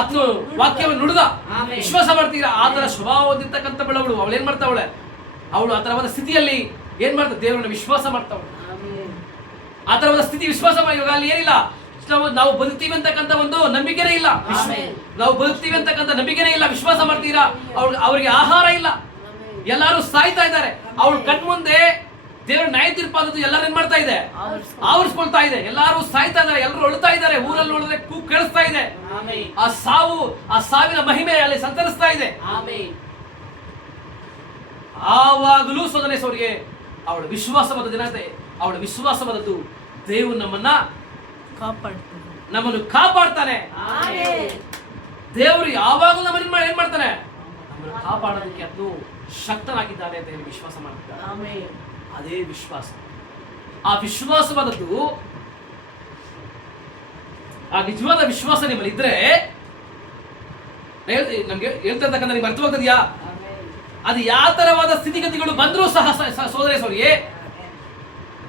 ಆತ್ಮ ವಾಕ್ಯವನ್ನು ನುಡಿದ. ವಿಶ್ವಾಸ ಮಾಡ್ತೀರಾ? ಆ ತರ ಸ್ವಭಾವ ಹೊಂದಿರ್ತಕ್ಕಂಥ ಬೆಳವಳು ಅವಳು ಏನ್ ಮಾಡ್ತಾವಳೆ, ಅವಳು ಆ ತರವಾದ ಸ್ಥಿತಿಯಲ್ಲಿ ಏನ್ ಮಾಡ್ತಾ ದೇವರನ್ನ ವಿಶ್ವಾಸ ಮಾಡ್ತಾವಳು. ಆ ತರವಾದ ಸ್ಥಿತಿ ವಿಶ್ವಾಸ ಇವಾಗ ಅಲ್ಲಿ ಏನಿಲ್ಲ, ನಾವು ಬದುಕ್ತೀವಿ ಅಂತಕ್ಕಂಥ ಒಂದು ನಂಬಿಕೆನೇ ಇಲ್ಲ. ನಾವು ಬದುಕ್ತೀವಿ ಅಂತಕ್ಕಂಥ ನಂಬಿಕೆನೇ ಇಲ್ಲ. ವಿಶ್ವಾಸ ಮಾಡ್ತೀರಾ? ಅವ್ರಿಗೆ ಆಹಾರ ಇಲ್ಲ, ಎಲ್ಲರೂ ಸಾಯ್ತಾ ಇದ್ದಾರೆ. ಅವಳು ಕಣ್ಮುಂದೆ ದೇವರ ನ್ಯಾಯ ತೀರ್ಪಾದದ್ದು ಎಲ್ಲರೂ ಏನ್ ಮಾಡ್ತಾ ಇದೆ, ಆವರಿಸ್ಕೊಳ್ತಾ ಇದೆ. ಎಲ್ಲರೂ ಸಾಯ್ತಾ ಇದ್ದಾರೆ, ಎಲ್ಲರೂ ಅಳ್ತಾ ಇದ್ದಾರೆ. ಊರಲ್ಲಿ ನೋಡಿದ್ರೆ ಕೂಗು ಕೇಳಿಸ್ತಾ ಇದೆ. ಆ ಸಾವಿನ ಮಹಿಮೆ ಅಲ್ಲಿ ಸಂಚರಿಸ್ತಾ ಇದೆ. ಆವಾಗಲೂ ಸೋದನೆ ಸೋರಿಗೆ ಅವಳ ವಿಶ್ವಾಸವಾದ ದಿನತೆ, ಅವಳ ವಿಶ್ವಾಸವಾದದ್ದು ದೇವರು ನಮ್ಮನ್ನು ಕಾಪಾಡ್ತಾನೆ. ದೇವರು ಯಾವಾಗಲೂ ನಮ್ಮನ್ನ ಏನ್ ಮಾಡ್ತಾನೆ, ನಮ್ಮನ್ನು ಕಾಪಾಡೋದಕ್ಕೆ ಅದು ಶಕ್ತನಾಗಿದ್ದಾನೆ ಅಂತ ಹೇಳಿ ವಿಶ್ವಾಸ ಮಾಡ್ತಾರೆ. ಅದೇ ವಿಶ್ವಾಸ, ಆ ವಿಶ್ವಾಸವಾದದ್ದು, ಆ ನಿಜವಾದ ವಿಶ್ವಾಸ ನಿಮ್ಮಲ್ಲಿ ಇದ್ರೆ ನಮ್ಗೆ ಹೇಳ್ತಾ ಇರ್ತಕ್ಕಂಥ ನಿಮ್ಗೆ ಅರ್ಥವಾಗ್ತದ್ಯಾ? ಅದು ಯಾವ ತರವಾದ ಸ್ಥಿತಿಗತಿಗಳು ಬಂದರೂ ಸಹ ಸೋದರ ಸೋರಿಗೆ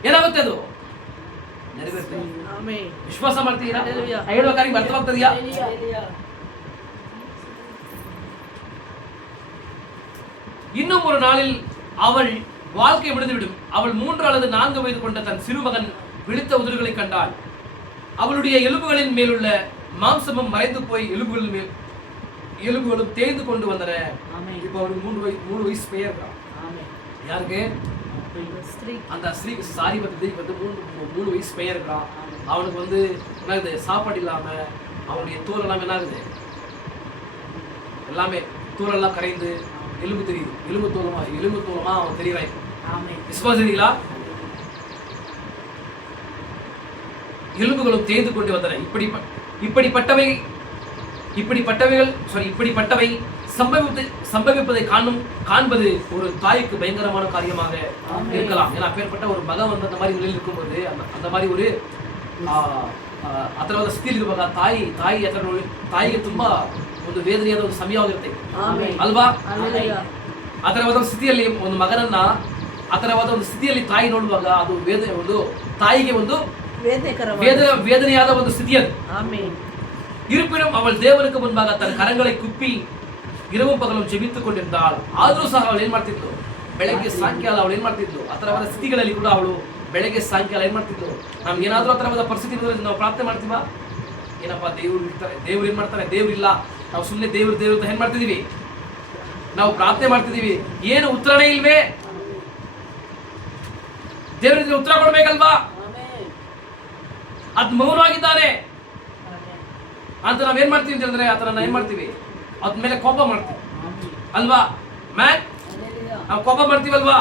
ಏನಾಗುತ್ತೆ, ಅದು ನೆರವೇರುತ್ತೆ. ವಿಶ್ವಾಸ ಮಾಡ್ತೀರಾ? ಹೇಳ್ಬೇಕಾದ್ರೆ ಅರ್ಥವಾಗ್ತದ್ಯಾ? இன்னும் 1 நாளில் அவள் வாழ்க்கை முடிந்துவிடும். அவள் 3 அல்லது 4 வயது கொண்ட தன் சிறுமகன் விழித்த உதடுகளை கண்டாள். அவளுடைய எலும்புகளின் மேலுள்ள மாம்சமும் மறைந்து போய் எலும்புகளும் தேய்ந்து கொண்டு வந்தன. இப்போ அவருக்கு 3 வயசு பையன். யாருக்கு? அந்த ஸ்ரீ சாரிபத்துக்கு வந்து 3 வயசு பையன் இருக்கான். அவனுக்கு வந்து என்னது, சாப்பாடு இல்லாம அவனுடைய தோல் எல்லாம் என்ன ஆகுது, எல்லாமே தோலெல்லாம் கரைந்து எலும்பு தெரியுது. எலும்பு தோலமா அவன் தெரியறான். விசுவாசிங்களா? எலும்புகளும் தேய்ந்து கொண்டு வந்தன. இப்படிப்பட்டவை சம்பவிப்பதை காண்பது ஒரு தாய்க்கு பயங்கரமான காரியமாக இருக்கலாம். ஏன்னா அப்பேற்பட்ட ஒரு மகன் வந்து அந்த மாதிரி நிலையில் இருக்கும்போது, அந்த மாதிரி ஒரு ಅದರ ಸ್ಥಿತಿಯಲ್ಲಿ ಇರುವಾಗ ತಾಯಿಗೆ ತುಂಬಾ ಒಂದು ವೇದನೆಯಾದ ಒಂದು ಸಮಯವಾಗಿರುತ್ತೆ ಅಲ್ವಾ? ಆ ತರವಾದ ಸ್ಥಿತಿಯಲ್ಲಿ ಒಂದು ಮಗನನ್ನ ಆ ತರವಾದ ಒಂದು ಸ್ಥಿತಿಯಲ್ಲಿ ತಾಯಿ ನೋಡುವಾಗ ಅದು ಒಂದು ತಾಯಿಗೆ ಒಂದು ವೇದನೆಯಾದ ಒಂದು ಸ್ಥಿತಿ ಅದು. இருப்பினும் அவள் தேவனுக்கு முன்பாக தன் கரங்களை குப்பி இரவும் பகலும் ಜೆಬಿತ್ತು ಕೊಂಡಿದ್ದಾள். ಆದರೂ ಸಹ ಅವಳು ಏನ್ ಮಾಡ್ತಿದ್ಲು, ಬೆಳಗ್ಗೆ ಸಾಯಂಕಾಲ ಅವಳು ಏನ್ ಮಾಡ್ತಿದ್ಲು, ಆ ತರವಾದ ಸ್ಥಿತಿಗಳಲ್ಲಿ ಕೂಡ ಅವಳು ಬೆಳಗ್ಗೆ ಸಾಯಂಕಾಲ ಏನ್ ಮಾಡ್ತಿದ್ಲು. ನಮ್ಗೆ ಏನಾದ್ರೂ ಆ ತರವಾದ ಪರಿಸ್ಥಿತಿ ನಾವು ಪ್ರಾರ್ಥನೆ ಮಾಡ್ತೀವ, ಏನಪ್ಪ ದೇವ್ರು ಇರ್ತಾರೆ, ದೇವ್ರು ಏನ್ ಮಾಡ್ತಾರೆ, ದೇವ್ರು ಇಲ್ಲ, ನಾವು ಸುಮ್ಮನೆ ದೇವ್ರು ಅಂತ ಏನ್ ಮಾಡ್ತಿದೀವಿ, ನಾವು ಪ್ರಾರ್ಥನೆ ಮಾಡ್ತಿದೀವಿ, ಏನು ಉತ್ತರನೇ ಇಲ್ವೇ, ದೇವರಿಗೆ ಉತ್ತರ ಕೊಡ್ಬೇಕಲ್ವಾ, ಅದ್ ಮೌನವಾಗಿದ್ದಾನೆ ಅಂತ ನಾವೇನ್ ಮಾಡ್ತೀವಿ ಅಂತ ಹೇಳಿದ್ರೆ, ಆತರ ನಾವು ಏನ್ ಮಾಡ್ತೀವಿ, ಅದ್ಮೇಲೆ ಕೋಪ ಮಾಡ್ತೀವಿ ಅಲ್ವಾ? ನಾವು ಕೋಪ ಮಾಡ್ತೀವಲ್ವಾ?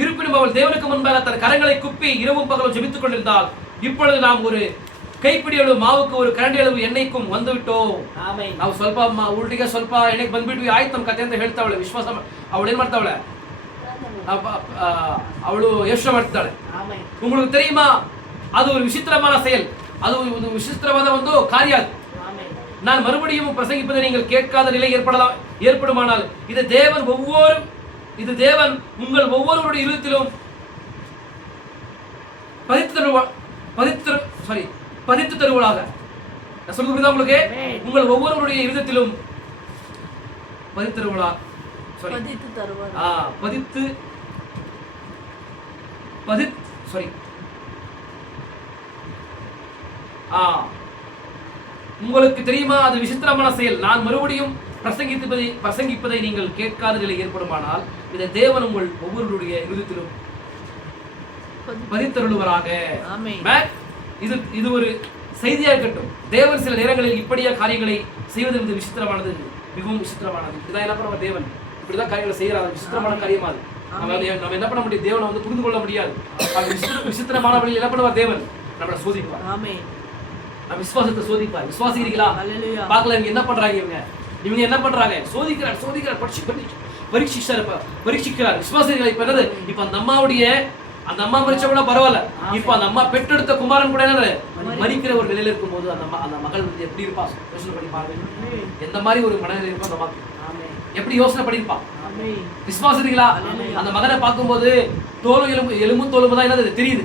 இருப்பினும் அவள் தேவனுக்கு முன்பாக தன் கரங்களை குப்பி இரவும் பகலும் ஜெபித்துக் கொண்டிருந்தாள். இப்பொழுது நாம் ஒரு ಕೈಪಿಡಿಯಳು ಮಾವುಕ್ಕೆ ஒரு ಕರಡಿಯಳು ಎಣ್ಣೆಕ್ಕೂ ಬಂದುಬಿಟ್ಟೋ. ನಾವು ಸ್ವಲ್ಪ ಉಲ್ಟಿಗೆ ಸ್ವಲ್ಪ ಎಣ್ಣೆಗೆ ಬಂದ್ಬಿಟ್ವಿ, ಆಯ್ತು ನಮ್ಮ ಕತೆ ಅಂತ ಹೇಳ್ತಾವಳೆ. ವಿಶ್ವಾಸ ಅವಳು ಏನ್ ಮಾಡ್ತಾವಳೆ, ಅವಳು ಯೋಚನೆ ಮಾಡ್ತಾಳೆ. உங்களுக்கு தெரியுமா, அது ஒரு விசித்திரமான செயல், அது ஒரு விசித்திரமான ಒಂದು ಕಾರ್ಯ. நான் மறுபடியும் பிரசங்கிப்பதை நீங்கள் கேட்காத நிலை ஏற்படுமானால் இது தேவன் உங்கள் ஒவ்வொருவருடைய இருதயத்திலும் பதித்து தருவாளாக. நான் சொல்றது புரியுதா உங்களுக்கு? உங்கள் ஒவ்வொருவருடைய இருதயத்திலும் பதித்து உங்களுக்கு தெரியுமா, அது விசித்திரமான செயல். நான் மறுபடியும் பிரசங்கிப்பதை நீங்கள் கேட்காத நிலை ஏற்படுமானால் இதை தேவன் உங்கள் ஒவ்வொருடைய இருதயத்திலும் பதித்தருளுவராக. இது ஒரு செய்தியாக இருக்கட்டும். தேவன் சில நேரங்களில் இப்படியா காரியங்களை செய்வது என்பது விசித்திரமானது, மிகவும் விசித்திரமானது. இதுதான் என்ன பண்ணுவார் தேவன், இப்படிதான் காரியங்களை செய்யறாரு. விசித்திரமான காரியமா அது. நம்ம என்ன பண்ண முடியும், தேவனை வந்து புரிந்து கொள்ள முடியாது. விசித்திரமான வழியில் என்ன பண்ணுவார் தேவன், நம்மளை சோதிப்பார். நம்ம விசுவாசத்தை சோதிப்பார். விசுவாசிக்கிறீங்களா? பார்க்கல இவங்க என்ன பண்றாங்க, இவங்க என்ன பண்றாங்க, சோதிக்கிறார் பரீட்சிக்கிறார் விசுவாசிகளை. இப்ப என்னது, இப்ப அந்த அம்மா மரிச்ச கூட பரவாயில்ல, இப்ப அந்த அம்மா பெற்றெடுத்த குமாரன் கூட என்ன மரிக்கிற ஒரு நிலையில இருக்கும் போது அந்த மகள் வந்து எப்படி இருப்பா, யோசனை பண்ணி பாருங்க. எந்த மாதிரி ஒரு மனநிலை இருக்கும் அந்த மக்கள், எப்படி யோசனை பண்ணிருப்பா. விசுவாசிக்கிறீங்களா? அந்த மகனை பார்க்கும்போது தோலும் எலும்பும் தோலும் தான் என்னது தெரியுது,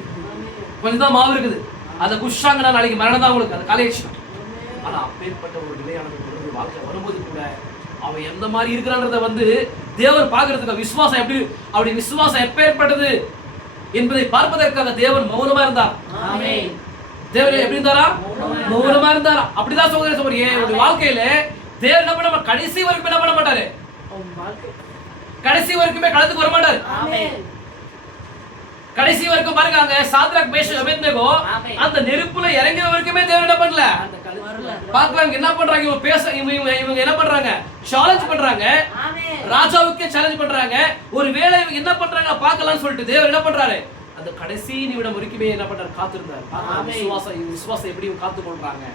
கொஞ்சம் தான் மாவு இருக்குது. அதை குஷாங்கன்னா நாளைக்கு மரணம் தான் உங்களுக்கு, அது காலேஜ். ஆனா அப்பேற்பட்ட ஒரு நிலையானது வாழ்க்கை வரும்போது கூட அவன் எந்த மாதிரி இருக்கிறான்றத வந்து தேவன் பார்க்கறதுக்கு, விசுவாசம் எப்படி, அப்படி விசுவாசம் எப்பேற்பட்டது என்பதை பார்ப்பதற்காக தேவன் மௌனமா இருந்தார். தேவன் எப்படி இருந்தாரா? மௌனமா இருந்தாரா. அப்படிதான் சகோதரர் வாழ்க்கையில தேவன் என்ன பண்ண, கடைசி வரைக்கும் என்ன பண்ண மாட்டாரு, கடைசி வரைக்குமே களத்துக்கு வர மாட்டாரு. கடைசி வரைக்கும் பாருங்க, அங்க சாத்ராக் மேஷக் அபேத்நேகோ அந்த நெருப்புல இறங்கிற வரைக்குமே தேவன் என்ன பண்ணல, பார்க்கலாம் என்ன பண்றாங்க, இவங்க என்ன பண்றாங்க, சேலஞ்ச் பண்றாங்க, ராஜாவுக்கே சேலஞ்ச் பண்றாங்க. ஒருவேளை இவங்க என்ன பண்றாங்க பார்க்கலாம்னு சொல்லிட்டு தேவன் என்ன பண்றாரு, அந்த கடைசி நிமிடம் வரைக்குமே என்ன பண்றாரு, காத்திருந்தார். விசுவாசம் எப்படி காத்து கொள்றாங்க,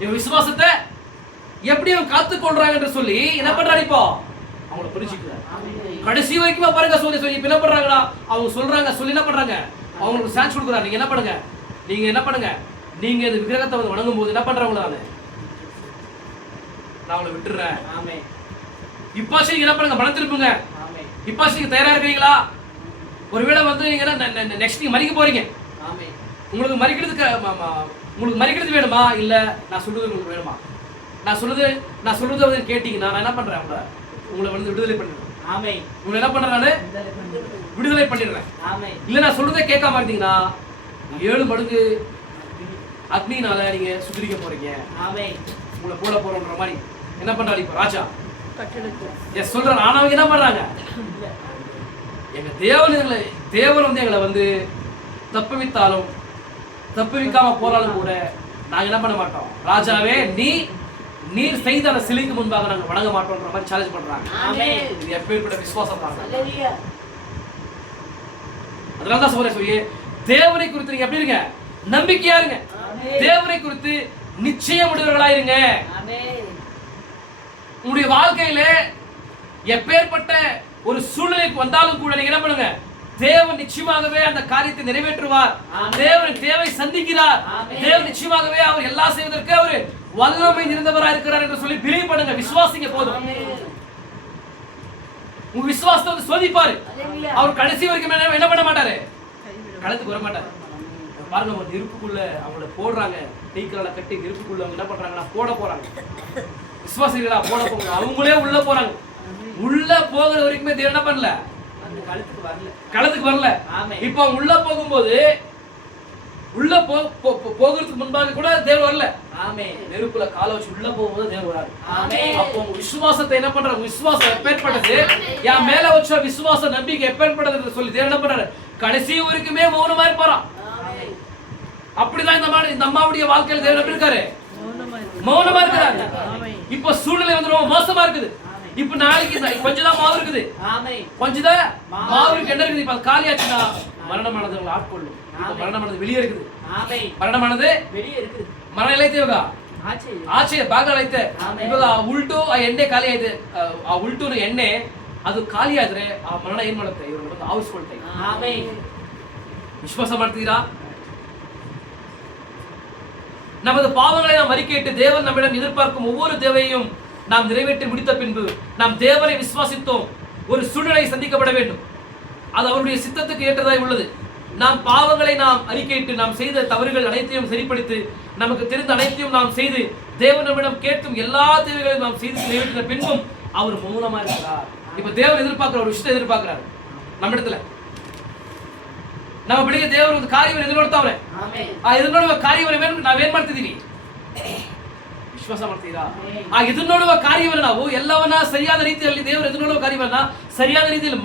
இவங்க விசுவாசத்தை எப்படி காத்து கொள்றாங்க என்று சொல்லி என்ன பண்றாரு, இப்போ அவங்களை புரிஞ்சுக்கிறார். கடைசி வரைக்கும் பாருங்க சொல்லி என்ன பண்றாங்களா, அவங்க சொல்றாங்க சொல்லி என்ன பண்றாங்க, அவங்களுக்கு சான்ஸ் கொடுக்குறாரு. நீங்க என்ன பண்ணுங்க, நீங்க இந்த விக்கிரகத்தை வந்து வணங்கும் போது என்ன பண்றவங்களா, நான் அவங்களை விட்டுறேன். இப்பாசி என்ன பண்ணுங்க, பணம் திருப்புங்க. இப்பாசி தயாரா இருக்கிறீங்களா? ஒருவேளை வந்து நீங்க நெக்ஸ்ட் நீங்க மறிக்க போறீங்க, உங்களுக்கு மறிக்கிறது வேணுமா, இல்ல நான் சொல்றது உங்களுக்கு வேணுமா, நான் சொல்றது வந்து கேட்டீங்கன்னா நான் என்ன பண்றேன், உங்களை வந்து விடுதலை பண்ணிடுறேன். உங்களை என்ன பண்றேன், விடுதலை பண்ணிடுறேன். இல்ல நான் சொல்றதே கேட்காம இருந்தீங்கன்னா 7 மடங்கு அக்னினால நீங்க சுத்திரிக்க போறீங்க, உங்களை போட போறோன்ற மாதிரி என்ன பண்றாரு இப்ப ராஜா சொல்றாரு. ஆனா அவங்க என்ன பண்றாங்க, எங்க தேவன் வந்து எங்களை வந்து தப்புவித்தாலும் தப்புவிக்காம போறாலும் கூட நாங்க என்ன பண்ண மாட்டோம், ராஜாவே நீர் செய்த அந்த சிலைக்கு முன்பாக நாங்க வணங்க மாட்டோம்ன்ற மாதிரி சேலஞ்ச் பண்றாங்க. இது எப்பேற்பட்ட விசுவாசம் பாருங்க. அதனாலதான் சொல்லி தேவனை குறித்து நீங்க எப்படி இருங்க, நம்பிக்கையா இருங்க. தேவனை குறித்து நிச்சயம் உடையவர்களா இருங்க. உங்களுடைய வாழ்க்கையில எப்பேற்பட்ட ஒரு சூழ்நிலைக்கு வந்தாலும் கூட நீங்க என்ன பண்ணுங்க, தேவன் நிச்சயமாகவே அந்த காரியத்தை நிறைவேற்றுவார். தேவன் தேவை சந்திக்கிறார். தேவன் நிச்சயமாகவே அவர் எல்லாம் செய்வதற்கு அவர் வல்லமை நிறைந்தவராக இருக்கிறார் என்று சொல்லி பிலீவ் பண்ணுங்க. விசுவாசிங்க போதும். உங்க விசுவாசத்தை வந்து சோதிப்பாரு. அவர் கடைசி வரைக்கும் என்ன பண்ண மாட்டாரு, களத்துக்கு வர மாட்டாரு. பாருங்க, ஒரு நெருப்புக்குள்ள அவங்கள போடுறாங்க, டீக்கரால கட்டி நெருப்புக்குள்ள அவங்க என்ன பண்றாங்கன்னா போட போறாங்க. விசுவாசிகளா போட போறாங்க, அவங்களே உள்ள போறாங்க. உள்ள போகிற வரைக்குமே தேவன் என்ன பண்ணல, களத்துக்கு வரல. இப்ப உள்ள போகும்போது உள்ள போகிறதுக்கு முன்பாக கூட தேவன் வரல. நெருப்புல கால வச்சு உள்ள போகும்போது தேவன் வராரு. அப்போ உங்க விசுவாசத்தை என்ன பண்றாரு, விசுவாசம் எப்பேற்பட்டது, என் மேல வச்ச விசுவாச நம்பிக்கை எப்பேற்பட்டது சொல்லி தேவன் என்ன பண்றாரு, கடைசி வரைக்குமே மௌனமா இருப்பாராம். அப்படிதான் இந்த அம்மாவுடைய வாழ்க்கையில தேவன் எப்படி இருக்காரு, மௌனமா இருக்கிறாரு. இப்ப சூழ்நிலை வந்து ரொம்ப மோசமா இருக்குது. இப்ப நாளைக்கு கொஞ்சம் தான் மாவு இருக்குது, கொஞ்சம் தான் மாவுக்கு என்ன இருக்குது, இப்ப காலியாச்சுன்னா மரணமானது உங்களை ஆட்கொள்ளும். மரணமானது வெளியே இருக்குது, மரணமானது வெளியே இருக்குது. ಮರಣ ಎಲ್ಲೈತೆ ಇವಾಗ ಆಚೆ ಭಾಗಗಳೈತೆ. ಇವಾಗ ಉಲ್ಟು ಆ ಎಣ್ಣೆ ಖಾಲಿ ಐತೆ, ಆ ಉಲ್ಟು ಎಣ್ಣೆ ಅದು ಖಾಲಿ ಆದ್ರೆ ಆ ಮರಣ ಏನ್ ಮಾಡುತ್ತೆ, ಇವ್ರನ್ನ ಬಂದು ಆವರಿಸ್ಕೊಳ್ತಾ. ವಿಶ್ವಾಸ ಮಾಡ್ತೀರಾ? நமது பாவங்களை நாம் அறிக்கையிட்டு தேவன் நம்மிடம் எதிர்பார்க்கும் ஒவ்வொரு தேவையையும் நாம் நிறைவேற்றி முடித்த பின்பு நாம் தேவனை விசுவாசித்தோம். ஒரு சூழ்நிலை சந்திக்கப்பட வேண்டும், அது அவருடைய சித்தத்துக்கு ஏற்றதாய் உள்ளது. நாம் பாவங்களை நாம் அறிக்கையிட்டு நாம் செய்த தவறுகள் அனைத்தையும் சரிப்படுத்தி நமக்கு தெரிந்த அனைத்தையும் நாம் செய்து தேவன் நம்மிடம் கேட்கும் எல்லா தேவைகளையும் நாம் செய்து நிறைவேற்றின பின்பும் அவர் மௌனமா இருக்கிறார். இப்ப தேவன் எதிர்பார்க்கிற ஒரு விஷயத்தை எதிர்பார்க்கிறார் நம்ம இடத்துல. ನಮ್ಮ ಬೆಳಿಗ್ಗೆ ದೇವರು ಒಂದು ಕಾರ್ಯವನ್ನು ಎದುರು ನೋಡ್ತಾವ್ರೆ. ಆ ಎದುರು ನೋಡುವ ಕಾರ್ಯವನ್ನು ನಾವೇನ್ ಮಾಡ್ತಿದೀವಿ? ವಿಶ್ವಾಸ ಮಾಡ್ತೀರಾ? ಆ ಎದುರು ನೋಡುವ ಕಾರ್ಯವನ್ನು ನಾವು ಎಲ್ಲವನ್ನ ಸರಿಯಾದ ರೀತಿಯಲ್ಲಿ ದೇವರು ಎದುರು ನೋಡುವ ಕಾರ್ಯವನ್ನ ಸರಿಯಾದ ರೀತಿಯಲ್ಲಿ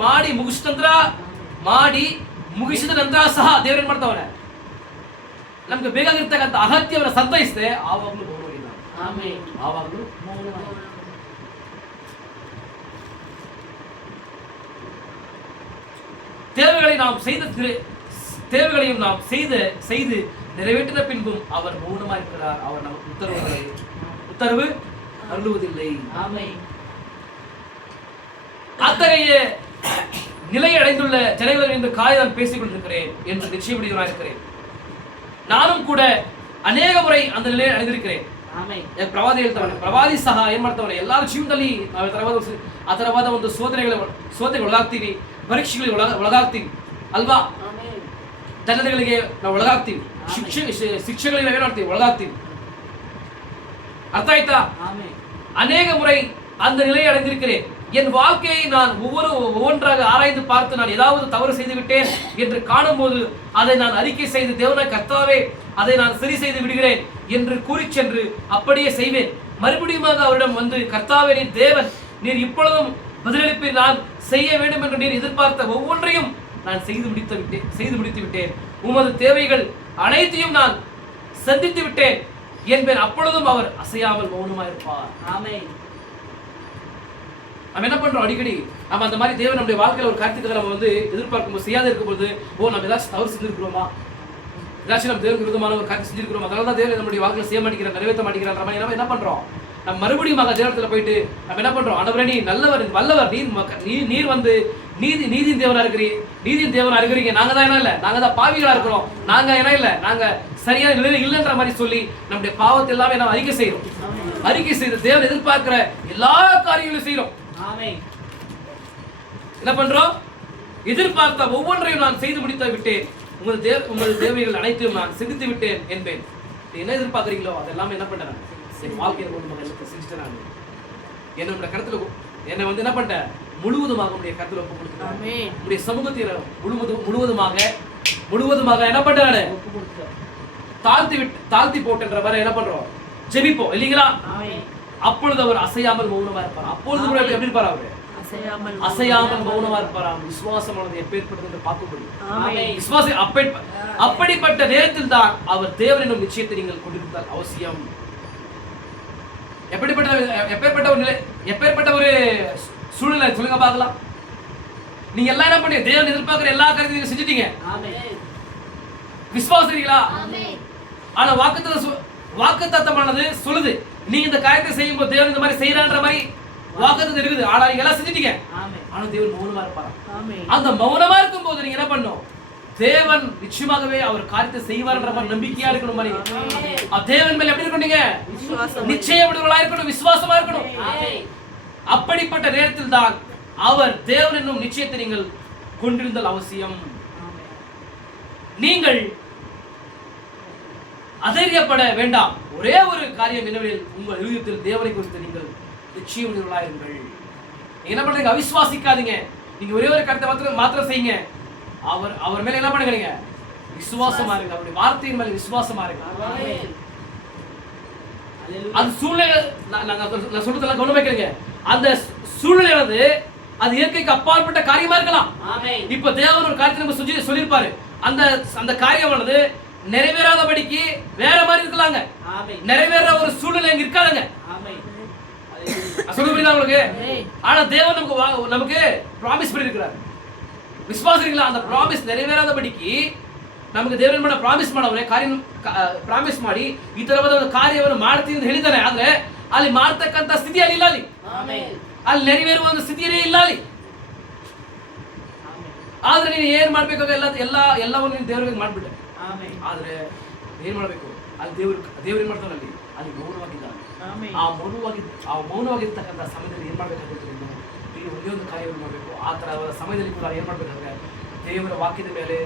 ಮಾಡಿ ಮುಗಿಸಿದ ನಂತರ ಸಹ ದೇವರು ಏನ್ ಮಾಡ್ತಾವ್ರೆ? ನಮ್ಗೆ ಬೇಕಾಗಿರ್ತಕ್ಕಂಥ ಅಗತ್ಯವನ್ನು ಸಂತೈಸಿದೆ ಆವಾಗ್ಲೂ ಮೌನವಾಗಿಲ್ಲ. ಆವಾಗ್ಲೂ தேவைகளையும் நாம் செய்து நிறைவேற்றின பின்பும் அவர் மௌனமா இருக்கிறார். அவர் நமக்கு உத்தரவு அருளுவதில்லை. அத்தகைய நிலையை அடைந்துள்ள ஜனங்களிடம் இந்த காய் நான் பேசிக் கொண்டிருக்கிறேன் என்று நிச்சயமுடையவனாக இருக்கிறேன். நானும் கூட ಅನೇಕ முறை அந்த நிலையை ಅடைந்திருக்கிறேன். ಪ್ರವಾದಿ ಹೇಳ್ತಾನೆ, ಪ್ರವಾದಿ ಸಹ ಏನ್ ಮಾಡ್ತಾವನೆ, ಎಲ್ಲಾರ ಜೀವನದಲ್ಲಿ ನಾವು ಆ ತರವಾದ ಒಂದು ಸೋದನೆಗೆ ಒಳಗಾಗ್ತೀವಿ, ಪರೀಕ್ಷೆಗಳಿಗೆ ಒಳಗಾಗ್ತೀವಿ ಅಲ್ವಾ? ದಂಡನೆಗಳಿಗೆ ನಾವು ಒಳಗಾಗ್ತೀವಿ, ಶಿಕ್ಷೆಗಳಿಗೆ ನಾವೇನ್ ಮಾಡ್ತೀವಿ? ಒಳಗಾಗ್ತೀವಿ. ಅರ್ಥ ಆಯ್ತಾ? ಅನೇಕ முறை அந்த நிலையை அடைந்திருக்கிறேன். என் வாழ்க்கையை நான் ஒவ்வொன்றாக ஆராய்ந்து பார்த்து நான் ஏதாவது தவறு செய்து விட்டேன் என்று காணும்போது அதை நான் அறிக்கை செய்து தேவனாய் கர்த்தாவே அதை நான் சரி செய்து விடுகிறேன் என்று கூறி சென்று அப்படியே செய்வேன். மறுபடியுமாக அவரிடம் வந்து, கர்த்தாவே நீர் தேவன், நீர் இப்பொழுதும் பதிலளிப்பீர், நான் செய்ய வேண்டும் என்று நீர் எதிர்பார்த்த ஒவ்வொன்றையும் நான் செய்து முடித்து விட்டேன். உமது தேவைகள் அனைத்தையும் நான் சந்தித்து விட்டேன் என்பேன். அப்பொழுதும் அவர் அசையாமல் மௌனமாக இருப்பார். ஆமென். நம்ம என்ன பண்றோம்? அடிக்கடி நம்ம அந்த மாதிரி தேவன் நம்முடைய வாழ்க்கையில ஒரு காரியத்துக்கு நம்ம வந்து எதிர்பார்க்கும்போது செய்யாத இருக்கும்போது, நம்ம ஏதாச்சும் தவறு செஞ்சிருக்கிறோமா, ஏதாச்சும் நம்ம தேவனுக்கு விருதமான ஒரு காரியம் செஞ்சிருக்கிறோம், அதனால தான் தேவன் நம்முடைய வாழ்க்கையில செய்ய மாட்டேங்கிறார், நிறைவேற்ற மாட்டேங்கிறார். நம்ம என்ன பண்றோம்? நம்ம மறுபடியும் தேவனத்துல போயிட்டு நம்ம என்ன பண்றோம்? ஆண்டவரே நீ நல்லவர், வல்லவர், நீர் வந்து நீதியின் தேவனா இருக்கிறீங்க. நாங்க தான் என்ன இல்ல, நாங்க தான் பாவிகளா இருக்கிறோம், நாங்க என்ன இல்ல, நாங்க சரியான நிலையில இல்லைன்ற மாதிரி சொல்லி நம்முடைய பாவத்தை எல்லாமே நம்ம அறிக்கை செய்து தேவன் எதிர்பார்க்கிற எல்லா காரியங்களையும் செய்யறோம். என்ன பண்றோம்? எதிர்பார்த்த ஒவ்வொன்றையும் நான் செய்து முடித்து விட்டேன், உமது தேவைகள் அனைத்தையும் நான் சிந்தித்து விட்டேன் என்பேன். என்ன எதிர்பார்க்கிறீங்களோ அதெல்லாம் என்ன பண்றேன்? வாழ்க்கையை செஞ்சுட்டேன். நான் என்னோட கருத்துல என்னை வந்து என்ன பண்ணிட்டேன்? முழுவதுமாக உடைய கருத்துல ஒப்பு கொடுத்துட்டேன். உடைய சமூகத்தில் முழுவதுமாக என்ன பண்றேன்? தாழ்த்தி போட்டுன்ற மாதிரி என்ன பண்றோம்? ஜெபிப்போம் இல்லீங்களா? அப்பொழுது அவர் அசையாமல் மௌனமா இருப்பார். அப்பொழுது கூட எப்படி இருப்பார்? அவரு அசையாமல் மௌனமா இருப்பாராம். விசுவாசமானது எப்பேற்பட்டது என்று பார்க்கும்போது விசுவாசம் அப்படிப்பட்ட நேரத்தில் தான் அவர் தேவனின் நிச்சயத்தை நீங்கள் கொண்டிருந்தால் அவசியம். எப்பேற்பட்ட ஒரு சூழ்நிலை சொல்லுங்க பார்க்கலாம். நீங்க எல்லாம் என்ன பண்ணி தேவன் எதிர்பார்க்கிற எல்லா காரியத்தையும் நீங்க செஞ்சுட்டீங்க. விசுவாசிக்கிறீங்களா? ஆனா வாக்குத்தத்தமானது சொல்லுது, நீங்க இந்த காரியத்தை செய்யும் போது தேவன் இந்த மாதிரி செய்யறான்ற மாதிரி வாக்குத்தத்தம் இருக்குது. ஆனா நீங்க எல்லாம் செஞ்சுட்டீங்க. ஆனா தேவன் மௌனமா இருப்பாரா? அந்த மௌனமா இருக்கும் போது நீங்க என்ன பண்ணும்? தேவன் நிச்சயமாகவே அவர் காரியத்தை செய்வார்ன்ற மாதிரி நம்பிக்கையா இருக்கணும். தேவன் மேல எப்படி இருக்கணும்? நீங்க நிச்சயமுள்ளவர்களா இருக்கணும், விசுவாசமா இருக்கணும். அப்படிப்பட்ட நேரத்தில் தான் அவர் தேவன் என்னும் நிச்சயத்தை நீங்கள் கொண்டிருந்தல் அவசியம். நீங்கள் அதைரியப்பட வேண்டாம். ஒரே ஒரு காரியம் என்னவெனில், உங்கள் இதயத்தில் தேவனை குறித்து நீங்கள் நிச்சயமுள்ளவர்களாக இருங்கள். என்ன பண்றீங்க? அவிசுவாசிக்காதீங்க. நீங்க ஒரே ஒரு கருத்தை மாத்திரம் செய்யுங்க. அவர் மேல என்ன பண்ணுங்க? விசுவாசமா இருங்க. அவருடைய வார்த்தையின் மேல விசுவாசமா இருங்க. அந்த சூழ்நிலை நான் சொல்றதெல்லாம் கவனம் வைக்கிறீங்க. அந்த சூழ்நிலையானது அது இயற்கைக்கு அப்பாற்பட்ட காரியமா இருக்கலாம். இப்ப தேவன் ஒரு காரியத்தை நம்ம சொல்லியிருப்பாரு, அந்த காரியமானது நிறைவேறாதபடிக்கு வேற மாதிரி இருக்கலாங்க. நிறைவேற ஒரு சூழ்நிலை அங்க இருக்காதுங்க. சொல்ல புரியுதா உங்களுக்கு? ஆனா தேவன் நமக்கு ப்ராமிஸ் பண்ணிருக்கிறார். விசுவாசிங்களா? அந்த ப்ராமிஸ் நிறைவேறாதபடிக்கு ನಮಗೆ ದೇವರ ಮೇಲೆ ಪ್ರಾಮಿಸ್ ಮಾಡವನೆ ಕಾರ್ಯ ಪ್ರಾಮಿಸ್ ಮಾಡಿ ಈ ತರವಾದ ಒಂದು ಕಾರ್ಯವನ್ನು ಮಾಡ್ತೀನಿ ಅಂತ ಹೇಳಿದಾನೆ. ಆದ್ರೆ ಅಲ್ಲಿ ಮಾಡ್ತಕ್ಕಂತ ಸ್ಥಿತಿ ಅಲ್ಲಿ ಇಲ್ಲ. ಅಲ್ಲಿ ನೆರವೇರುವ ಒಂದು ಸ್ಥಿತಿಯೇ ಇಲ್ಲ ಅಲ್ಲಿ. ಆದ್ರೆ ನೀನು ಏನ್ ಮಾಡ್ಬೇಕಾಗ ಎಲ್ಲವನ್ನು ನೀನು ದೇವರಿಗೆ ಮಾಡ್ಬಿಟ್ಟೆ. ಆದ್ರೆ ಏನ್ ಮಾಡ್ಬೇಕು? ಅಲ್ಲಿ ದೇವ್ರು ಏನ್ ಮಾಡ್ತಾನೆ? ಅಲ್ಲಿ ಮೌನವಾಗಿದ್ದ. ಆ ಮೌನವಾಗಿರ್ತಕ್ಕಂಥ ಸಮಯದಲ್ಲಿ ಏನ್ ಮಾಡ್ಬೇಕಾಗುತ್ತೆ? ನೀವು ಒಂದೇ ಒಂದು ಕಾರ್ಯವನ್ನು ಮಾಡಬೇಕು. ಆ ತರವಾದ ಸಮಯದಲ್ಲಿ ಕೂಡ ಏನ್ ಮಾಡ್ಬೇಕಂದ್ರೆ ದೇವರ ವಾಕ್ಯದ ಮೇಲೆ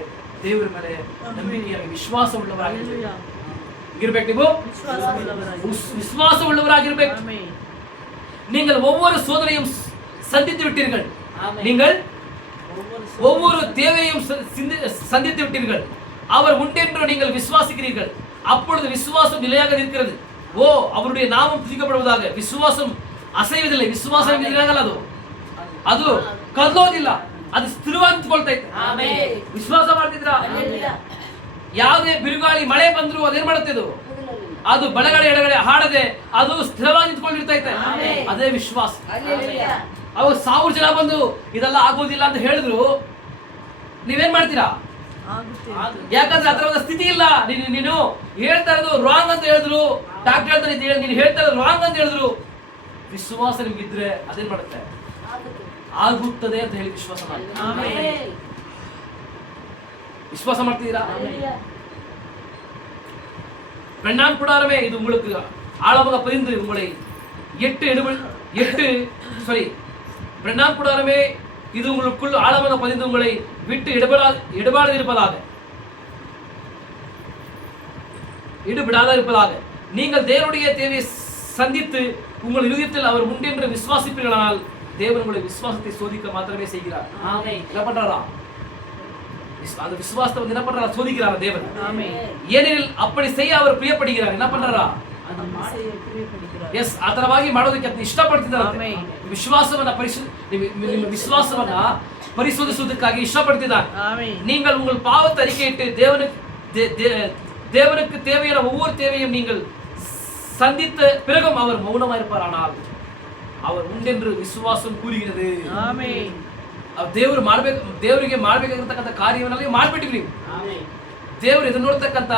ದೇವರ ಮೇಲೆ ನಂಬಿಕೆಯಾಗಿ ವಿಶ್ವಾಸ ಉಳ್ಳವರಾಗಿರ್ಬೇಕು. ನೀವು விசுவாச உள்ளவராகிருப்பீர்கள். நீங்கள் ஒவ்வொரு சோதனையும் சந்தித்து விட்டீர்கள். நீங்கள் ஒவ்வொரு தேவையையும் சந்தித்து விட்டீர்கள். அவர் உண்டென்று நீங்கள் விசுவாசிக்கிறீர்கள். அப்பொழுது விசுவாசம் நிலையாக இருக்கிறது. ஓ, அவருடைய நாமம் துதிக்கப்படுவதாக. விசுவாசம் ಅಸೈವದಿಲ್ಲ. ವಿಶ್ವಾಸ ಇದ್ರಾಗಲ್ಲ, ಅದು ಕದಲೋದಿಲ್ಲ, ಅದು ಸ್ಥಿರವಾಗಿಟ್ಕೊಳ್ತೈತೆ. ವಿಶ್ವಾಸ ಮಾಡ್ತಿದ್ರ? ಯಾವುದೇ ಬಿರುಗಾಳಿ ಮಳೆ ಬಂದ್ರು ಅದೇನ್ ಮಾಡುತ್ತೆ, ಅದು ಬಲಗಡೆ ಎಡಗಡೆ ಹಾಡದೆ ಅದು ಸ್ಥಿರವಾಗಿ ನಿಂತ್ಕೊಂಡಿರ್ತೈತೆ. ಅದೇ ವಿಶ್ವಾಸ. ಅವಾಗ 1000 ಜನ ಬಂದು ಇದೆಲ್ಲ ಆಗೋದಿಲ್ಲ ಅಂತ ಹೇಳಿದ್ರು, ನೀವೇನ್ ಮಾಡ್ತೀರಾ? ಯಾಕಂದ್ರೆ ಅದರ ಸ್ಥಿತಿ ಇಲ್ಲ. ನೀನು ಹೇಳ್ತಾ ಇರೋದು ರಾಂಗ್ ಅಂತ ಹೇಳಿದ್ರು, ಡಾಕ್ಟರ್ ಹೇಳ್ತಾರೆ ನೀನು ಹೇಳ್ತಾ ಇರೋದು ರಾಂಗ್ ಅಂತ ಹೇಳಿದ್ರು, ವಿಶ್ವಾಸ ನಿಮ್ಗಿದ್ರೆ ಅದೇನ್ ಮಾಡುತ್ತೆ? ಆಗುತ್ತದೆ ಅಂತ ಹೇಳಿ ವಿಶ್ವಾಸ ಮಾಡಿ. விசுவாசம் ಮಾಡ್ತೀರಾ? பெண்ணான் கூடாரமே, இது உங்களுக்கு ஆழமாக பதிந்து உங்களை பெண்ணான் கூடாரமே, இது உங்களுக்குள் ஆழமாக பதிந்து உங்களை விட்டு இடபாடு இருப்பதாக நீங்கள் தேவனுடைய தேவையை சந்தித்து உங்கள் இதயத்தில் அவர் உண்டு என்று விசுவாசிப்பீர்களானால் தேவன் உங்களை விசுவாசத்தை சோதிக்க மாத்திரமே செய்கிறார். என்ன பண்றாரா? அந்த விசுவாசத்தை என்ன பண்றாரா? சோதிக்கிறாரா தேவன். ஏனெனில் அப்படி செய்ய அவர் பிரியப்படுகிறார். என்ன பண்றாரா? ಎಸ್, ಆ ತರವಾಗಿ ಮಾಡೋದಕ್ಕೆ ಇಷ್ಟಪಡ್ತಿದ್ದಾರೆ. ನಿಮ್ಮ ವಿಶ್ವಾಸವನ್ನ ಪರಿಶೋಧಿಸುವುದಕ್ಕಾಗಿ ಇಷ್ಟಪಡ್ತಿದ್ದಾರೆ. நீங்கள் உங்கள் பாவத்தை அறிக்கையிட்டு தேவனுக்கு தேவையான ஒவ்வொரு தேவையும் நீங்கள் சந்தித்த பிறகும் அவர் மௌனமா இருப்பார். ஆனால் அவர் உண்டென்று விசுவாசம் கூறுகிறது. ದೇವರಿಗೆ ಮಾಡಬೇಕಾಗಿರತಕ್ಕಂಥ ಕಾರ್ಯವನ್ನೆಲ್ಲ ಮಾಡ್ಬಿಟ್ಟಿರಿ. ದೇವರು ಎದುರು ನೋಡ್ತಕ್ಕಂಥ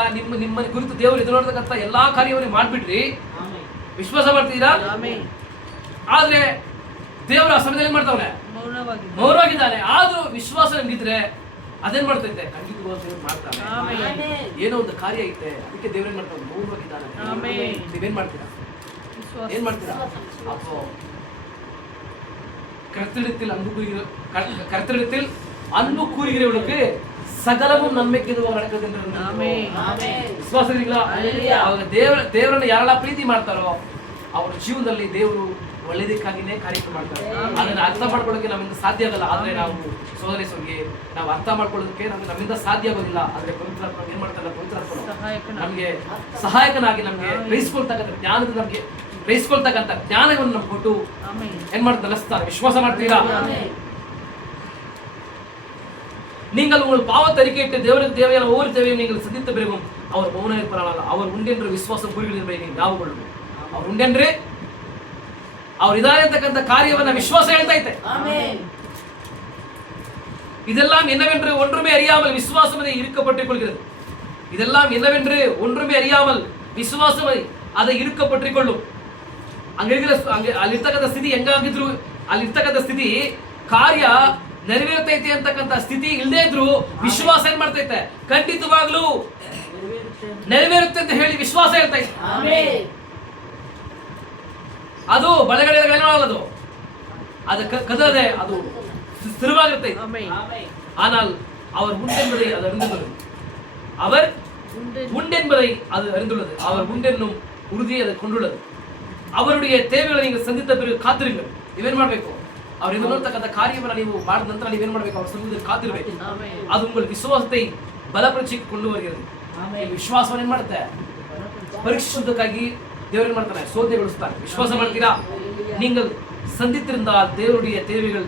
ನಿಮ್ಮ ಕುರಿತು ದೇವರು ಎದುರು ನೋಡ್ತಕ್ಕಂಥ ಎಲ್ಲಾ ಕಾರ್ಯವನ್ನು ಮಾಡ್ಬಿಟ್ರಿ. ವಿಶ್ವಾಸ ಮಾಡ್ತೀರಾ? ಆದ್ರೆ ದೇವರು ಆ ಸಮಯದಲ್ಲಿ ಏನ್ ಮಾಡ್ತಾವನೆ? ಮೌನವಾಗಿದ್ದಾನೆ. ಆದ್ರೂ ವಿಶ್ವಾಸ ನಿಮ್ಗಿದ್ರೆ ಅದೇನ್ ಮಾಡ್ತೈತೆ? ಖಂಡಿತವಾಗಿ ದೇವ್ರು ಮಾಡ್ತಾನೆ. ಏನೋ ಒಂದು ಕಾರ್ಯ ಐತೆ, ಅದಕ್ಕೆ ದೇವ್ರು ಏನ್ ಮಾಡ್ತಾನೆ? ಮೌನವಾಗಿದ್ದಾನೆ. ನೀವೇನ್ ಮಾಡ್ತೀರಾ? ಏನ್ ಮಾಡ್ತೀರಾ? அப்போ கர்த்தரிடத்தில் அன்பு கூறுகிறவர்களுக்கு சகலமும் நன்மைக்கு இதுவாக நடக்குது என்று ವಿಶ್ವಾಸ ಇರಲಿಲ್ಲ. ಅವಾಗ ದೇವರನ್ನು ಯಾರೆಲ್ಲ ಪ್ರೀತಿ ಮಾಡ್ತಾರೋ ಅವರ ಜೀವನದಲ್ಲಿ ದೇವರು ಒಳ್ಳೆಯದಕ್ಕಾಗಿನೇ ಕಾರ್ಯಕ್ರಮ ಮಾಡ್ತಾರೆ. ಅದನ್ನ ಅರ್ಥ ಮಾಡ್ಕೊಳ್ಳೋಕೆ ನಮ್ಮಿಂದ ಸಾಧ್ಯ ಆಗಲ್ಲ. ಆದ್ರೆ ನಾವು ಸೋದರೇಶ್ವರಿಗೆ ನಾವು ಅರ್ಥ ಮಾಡ್ಕೊಳ್ಳೋದಕ್ಕೆ ನಮ್ಮಿಂದ ಸಾಧ್ಯ ಆಗೋದಿಲ್ಲ. ಆದ್ರೆ ಪವಿತ್ರಾತ್ಮ ಏನ್ ಮಾಡ್ತಾರೆ? ಪವಿತ್ರಾತ್ಮ ನಮ್ಗೆ ಸಹಾಯಕನಾಗಿ ನಮ್ಗೆ ಗ್ರಹಿಸ್ಕೊಳ್ತಕ್ಕಂಥ ಜ್ಞಾನದ ನಮ್ಗೆ ಗ್ರಹಿಸ್ಕೊಳ್ತಕ್ಕಂಥ ಜ್ಞಾನವನ್ನು ನಮ್ಗೆ ಕೊಟ್ಟು ಏನ್ ಮಾಡ್ತಾರೆ? ನಡೆಸ್ತಾರೆ. ವಿಶ್ವಾಸ ಮಾಡ್ತೀರಾ? நீங்கள் உங்கள் பாவத்தை அறிக்கையிட்டு தேவனுக்கு தேவையான ஒவ்வொரு தேவையும் நீங்கள் சந்தித்த பிறகும் அவர் மௌனம் இருப்பாரானால் அவர் உண்டென்று விசுவாசம் கூறுகிறது என்பதை நீங்கள் ஞாபகம் கொள்ளுங்கள். அவர் உண்டென்று அவர் ಇದಾಗಿರತಕ್ಕಂಥ ಕಾರ್ಯವನ್ನು ವಿಶ್ವಾಸ ಹೇಳ್ತಾ ಇದೆ. இதெல்லாம் என்னவென்று ஒன்றுமே அறியாமல் விசுவாசம் அதை இறுக்கப்பட்டுக் கொள்கிறது. இதெல்லாம் என்னவென்று ஒன்றுமே அறியாமல் விசுவாசம் அதை இறுக்கப்பட்டுக் கொள்ளும். ಅಲ್ಲಿರ್ತಕ್ಕಂಥ ಸ್ಥಿತಿ ಹೆಂಗಾಗಿದ್ರು, ಅಲ್ಲಿರ್ತಕ್ಕಂಥ ಸ್ಥಿತಿ ಕಾರ್ಯ ನೆರವೇರ್ತೈತೆ ಅಂತಕ್ಕಂಥ ಸ್ಥಿತಿ ಇಲ್ಲದೆ ಇದ್ರು ವಿಶ್ವಾಸ ಏನ್ ಮಾಡ್ತೈತೆ? ಖಂಡಿತವಾಗ್ಲೂ ನೆರವೇರುತ್ತೆ ಅಂತ ಹೇಳಿ ವಿಶ್ವಾಸ ಹೇಳ್ತೈತೆ. ಅದು ಬಲಗಡೆ ಏನದು ಅದು ಕದಲದೆ ಅದು ಸ್ಥಿರವಾಗಿರ್ತೈತೆ. ஆனால் அவர் உண்டென்பதை அது அறிந்துள்ளது. அவர் உண்டென்பதை அது அறிந்துள்ளது. அவர் உண்டென்னும் உறுதியை அதை கொண்டுள்ளது. அவருடைய தேவைகளை நீங்கள் சந்தித்த பிறகு ಕಾತಿರುங்கள். ನೀವೇನ್ ಮಾಡಬೇಕು? அவர் ಎದುರು ನೋಡ್ತಕ್ಕಂಥ ಕಾರ್ಯವನ್ನು ನೀವು ಮಾಡಿದ ನಂತರ ನೀವೇನ್ ಮಾಡಬೇಕು? ಅವ್ರ ಸನ್ನಿಧಿಯಲ್ಲಿ ಕಾತಿರಬೇಕು. ಅದು ಉங்கள் ವಿಶ್ವಾಸத்தை ಬಲಪಡಿಸಿಕೊಂಡು ಕೊಂಡು வருகிறது. ವಿಶ್ವಾಸವನ್ನು ಏನ್ ಮಾಡುತ್ತೆ? ಪರೀಕ್ಷಿಸುವುದಕ್ಕಾಗಿ ದೇವರು ಏನ್ ಮಾಡ್ತಾನೆ? ಶೋಧನೆಗೊಳಿಸ್ತಾನೆ. ವಿಶ್ವಾಸ ಮಾಡ್ತೀರಾ? நீங்கள் சந்தித்திருந்தால் தேவனுடைய தேவைகள்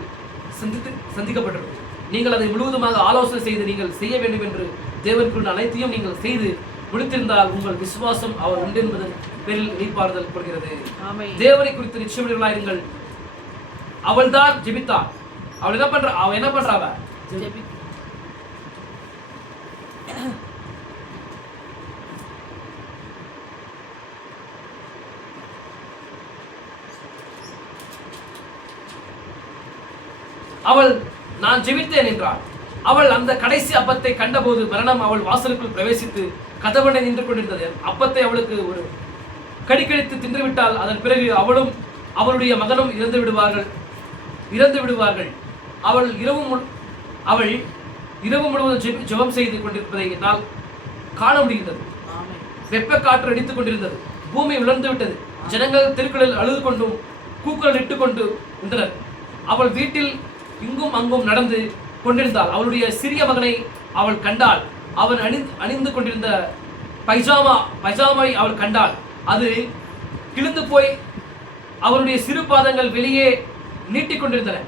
சந்திக்கப்பட்டிருக்கும். நீங்கள் அதை முழுவதுமாக ஆலோசனை செய்து நீங்கள் செய்ய வேண்டும் என்று தேவனுக்குள்ள அனைத்தையும் நீங்கள் செய்து முடித்திருந்தால் உங்கள் விசுவாசம் அவர் உண்டு என்பதன் பேரில் நீப்பாறுதல் கொள்கிறது. தேவனை குறித்து நிச்சயமுள்ளவர்களாயிருங்கள். அவள் தான் ஜெபித்தாள். அவள் என்ன பண்றா? அவ என்ன பண்றா? அவள் நான் ஜெபித்தேன் என்றாள். அவள் அந்த கடைசி அப்பத்தை கண்டபோது மரணம் அவள் வாசலுக்குள் பிரவேசித்து கதவணை நின்று கொண்டிருந்தது. அப்பத்தை அவளுக்கு ஒரு கடிக்கடித்து தின்றுவிட்டால் அதன் பிறகு அவளும் அவளுடைய மகனும் இறந்து விடுவார்கள். அவள் இரவு முழுவதும் ஜெபம் செய்து கொண்டிருப்பதை என்னால் காண முடிந்தது. வெப்ப காற்று அடித்துக் கொண்டிருந்தது. பூமி உலர்ந்து விட்டது. ஜனங்கள் தெருக்களில் அழுது கொண்டும் கூக்குரல் இட்டுக் கொண்டு இருந்தனர். அவள் வீட்டில் இங்கும் அங்கும் நடந்து கொண்டிருந்தாள். அவளுடைய சிறிய மகனை அவள் கண்டாள். அவன் அணிந்து கொண்டிருந்த பைஜாமை அவள் கண்டாள். அது கிழிந்து போய் அவளுடைய சிறு பாதங்கள் வெளியே நீட்டிக் கொண்டிருந்தன.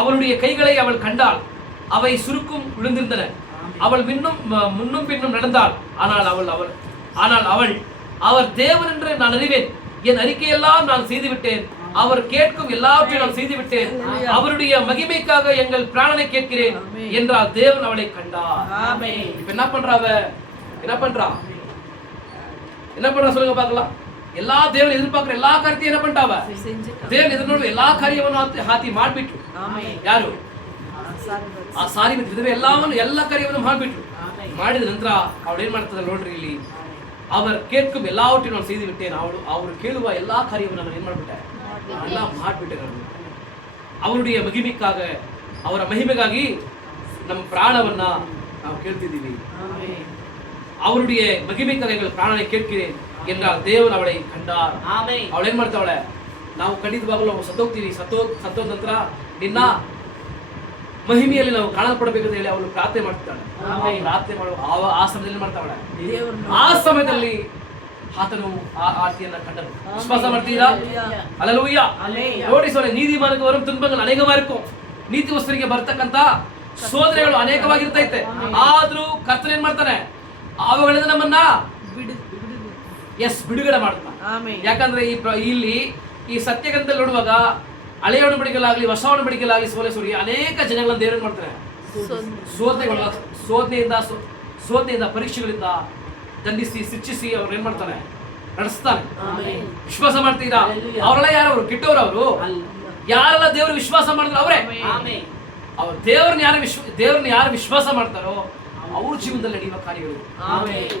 அவளுடைய கைகளை அவள் கண்டாள். அவை சுருக்கும் விழுந்திருந்தன. அவள் முன்னும் பின்னும் நடந்தாள். ஆனால் அவள் அவர் தேவன் என்று நான் அறிவேன். என் அறிக்கையெல்லாம் நான் செய்துவிட்டேன். அவர் கேட்கும் எல்லாவற்றையும் நான் செய்துவிட்டேன். அவருடைய மகிமைக்காக எங்கள் பிராணனை கேட்கிறேன் என்றால் தேவன் அவளை கண்டார். இப்ப என்ன பண்றா சொல்லுங்க பார்க்கலாம். எல்லா தேவன் எதிர்பார்க்கிற எல்லா காரியத்தையும் என்ன பண்ணிட்டாவ தேவன் எதிர்நோடு எல்லா காரியವನ್ನು ಹಾತಿ ಮಾಡಿಬಿಟ್ರು. ಯಾರು ಆ ಸಾರಿ ವಿಧವೆ ಎಲ್ಲ ಕಾರ್ಯವನ್ನು ಮಾಡಿಬಿಟ್ರು. ಮಾಡಿದ ನಂತರ ಅವಳು ಏನ್ ಮಾಡ್ತಾರೆ ನೋಡ್ರಿ, ಇಲ್ಲಿ அவர் கேட்கும் எல்லாவற்றையும் நான் செய்து விட்டேன். அவர் ಕೇಳುವ எல்லா காரியವನ್ನು நான் ಏನ್ ಮಾಡ್ಬಿಟ್ಟೆ ಎಲ್ಲ ಮಾಡಿಬಿಟ್ಟೆ. அவருடைய மகிமைக்காக ಅವರ ಮಹಿಮೆಗಾಗಿ ನಮ್ಮ ಪ್ರಾಣವನ್ನ ನಾವು ಕೇಳ್ತಿದ್ದೀವಿ. அவருடைய மகிமைக்காக எங்கள் ಪ್ರಾಣனை கேட்கிறேன் என்றால் தேவன் அவளை கண்டார். ಅವಳು ಏನ್ ಮಾಡ್ತಾವಳೆ, ನಾವು ಖಂಡಿತವಾಗಲೂ ನಾವು ಸತ್ತೋದ ನಂತರ ನಿನ್ನ ಮಹಿಮೆಯಲ್ಲಿ ನಾವು ಕಾಣಲ್ಪಡಬೇಕಂತ ಹೇಳಿ ಅವಳು ಪ್ರಾರ್ಥನೆ ಮಾಡ್ತಾಳೆ. ಪ್ರಾರ್ಥನೆ ಮಾಡುವ ಆ ಸಮಯದಲ್ಲಿ ಮಾಡ್ತಾವಳೆ. ಆ ಸಮಯದಲ್ಲಿ ಆತನು ಆರ್ತಿಯನ್ನ ಕಂಡನು. ವಿಶ್ವಾಸ ಮಾಡ್ತೀರಾ? அல்லேலூயா. ನೋಡಿ ಸೋರೆ, ನೀತಿಮಾನಿಗೆ ವரும் துன்பங்கள் ಅನೇಕமா இருக்கும். ನೀತಿವಂತರಿಗೆ ಬರ್ತಕ್ಕಂತ ಶೋಧನೆಗಳು ಅನೇಕವಾಗಿರ್ತೈತೆ. ಆದ್ರೂ ಕರ್ತನು ಏನ್ ಮಾಡ್ತಾನೆ, ಅವುಗಳಿಂದ ನಮ್ಮನ್ನ ಬಿಡುಗಡೆ ಮಾಡ್ತಾನೆ. ಯಾಕಂದ್ರೆ ಇಲ್ಲಿ ಈ ಸತ್ಯಗ್ರಂಥದಲ್ಲಿ ನೋಡುವಾಗ ಹಳೆಯ ಒಡಂಬಡಿಕೆಯಾಗಲಿ ಹೊಸ ಒಡಂಬಡಿಕೆಯಾಗಲಿ ಸೋರಿ ಅನೇಕ ಜನಗಳನ್ನು ದೇವರು ಮಾಡ್ತಾರೆ ಶೋಧನೆಯಿಂದ ಪರೀಕ್ಷೆಗಳಿಂದ ದಂಡಿಸಿ ಶಿಕ್ಷಿಸಿ ಅವ್ರು ಏನ್ ಮಾಡ್ತಾನೆ, ನಡೆಸ್ತಾನೆ. ವಿಶ್ವಾಸ ಮಾಡ್ತೀರಾ? ಅವರೆಲ್ಲ ಯಾರವರು? ಕೆಟ್ಟವರು ಅವರು. ಯಾರೆಲ್ಲ ದೇವರು ವಿಶ್ವಾಸ ಮಾಡಿದ್ರು ಅವರೇ. ಅವ್ರು ದೇವ್ರನ್ನ ಯಾರು ವಿಶ್ವಾಸ ಮಾಡ್ತಾರೋ ಅವ್ರ ಜೀವನದಲ್ಲಿ ನಡೆಯುವ ಕಾರ್ಯಗಳು.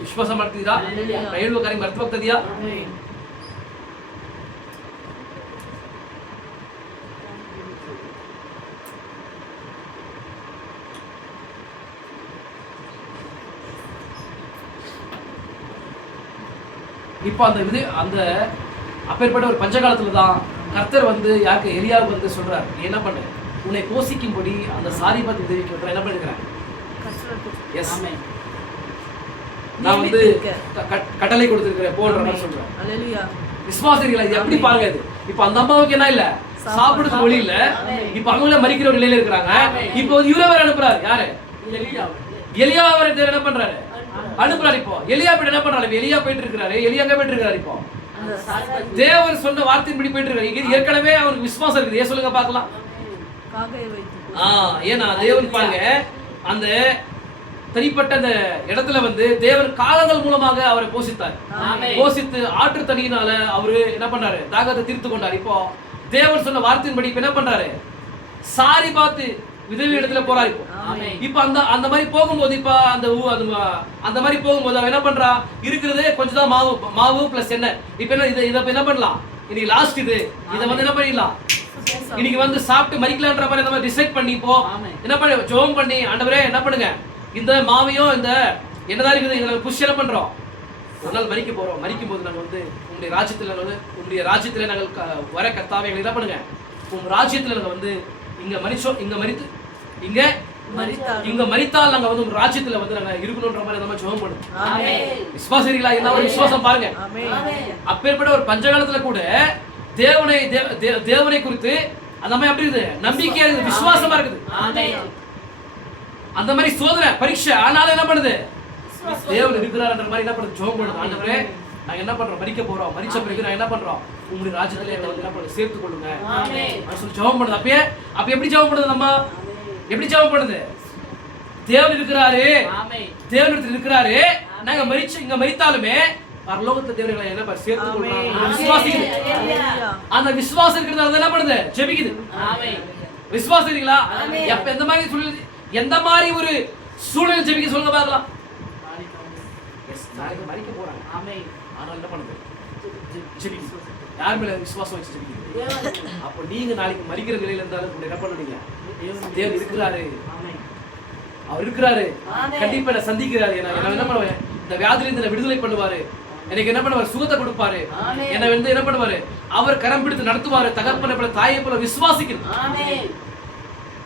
ವಿಶ್ವಾಸ ಮಾಡ್ತಿದ್ದೀರಾ? ಹೇಳುವ ಕಾರ್ಯ ಅರ್ಥ ಹೋಗ್ತದೆಯಾ? இப்போ அந்த அப்பேற்பட்ட ஒரு பஞ்சகாலத்துல தான் கர்த்தர் வந்து யாருக்கு எலியாவுக்கு வந்து சொல்றார், நீ என்ன பண்ணு, உன்னை போஷிக்கும்படி அந்த சாரிபாத் உதவிக்கு என்ன பண்ணிருக்கிறேன். எஸ், நான் வந்து கட்டளை கொடுத்திருக்கிறேன் போன்ற மாதிரி சொல்றேன். விசுவாசிகளா, இது எப்படி பாருங்க. இது இப்ப அந்த அம்மாவுக்கு என்ன இல்ல, சாப்பிடுறதுக்கு வழி இல்ல. இப்ப அவங்கள மறிக்கிற ஒரு நிலையில இருக்கிறாங்க. இப்ப வந்து இவரை வேற அனுப்புறாரு. யாரு? எலியா வேற என்ன பண்றாரு, அனுப்புறாரு. இப்போ எலியா போய் என்ன பண்றாரு, எலியா போயிட்டு இருக்காரு. எலியா எங்க போயிட்டு இருக்காரு? இப்போ தேவன் சொன்ன வார்த்தையின்படி போயிட்டு இருக்காரு. ஏற்கனவே அவருக்கு விசுவாசம் இருக்குது. ஏன் சொல்லுங்க பார்க்கலாம். ஏன்னா தேவன் பாருங்க, அந்த தனிப்பட்ட அந்த இடத்துல வந்து தேவன் காகங்கள் மூலமாக அவரை போஷித்து ஆற்று தண்ணியினால அவரு என்ன பண்றாரு, தாகத்தை தீர்த்து கொண்டாரு. இப்போ தேவன் சொன்ன வார்த்தையின்படி இப்ப என்ன பண்றாரு, சாரிபாத் விதவி இடத்துல போறாரு. இப்ப அந்த மாதிரி போகும்போது இப்ப அந்த மாதிரி போகும்போது அவன் என்ன பண்றா, இருக்கிறதே கொஞ்சம் தான் மாவு பிளஸ் என்ன. இப்ப என்ன இதை என்ன பண்ணலாம், இன்னைக்கு லாஸ்ட் இதை வந்து என்ன பண்ணிடலாம், இன்னைக்கு வந்து சாப்பிட்டு மறிக்கலான்ற மாதிரி நம்ம டிசைட் பண்ணி இப்போ என்ன பண்ணி ஜெபம் பண்ணி, ஆண்டவரே என்ன பண்ணுங்க, இந்த மாவையும் இந்த என்னதான் இருக்குது இதுல புஷ் என்ன பண்றோம், ஒரு நாள் மறிக்க போறோம். மறிக்கும் போது நாங்கள் வந்து உங்களுடைய ராஜ்யத்துல நாங்கள் வர கர்த்தாவே எங்களை என்ன பண்ணுங்க, உங்க ராஜ்யத்துல நாங்கள் வந்து இங்க மரித்தால் நாங்க வந்து உங்க ராஜ்யத்துல வந்து நாங்க இருக்கணும்ன்ற மாதிரி நம்ம ஜெபம் பண்ணுவோம். விசுவாசிகளா, எல்லாரும் விசுவாசம் பாருங்க. அப்பேற்பட்ட ஒரு பஞ்சகாலத்துல கூட தேவனை குறித்து அந்த மாதிரி எப்படி இருக்குது, நம்பிக்கையா இருக்குது, விசுவாசமா இருக்குது. அந்த மாதிரி சோதனை பரீட்சை ஆனாலும் என்ன பண்ணுது, தேவன் இருக்கிறார்ன்ற மாதிரி என்ன பண்ணுது, ஜெபம் பண்ணுது. ஆண்டவரே நாங்க என்ன பண்றோம், மரிக்க போறோம். மரிச்ச பிறகு நான் என்ன பண்றோம், உங்களுடைய ராஜ்யத்துல எங்களை வந்து என்ன பண்ணுது, சேர்த்து கொள்ளுங்க சொல்லி ஜெபம் பண்ணுது. அப்ப எப்படி ஜெபம் பண்ணுது, நம்ம எப்படி ஜெபம் பண்ணுது, தேவன் இருக்கிறாரு, தேவன் இருக்கிறாரு, நாங்க இங்க மரித்தாலுமே பரலோகத்துல தேவர்களை என்ன சேர்த்து கொள்றாங்க. விசுவாசிக்குது. அந்த விசுவாசம் இருக்கிறது என்ன பண்ணுது, ஜெபிக்குது. விசுவாசம் இருக்கீங்களா? எப்ப எந்த மாதிரி சொல்லுது, எந்த மாதிரி ஒரு சூழ்நிலை ஜெபிக்க சொல்லுங்க பார்க்கலாம். மரிக்க போறாங்க. ஆனால் என்ன பண்ணுது, ஜெபிக்குது. யார் மேல விசுவாசம் வச்சு ஜெபிக்குது. அப்ப நீங்க நாளைக்கு மரிக்கிற நிலையில இருந்தாலும் என்ன பண்ணுவீங்க, தேவன் இருக்கிறாரு, அவர் இருக்கிறாரு, கண்டிப்பா என்ன சந்திக்கிறாரு. என்ன பண்ணுவேன், இந்த வியாதியிலிருந்து விடுதலை பண்ணுவாரு, எனக்கு என்ன பண்ணுவாரு, சுகத்தை கொடுப்பாரு, என்ன வந்து என்ன பண்ணுவாரு, அவர் கரம் பிடித்து நடத்துவாரு. தகப்பனை போல தாயை போல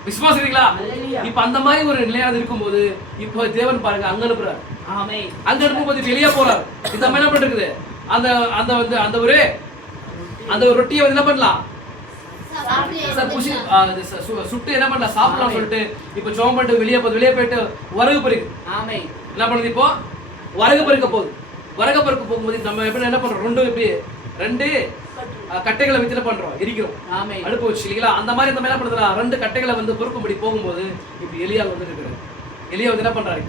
விசுவாசிக்கிறீங்களா? Hallelujah. இப்ப அந்த மாதிரி ஒரு நிலையானது இருக்கும்போது இப்போ தேவன் பாருங்க அங்க அனுப்புறாரு. ஆமென். அங்க இருக்கும்போது இப்ப எலியா போறாரு. இந்த மாதிரி என்ன பண்ணிருக்குது? அந்த அந்த வந்து அந்த ஒரு ரொட்டியை வந்து என்ன பண்ணலாம்? சுட்டு என்ன பண்ணலாம்? சாப்பிடலாம் சொல்லிட்டு இப்ப ஜெபம் பண்ணிட்டு வெளியே போயிட்டு வரகு பறிக்கு. ஆமென். என்ன பண்ணுது? இப்போ வரகு பறிக்க போகுது. வரகு பறிக்க போகும்போது நம்ம எப்படி என்ன பண்றோம்? ரெண்டு கட்டைகளை வச்சு என்ன பண்றோம்? எரிக்கிறோம். ஆமென். அடுப்பு வச்சு இல்லைங்களா? அந்த மாதிரி நம்ம என்ன பண்ணுறா? ரெண்டு கட்டைகளை வந்து பொறுக்கும்படி போகும்போது இப்ப எலியா வந்து இருக்கிறாரு. எலியா வந்து என்ன பண்றாரு?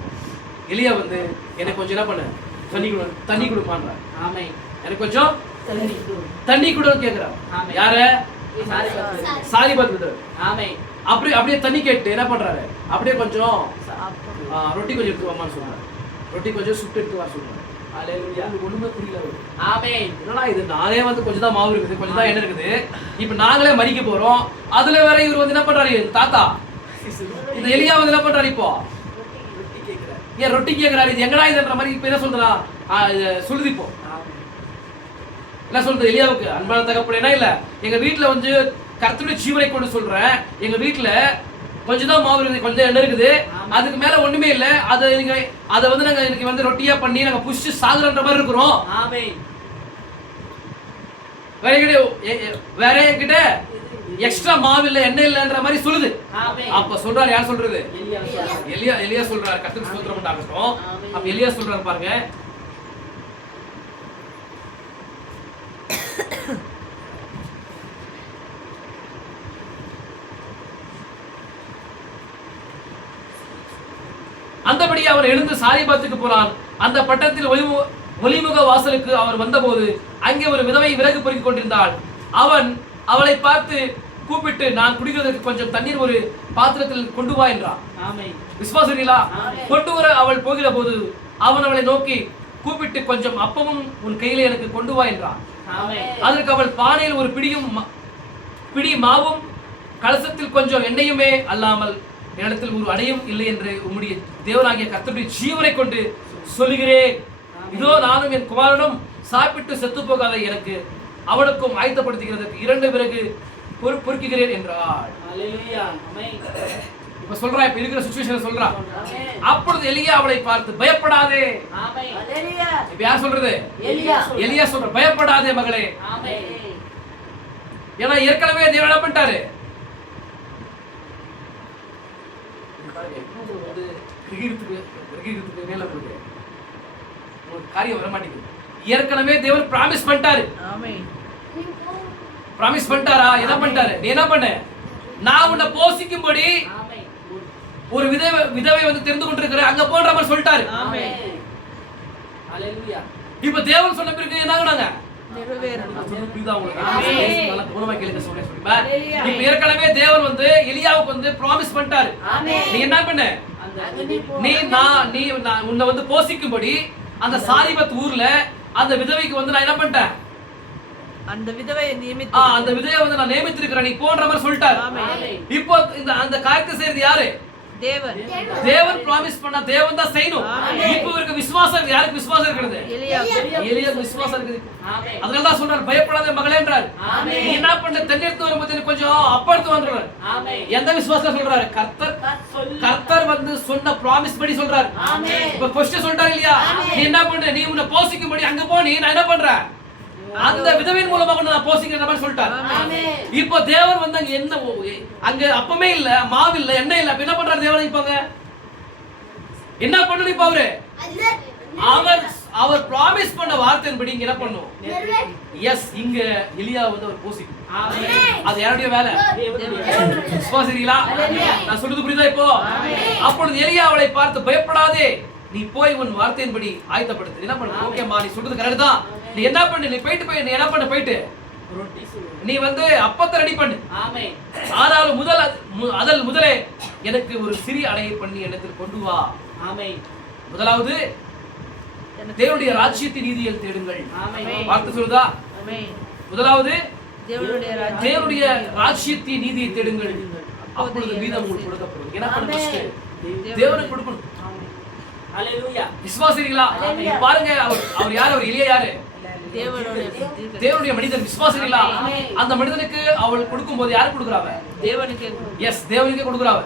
எலியா வந்து எனக்கு கொஞ்சம் என்ன பண்ண தண்ணி கொடுப்பான்றார். ஆமென். எனக்கு கொஞ்சம் தண்ணி கொடு. தண்ணி கொடுன்னு கேட்கிறார். ஆமென். யாரு? சாரிபத்து. சாரிபத்து. ஆமென். அப்படியே தண்ணி கேட்டு என்ன பண்றாரு? அப்படியே கொஞ்சம் சாப்பிடு. ரொட்டி கொஞ்சம் எடுத்து வாமான்னு சொல்றாரு. ரொட்டி கொஞ்சம் சுட்டு எடுத்து வர சொல்றாரு. ஹalleluya. ஒண்ணுமே புரியல அவருக்கு. ஆமென். என்னடா இது, நானே வந்து கொஞ்சம் தான் மாவு இருக்குது, கொஞ்சம் தான் எண்ணெய் இருக்குது, இப்ப நாங்களே மறிக்க போறோம், அதுல வேற இவர் வந்து என்ன பண்றாரு? தாத்தா இந்த எலியா வந்து என்ன பண்றாரு? இப்போ ஏன் ரொட்டி கேட்கிறாரு? இது எங்கடா இதுன்ற மாதிரி இப்ப என்ன சொல்றா? சொல்லுது. இப்போ என்ன சொல்றது எலியாவுக்கு? அன்பான தகப்பனே, இல்ல எங்க வீட்டுல வந்து கர்த்தருடைய ஜீவனை கொண்டு சொல்றேன், எங்க வீட்டுல கொஞ்சம் தான் மாவு இருக்குது, கொஞ்சம் எண்ணெய் இருக்குது, அதுக்கு மேல ஒண்ணுமே இல்ல, அதை வந்து நாங்க இன்னைக்கு வந்து ரொட்டியா பண்ணி நாங்க புஷ் சாகுறன்ற மாதிரி இருக்கிறோம். ஆமென். வேற என்கிட்ட எக்ஸ்ட்ரா மாவு இல்ல, எண்ணெய் இல்லன்ற மாதிரி சொல்லுது. ஆமென். அப்ப சொல்றாரு, யார் சொல்றது? எலியா. எலியா சொல்றாரு. கர்த்தருக்கு ஸ்தோத்திரம் உண்டாகட்டும். ஆமென். அப்ப எலியா சொல்றாரு பாருங்க, அந்தபடி அவர் எழுந்து சாரிபாத்துக்கு போனான். அந்த பட்டணத்தில் ஒளிமுக வாசலுக்கு அவர் வந்தபோது அங்கே ஒரு விதவை விறகு பொறுக்கிக் கொண்டிருந்தாள். அவன் அவளை பார்த்து கூப்பிட்டு, நான் குடிக்கிறதுக்கு கொஞ்சம் தண்ணீர் ஒரு பாத்திரத்தில் கொண்டு வா என்றான். ஆமென். விசுவாசிகளா? கொண்டு வர அவள் போகிற போது அவன் அவளை நோக்கி கூப்பிட்டு, கொஞ்சம் அப்பமும் உன் கையில எனக்கு கொண்டு வா என்றான். ஆமென். அதற்கு அவள் பானையில் ஒரு பிடி மாவும் கலசத்தில் கொஞ்சம் எண்ணெயுமே அல்லாமல் என்னிடத்தில் ஒரு அடையும் இல்லை என்று உம்முடைய தேவனாகிய கர்த்தருடைய ஜீவனை கொண்டு சொல்லுகிறேன், இதோ நானும் என் குமாரனும் சாப்பிட்டு செத்து போகாத எனக்கு அவனுக்கும் ஆயத்தப்படுத்துகிறதுக்கு 2 விறகு பொறுக்குகிறேன் என்றாள். ஹalleluya. ஆமென். இப்ப சொல்றா, இப்ப இருக்கிற சிச்சுவேஷன் சொல்றா. ஆமென். அப்பொழுது எலியா அவளை பார்த்து, பயப்படாதே. ஆமென். ஹalleluya. இப்ப யார் சொல்றது? எலியா சொல்ற, பயப்படாதே மகளே. ஆமென். ஏன்னா ஏற்கனவே தேவன் என்ன பண்ணிட்டாரு? வந்து கிரகிக்கிறதுக்கு மேல இருக்கு, உங்களுக்கு காரியம் வர மாட்டேங்குது. ஏற்கனவே தேவன் பிராமிஸ் பண்ணிட்டாரு. ஆமென். பிராமிஸ் பண்ணிட்டாரா? என்ன பண்ணிட்டாரு? நீ என்ன பண்ண? நான் உன்னை போஷிக்கும்படி ஆமென். ஒரு விதவை வந்து தெரிந்து கொண்டிருக்கிற, அங்க போன்ற மாதிரி சொல்லிட்டாரு. ஆமென். ஹalleluya. இப்ப தேவன் சொன்ன பிறகு என்ன ஆகுனாங்க? நிறைவேறணும். புரியுதா உங்களுக்கு? ஆமென். நல்லா கவனமா கேளுங்க சொல்றேன். இப்ப ஏற்கனவே தேவன் வந்து எலியாவுக்கு வந்து பிராமிஸ் பண்ணிட்டாரு. நீ என்ன பண்ண? நீ உன்னை வந்து போஷிக்கும்படி அந்த சாரிபத் ஊர்ல அந்த விதவைக்கு வந்து நான் என்ன பண்ணிட்டேன்? அந்த விதவையை அந்த விதவையை வந்து நான் நியமித்திருக்கிறேன், நீ போன்ற மாதிரி சொல்லிட்டாரு. இப்போ அந்த காரியத்தை செய்யறது யாரு? தேவன் பிராமிஸ் பண்ண தேவன் தான் செய்யணும். இப்போ இருக்கு விசுவாசம். யாருக்கு விசுவாசம் இருக்குது? எலியாவுக்கு விசுவாசம் இருக்குது. அதனால தான் சொல்றாரு, பயப்படாதே மகளேன்றார். நீ என்ன பண்ண? தண்ணீர்த்து வரும்போது கொஞ்சம் அப்பழுத்து வந்துடுறாரு. எந்த விசுவாசம் சொல்றாரு? கர்த்தர் வந்து சொன்ன பிராமிஸ் படி சொல்றாரு. இப்ப ஃபர்ஸ்ட் சொல்றாரு இல்லையா, நீ என்ன பண்ண? நீ உன்னை போஷிக்கும்படி அங்க போனி, நான் என்ன பண்றேன்? அந்த விதவையின் மூலமா கொண்டு நான் போஷிக்கிற மாதிரி சொல்லிட்டாரு. இப்போ தேவன் வந்து அங்க என்ன, அங்க அப்பமே இல்ல, மாவு இல்ல, எண்ணெய் இல்ல, என்ன பண்றாரு தேவன்? இப்பங்க என்ன பண்ணணும்? இப்ப அவர் பிராமிஸ் பண்ண வார்த்தையின்படி இங்க என்ன பண்ணும்? எஸ், இங்க எலியா வந்து அவர் போஷிக்கும். அது யாருடைய வேலை? விசுவாசிக்கிறீங்களா? நான் சொல்றது புரியுதா? இப்போ அப்பொழுது எலியா அவளை பார்த்து, பயப்படாதே, நீ போய் உன் வார்த்தையின்படி ஆயத்தப்படுத்து. என்ன பண்ணு? ஓகேமா, நீ சொல்றது கரெக்ட் தான். நீ என்ன பண்ணு? நீ நீ என்ன பண்ண? போயிட்டு நீ வந்து அப்பத்தை ரெடி பண்ணு. ஆனால் முதலே எனக்கு ஒரு சிறிய அடையை பண்ணி இடத்தில் கொண்டு வா. முதலாவது தேவனுடைய ராஜ்யத்தின் நீதியில் தேடுங்கள். வார்த்தை சொல்லுதா? முதலாவது தேவனுடைய ராஜ்யத்தின் நீதியை தேடுங்கள், அப்பொழுது மீதம் உங்களுக்கு கொடுக்கப்படும். என்ன பண்ண? தேவனுக்கு கொடுக்கணும். ஹalleluya. விசுவாசிக்கிறீங்களா? பாருங்க, அவர் யார்? அவர் எலியா யாரு? தேவனுடைய மனிதன் விசுவாசிகளா அந்த மனிதனுக்கு அவள் கொடுக்கும்போது யாருக்கு கொடுக்குறாங்க? தேவனுக்கே. எஸ், தேவனுக்கே கொடுக்குறாங்க.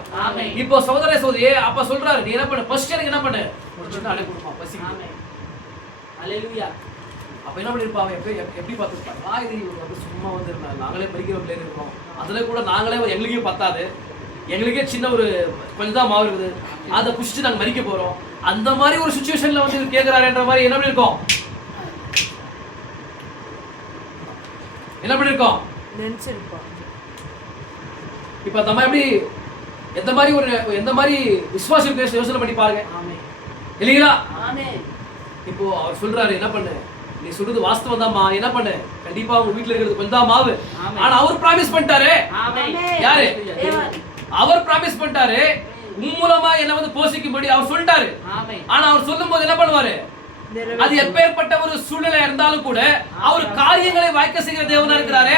இப்போ சகோதர சகோதரியே அப்ப சொல்றாரு, நீ என்ன பண்ணு, ஃபர்ஸ்ட் எனக்கு என்ன பண்ணு, ஒரு சின்ன அடை கொடுமா பசிக்கு. ஹalleluya. அப்ப என்ன பண்ணிருப்பாங்க, எப்படி பார்த்துருப்பாங்க, இது வந்து சும்மா வந்து நாங்களே படிக்கிற பிள்ளைங்க இருக்கோம், அதுல கூட நாங்களே எங்களுக்கே பத்தாது, எங்களுக்கே சின்ன ஒரு கொஞ்சம் தான் மாவு இருக்குது, அதை புடிச்சிட்டு நாங்க மறிக்க போறோம், அந்த மாதிரி ஒரு சுச்சுவேஷன்ல வந்து கேட்கிறாருன்ற மாதிரி என்ன பண்ணிருக்கோம், என்ன பண்ணிருக்கோம் நினைச்சிருப்போம். இப்ப நம்ம எப்படி எந்த மாதிரி விசுவாசம் இருக்கு யோசனை பண்ணி பாருங்க. இல்லைங்களா? இப்போ அவர் சொல்றாரு, என்ன பண்ணு, நீ சொல்றது வாஸ்தவம் தான்மா, என்ன பண்ணு, கண்டிப்பா உங்க வீட்டுல இருக்கிறது கொஞ்சம் தான் மாவு. ஆனா அவர் பிராமிஸ் பண்ணிட்டாரு. யாரு? அவர் பிராமிஸ் பண்ணிட்டாரு, உன் மூலமா என்ன வந்து போஷிக்கும்படி அவர் சொல்லிட்டாரு. ஆனா அவர் சொல்லும் போது என்ன பண்ணுவாரு, அது எப்பேற்பட்ட ஒரு சூழ்நிலை இருந்தாலும் கூட அவர் காரியங்களை வாய்க்க செய்கிற தேவனா இருக்கிறாரே.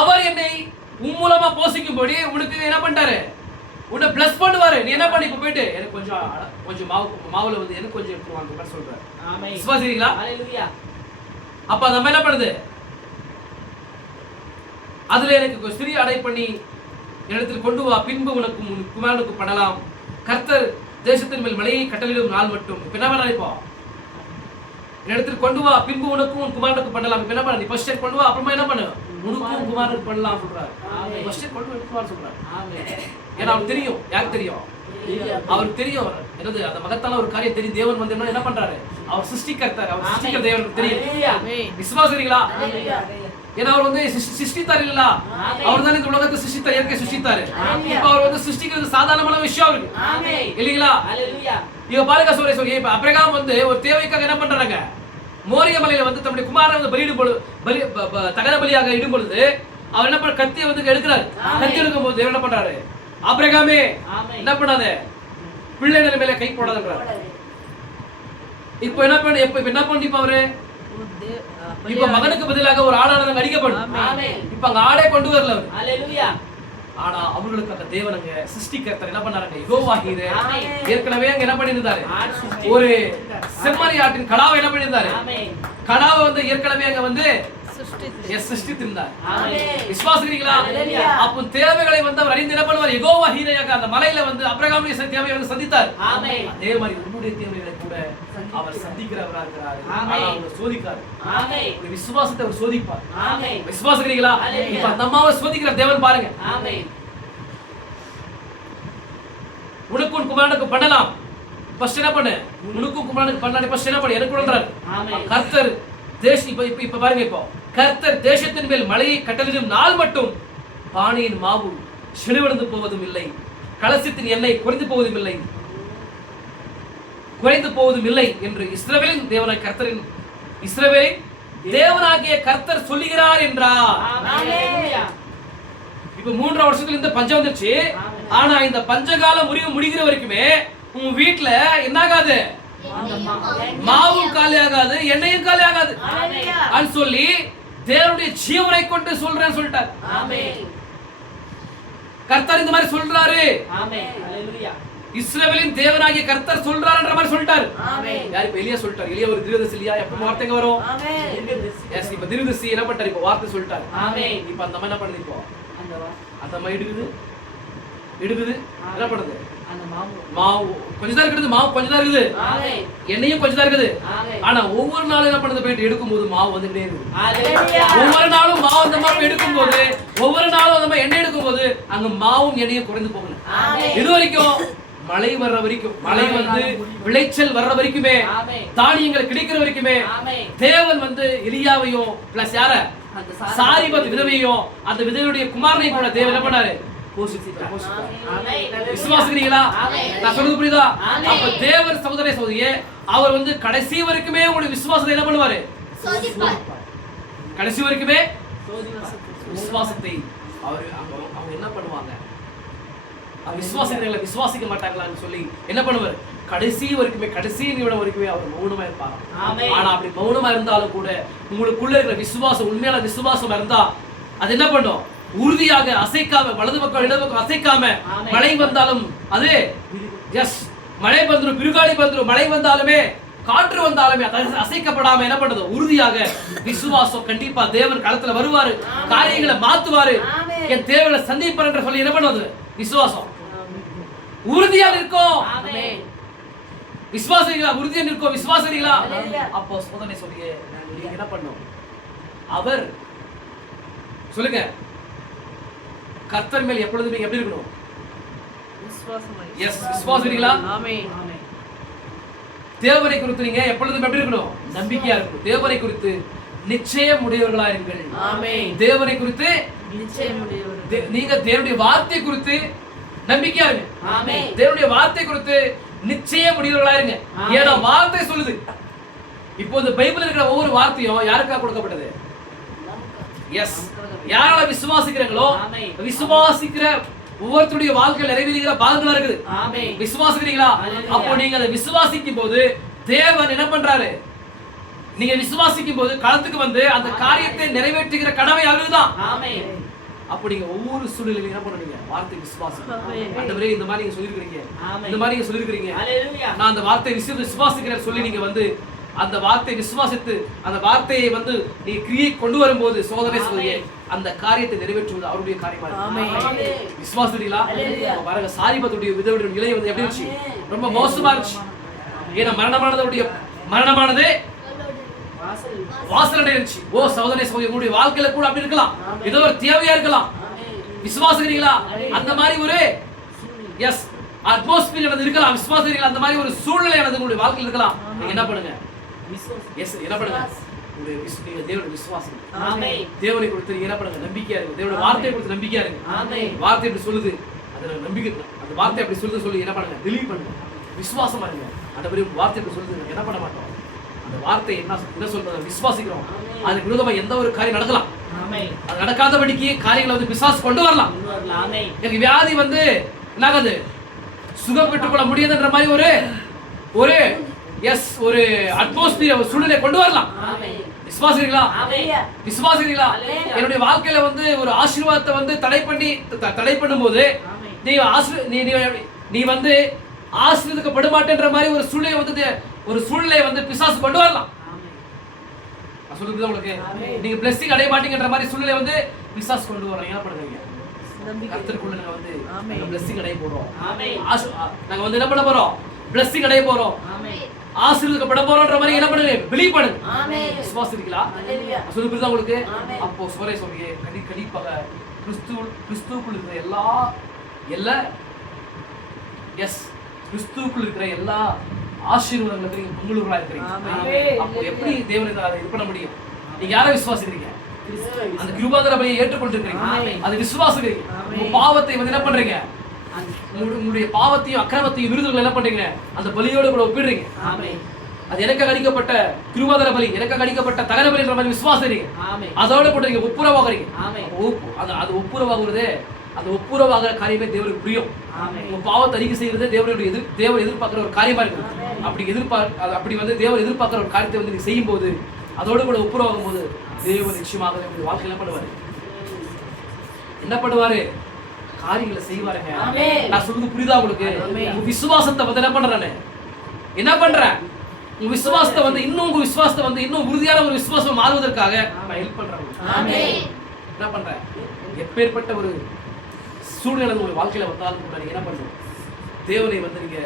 அவர் என்னை உன் மூலமா போஷிக்கும்படி உனக்கு என்ன பண்ணிட்டாரு, உன்னை பிளஸ் பண்ணுவாரு. நீ என்ன பண்ணி இப்ப போயிட்டு எனக்கு கொஞ்சம் மாவுல வந்து எனக்கு கொஞ்சம் எடுத்துவாங்க சொல்றாரு. விசுவாசிங்களா? அப்ப நம்ம என்ன பண்ணுது, அதுல எனக்கு சிறிய அடை பண்ணி இடத்தில் கொண்டு வா, பின்பு உனக்கு குமாரனுக்கு பண்ணலாம், கர்த்தர் தேசத்தின் மேல் மலையை கட்டளையிடும் நாள் மட்டும். இப்ப என்ன பண்ண, இப்போ இடத்தில் கொண்டு வா, பின்பு உனக்கும் உன் குமாரனுக்கு பண்ணலாம். இப்ப என்ன பண்ண, நீ ஃபர்ஸ்ட் கொண்டு வா, அப்புறமா என்ன பண்ணு, உனக்கும் குமாரனுக்கு பண்ணலாம் சொல்றாரு. ஃபர்ஸ்ட் கொண்டு வா சொல்றாரு. ஏன்னா அவருக்கு தெரியும், யாருக்கு தெரியும், அவருக்கு தெரியும் என்னது அந்த மகத்தான ஒரு காரியம் தெரியும். தேவன் வந்து என்ன பண்றாரு, அவர் சிருஷ்டிகர்த்தார், அவர் சிருஷ்டிக்கிற தேவனுக்கு தெரியும். விசுவாசிக்கிறீங்களா? ஏன்னா அவர் வந்து சிருஷ்டித்தார் இல்ல, அவர் தான் இந்த உலகத்தை சிருஷ்டித்தார், இயற்கை சிருஷ்டித்தார். இப்ப அவர் வந்து சிருஷ்டிக்கிறது சாதாரணமான விஷயம் அவருக்கு இல்லீங்களா? இவ பாருங்க சொல்லி இப்ப அபிரகாம் வந்து ஒரு தேவைக்காக என்ன பண்றாங்க, மோரிய மலையில வந்து தன்னுடைய குமாரனை வந்து தகன பலியாக இடும் பொழுது அவர் என்ன பண்ண, கத்தியை வந்து எடுக்கிறாரு. கத்தி எடுக்கும் போது என்ன பண்றாரு, அபிரகாமே என்ன பண்ணாத, பிள்ளைகள் மேல கை போடாதன்றாரு. இப்போ என்ன பண்ணி அவரு இப்ப மகனுக்கு பதிலாக ஒரு ஆடானது அடிக்கப்படும். இப்ப அங்க ஆடே கொண்டு வரல அவரு. ஆனா அவங்களுக்கு அந்த தேவனுங்க சிருஷ்டிகர்த்தர் என்ன பண்ணாருங்க, யெகோவாஹீரே ஏற்கனவே அங்க என்ன பண்ணியிருந்தாரு, ஒரு செம்மறி ஆட்டின் கடாவை என்ன பண்ணியிருந்தாரு, கடாவை வந்து ஏற்கனவே அங்க வந்து சிருஷ்டித்திருந்தார். விசுவாசிக்கிறீங்களா? அப்போ தேவைகளை வந்து அவர் அறிந்து என்ன பண்ணுவார், யெகோவாஹீரேயாக அந்த மலையில வந்து அபிரகாமுடைய தேவையை வந்து சந்தித்தார். அதே மாதிரி உன்னுடைய தேவைகளை கூட அவர் சந்திக்கிறவரா இருக்கிறார். அவர் சோதிக்கார், உங்களுடைய விசுவாசத்தை அவர் சோதிப்பார். விசுவாசிக்கிறீங்களா? இப்ப அந்த அம்மாவை சோதிக்கிற தேவன் பாருங்க. உனக்கு உன் குமாரனுக்கு பண்ணலாம், ஃபர்ஸ்ட் என்ன பண்ணு, உனக்கும் குமாரனுக்கு பண்ணலாம், ஃபர்ஸ்ட் என்ன பண்ணு, எனக்கு பண்றாரு. கர்த்தர் இப்ப பாருங்க, இப்போ கர்த்தர் தேசத்தின் மேல் மலையை கட்டளையிடும் நாள் மட்டும் பானையின் மாவு செழுவடைந்து போவதும் இல்லை, கலசத்தின் எண்ணெய் குறைந்து போவதும் இல்லை என்று இஸ்ரவேலின் தேவனாகிய கர்த்தர் சொல்லுகிறார் என்றார். இப்ப 3 வருஷத்துல இந்த பஞ்சம் வந்துச்சு. ஆனா இந்த பஞ்சகாலம் முடிகிற வரைக்குமே உங்க வீட்டுல என்ன ஆகாது, மாவும் காலி ஆகாது, எண்ணெயும் காலி ஆகாது சொல்லி தேவனுடைய ஜீவனை கொண்டு சொல்றேன்னு சொல்லிட்டார். கர்த்தர் இந்த மாதிரி சொல்றாரு. இஸ்ரவேலின் தேவனாகிய கர்த்தர் சொல்றாருன்ற மாதிரி சொல்லிட்டாரு. யார்? இப்ப எலியா சொல்லிட்டாரு. எலியா ஒரு தீர்க்கதரிசி இல்லையா? எப்ப வார்த்தைங்க வரும்? எஸ், இப்ப தீர்க்கதரிசி என்ன பண்ணிட்டாரு, இப்ப வார்த்தை சொல்லிட்டாரு. இப்ப அந்த மாதிரி என்ன பண்ணுது, இப்போ அந்த மாதிரி இடுகுது என்ன பண்ணுது, மாவு கொஞ்சம் தான் இருக்குது, மாவு கொஞ்சம் தான் இருக்குது, எண்ணெயும் கொஞ்சம் தான் இருக்குது. ஆனா ஒவ்வொரு நாளும் என்ன பண்ணுது, போயிட்டு எடுக்கும் போது மாவு வந்துட்டே இருக்குது. ஒவ்வொரு நாளும் மாவு அந்த மாதிரி எடுக்கும் போது, ஒவ்வொரு நாளும் அந்த மாதிரி எண்ணெய் எடுக்கும் போது அங்க மாவும் எண்ணெயும் குறைந்து போகணும். இது வரைக்கும் மழை வர்ற வரைக்கும், மழை வந்து விளைச்சல் வர்ற வரைக்குமே, தானியங்கள் கிடைக்கிற வரைக்குமே தேவன் வந்து எலியாவையும் பிளஸ் யார சாரிபத் விதவையும் அந்த விதவையுடைய குமாரனை கூட தேவன் என்ன பண்ணாரு, விசுவாசிக்கிறீங்களா? நான் சொல்றது புரியுதா? அப்ப தேவர் சகோதர சகோதரியே அவர் வந்து கடைசி வரைக்குமே உங்களுடைய விசுவாசத்தை என்ன பண்ணுவாரு, கடைசி வரைக்குமே விசுவாசத்தை அவங்க என்ன பண்ணுவாங்க, விசுவாசிக்கிறீங்களா விசுவாசிக்க மாட்டாங்களான்னு சொல்லி என்ன பண்ணுவார், கடைசி வரைக்குமே, கடைசி நிமிடம் வரைக்குமே அவர் மௌனமா இருப்பாங்க. ஆனா அப்படி மௌனமா இருந்தாலும் கூட உங்களுக்குள்ள இருக்கிற விசுவாசம், உண்மையான விசுவாசம் இருந்தா அது என்ன பண்ணும், உறுதியாக அசைக்காம, வலது பக்கம் இடது பக்கம் அசைக்காம, மழை வந்தாலும் அது எஸ் மழை வந்துடும், பிருகாளி வந்துடும், மழை வந்தாலுமே காற்று வந்தாலுமே அசைக்கப்படாம என்ன பண்றது? உறுதியாக விசுவாசம். கண்டிப்பா தேவன் களத்துல வருவாரு, காரியங்களை மாத்துவாரு, என் தேவைகளை சந்திப்பார் என்று சொல்லி என்ன பண்ணுவது? விசுவாசம். உறுதியா நிற்கும். விசுவாசிகளா? உறுதியா நிற்கும். விசுவாசிகளா? அப்போ சோதனை சொல்லியே நீங்க என்ன பண்ணும்? அவர் சொல்லுங்க, கர்த்தர் மேல் எப்பொழுதும் நீங்க எப்படி இருக்கணும்? எஸ், விசுவாசிகளா? தேவனை குறித்து நீங்க எப்பொழுதும் எப்படி இருக்கணும்? நம்பிக்கையா இருக்கணும். தேவனை குறித்து நிச்சயம் உடையவர்களா இருங்கள். தேவனை குறித்து நீங்க தேவனுடைய வார்த்தை குறித்து நம்பிக்கையா இருங்க. தேவனுடைய வார்த்தை குறித்து நிச்சயம் உடையவர்களா இருங்க. ஏன்னா வார்த்தை சொல்லுது. இப்போ இந்த பைபிள் இருக்கிற ஒவ்வொரு வார்த்தையும் யாருக்காக கொடுக்கப்பட்டது? எஸ், யாரால விசுவாசிக்கிறாங்களோ விசுவாசிக்கிற ஒவ்வொருத்தருடைய வாழ்க்கையில் நிறைவேறுகிற பாகங்களா இருக்குது. விசுவாசிக்கிறீங்களா? அப்போ நீங்க அதை விசுவாசிக்கும் போது தேவன் என்ன பண்றாரு? நீங்க விசுவாசிக்கும் போது களத்துக்கு வந்து அந்த காரியத்தை நிறைவேற்றுகிற கடமை அவர்தான். அப்ப நீங்க ஒவ்வொரு சூழ்நிலையிலும் என்ன பண்ணுவீங்க? வார்த்தை விசுவாசிக்கணும். ஆண்டவரே, இந்த மாதிரி நீங்க சொல்லிருக்கீங்க, இந்த மாதிரி நீங்க சொல்லிருக்கீங்க, நான் அந்த வார்த்தை விசுவாசிக்கிறேன் சொல்லி நீங்க வந்து அந்த வார்த்தை விசுவாசித்து அந்த வார்த்தையை வந்து நீங்க கிரியை கொண்டு வரும்போது சோதனை சொல்லியே அந்த காரியத்தை நிறைவேற்றுவது அவருடைய காரியமா இருக்கு. விசுவாசிக்கிறீங்களா? பாருங்க, சாரிபத்துடைய விதவுடைய நிலை வந்து எப்படி இருந்துச்சு? ரொம்ப மோசமா இருந்துச்சு. ஏன்னா மரணமானது வாசல் அடைஞ்சிச்சு. ஓ சோதனை சொல்லி உங்களுடைய வாழ்க்கையில கூட அப்படி இருக்கலாம். ஏதோ ஒரு தேவையா இருக்கலாம். விசுவாசிக்கிறீங்களா? அந்த மாதிரி ஒரு எஸ் அட்மாஸ்பியர் இருக்கலாம். விசுவாசிக்கிறீங்களா? அந்த மாதிரி ஒரு சூழ்நிலை உங்களுடைய வாழ்க்கையில் இருக்கலாம். நீங்க என்ன பண்ணுங்க? எஸ், என்ன பண்ணுங்க? நீங்க தேவனுடைய விசுவாசம். தேவனை குறித்து என்ன பண்ணுங்க? நம்பிக்கையா இருங்க. தேவனுடைய வார்த்தையை குறித்து நம்பிக்கையா இருங்க. வார்த்தை எப்படி சொல்லுது அதுல நம்பிக்கை, அந்த வார்த்தை அப்படி சொல்லுது சொல்லி என்ன பண்ணுங்க? பிலீவ் பண்ணுங்க, விசுவாசமா இருங்க. அந்த மாதிரி வார்த்தை எப்படி சொல்லுது என்ன பண்ண மாட்டோம்? அந்த வார்த்தை என்ன சொல்றது? விசுவாசிக்கிறோம். அதுக்கு விரோதமா எந்த ஒரு காரியம் நடக்கலாம். அது நடக்காதபடிக்கு காரியங்களை வந்து பிசாசு கொண்டு வரலாம். எனக்கு வியாதி வந்து என்னாகுது? சுகம் பெற்றுக் கொள்ள முடியாதுன்ற மாதிரி ஒரு எஸ் ஒரு அட்மாஸ்பியர் சூழ்நிலை கொண்டு வரலாம். விசுவாசிக்கிறீங்களா? விசுவாசிக்கிறீங்களா? என்னுடைய வாழ்க்கையில வந்து ஒரு ஆசீர்வாதத்தை வந்து தடை பண்ணும்போது நீ வந்து ஆசீர்வதிக்கப்பட மாட்டேன்ற மாதிரி ஒரு சூழ்நிலை வந்து பிசாசு கொண்டு வரலாம். சொல்லுங்க உங்களுக்கு, நீங்க பிளெஸிங் அடைய மாட்டீங்கன்ற மாதிரி சூழ்நிலை வந்து பிசாசு கொண்டு வரலாம். என்ன பண்ணுவீங்க? கர்த்தருக்குள்ள நாங்க வந்து பிளெஸிங் அடைய போறோம். நாங்க வந்து என்ன பண்ண போறோம்? பிளெஸிங் அடைய போறோம். ஆசீர்வதிக்கப்பட போறோம்ன்ற மாதிரி என்ன பண்ணுங்க? பிலீவ் பண்ணுங்க. விசுவாசிக்கிறீங்களா? சொல்லு புரியுதா உங்களுக்கு? அப்போ சோரை சொல்லியே கண்டிப்பாக கிறிஸ்துவுக்குள் இருக்கிற எல்லா எஸ் கிறிஸ்துவுக்குள் இருக்கிற எல்லா ஆசீர்வாதங்களுக்கு நீங்க பங்குள்ளவர்களா இருக்கிறீங்க. அப்போ எப்படி தேவனை அதை இது பண்ண முடியும்? நீங்க யாரை விசுவாசிக்கிறீங்க? அந்த கிருபாதார பலியை ஏற்றுக்கொண்டிருக்கிறீங்க. அது விசுவாசிக்கிறீங்க. உங்க பாவத்தை வந்து என்ன பண்றீங்க? உங்களுடைய பாவத்தையும் அக்கிரமத்தையும் விருதுகள் என்ன பண்றீங்க? அந்த பலியோடு கூட ஒப்பிடுறீங்க. அது எனக்கு அடிக்கப்பட்ட கிருபாதார பலி, எனக்கு அடிக்கப்பட்ட தகன பலின்ற மாதிரி விசுவாசிக்கிறீங்க. அதோட கூட நீங்க ஒப்புரவாகிறீங்க. அது ஒப்புரவாகுறதே, அந்த ஒப்புரவாகிற காரியமே தேவனுக்கு பிரியம். உங்க பாவத்தை அறிக்கை செய்யறது தேவன் எதிர்பார்க்கிற ஒரு காரியமா இருக்கு. அப்படி வந்து தேவன் எதிர்பார்க்கிற ஒரு காரியத்தை வந்து நீங்க செய்யும் போது அதோடு கூட ஒப்புரவாகும் போது தேவன் நிச்சயமாக உங்களுடைய வாழ்க்கையில என்ன பண்ணுவாரு? என்ன பண்ணுவாரு? காரியங்களை செய்வாருங்க. நான் சொல்றது புரியுதா உங்களுக்கு? உங்க விசுவாசத்தை வந்து என்ன பண்றேன்? உங்க விசுவாசத்தை வந்து இன்னும் உறுதியான ஒரு விசுவாசம் மாறுவதற்காக நான் ஹெல்ப் பண்றேன். என்ன பண்றேன்? எப்பேற்பட்ட ஒரு சூழ்நிலை உங்க வாழ்க்கையில வந்தாலும் கூட நீங்க என்ன பண்ணணும்? தேவனை வந்து நீங்க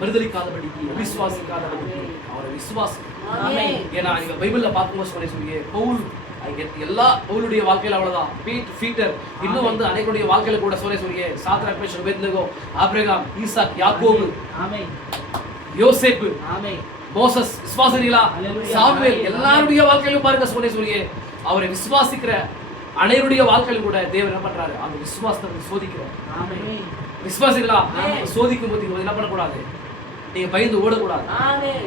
மறுதலிக்காதபடிக்கு, விசுவாசிக்காதபடிக்கு அவரை விசுவாசம். ஏன்னா நீங்க பைபிள்ல பார்க்கும்போது சொல்லி பவுலுடைய வாழ்க்கையில அவ்வளவுதான். பீட்டர் இன்னும் வந்து அனைவருடைய வாழ்க்கையில கூட சொல்லியே Shadrach Meshach Abednego, Abraham, Isaac, யாக்கோபு, யோசேப்பு, மோசஸ், விசுவாசிக்கிறீங்களா? சாமுவேல், எல்லாருடைய வாழ்க்கையிலும் பாருங்க சொல்லியே அவரை விசுவாசிக்கிற அனைவருடைய வாழ்க்கையிலும் கூட தேவன் என்ன பண்றாரு? அந்த விசுவாசத்தை சோதிக்கிறார். விசுவாசிகளா? சோதிக்கும் போது என்ன பண்ணக்கூடாது? நீங்க பயந்து ஓடக்கூடாது.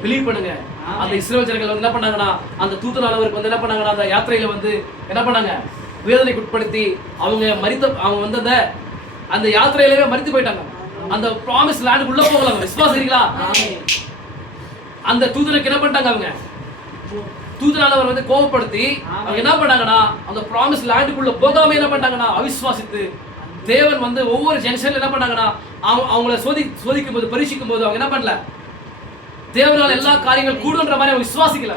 பிலீவ் பண்ணுங்க. அந்த இஸ்ரவேல் ஜனங்கள் வந்து என்ன பண்ணாங்கன்னா அந்த தூதனானவருக்கு வந்து என்ன பண்ணாங்கன்னா அந்த யாத்திரையில வந்து என்ன பண்ணாங்க? வேதனைக்கு உட்படுத்தி அவங்க வந்து அந்த யாத்திரையிலே மரித்து போயிட்டாங்க. அந்த ப்ராமிஸ் லேண்ட் உள்ள போகலாம். விசுவாசிக்கிறீங்களா? அந்த தூதனுக்கு என்ன பண்ணிட்டாங்க? அவங்க தூதனானவர் வந்து கோபப்படுத்தி அவங்க என்ன பண்ணாங்கன்னா அந்த ப்ராமிஸ் லேண்டுக்குள்ள போகாம என்ன பண்ணாங்கன்னா அவிசுவாசித்து தேவன் வந்து ஒவ்வொரு ஜங்ஷன்ல என்ன பண்ணாங்கன்னா அவங்கள சோதிக்கும் போது பரீட்சிக்கும் போது அவங்க என்ன பண்ணல? தேவனால் எல்லா காரியங்கள் கூடுன்ற மாதிரி அவங்க விசுவாசிக்கல.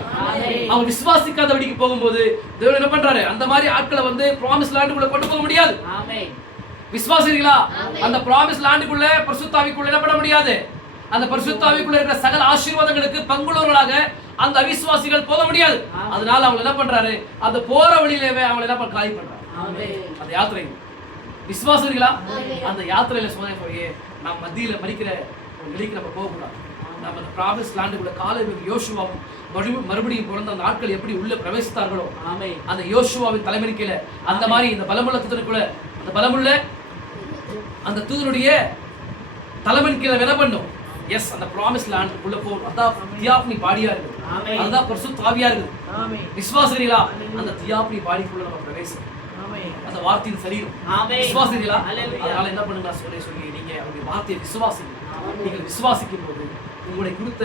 அவங்க விசுவாசிக்காதபடிக்கு போகும்போது தேவன் என்ன பண்றாரு, அந்த மாதிரி ஆட்களை வந்து ப்ராமிஸ் லேண்டுக்குள்ள கொண்டு போக முடியாது. விசுவாசிக்கிறீங்களா? அந்த ப்ராமிஸ் லேண்டுக்குள்ள பரிசுத்த ஆவிக்குள்ள என்ன பண்ண முடியாது. அந்த பரிசுத்த ஆவிக்குள்ள இருக்கிற சகல ஆசீர்வாதங்களுக்கு பங்குள்ளவர்களாக அந்த அவிசுவாசிகள் போக முடியாது. அதனால அவங்க என்ன பண்றாரு, அந்த போற வழியிலேயே அவங்க என்ன பண்ண காலி பண்றாங்க. அந்த யாத்திரை விசுவாசிக்கிறீங்களா? அந்த யாத்திரையில சோதனை நாம் மத்தியில மறிக்கிற வெளிக்கு நம்ம போகக்கூடாது. நம்ம அந்த ப்ராமிஸ் லேண்டுக்குள்ள காலேபும் யோசுவாவும் மறுபடியும் பிறந்த அந்த ஆட்கள் எப்படி உள்ள பிரவேசித்தார்களோ, அந்த யோசுவாவின் தலைமையின் கீழே அந்த மாதிரி இந்த பலமுள்ள தூதனுக்குள்ள அந்த பலமுள்ள அந்த தூதனுடைய தலைமையின் கீழே என்ன பண்ணும். எஸ், அந்த ப்ராமிஸ் லேண்டுக்குள்ள போகும். அதான் தியாப்னி பாடியா இருக்கு. அதுதான் பரிசுத்த ஆவியா இருக்கு. விசுவாசிக்கிறீங்களா? அந்த தியாப்னி பாடிக்குள்ள நம்ம பிரவேசம் அந்த வார்த்தையின் சரீரம். விசுவாசிக்கிறீங்களா? அதனால என்ன பண்ணுங்க சொல்லி நீங்க அவருடைய வார்த்தையை விசுவாசிங்க. நீங்கள் விசுவாசிக்கும் போது உங்களுடைய கொடுத்த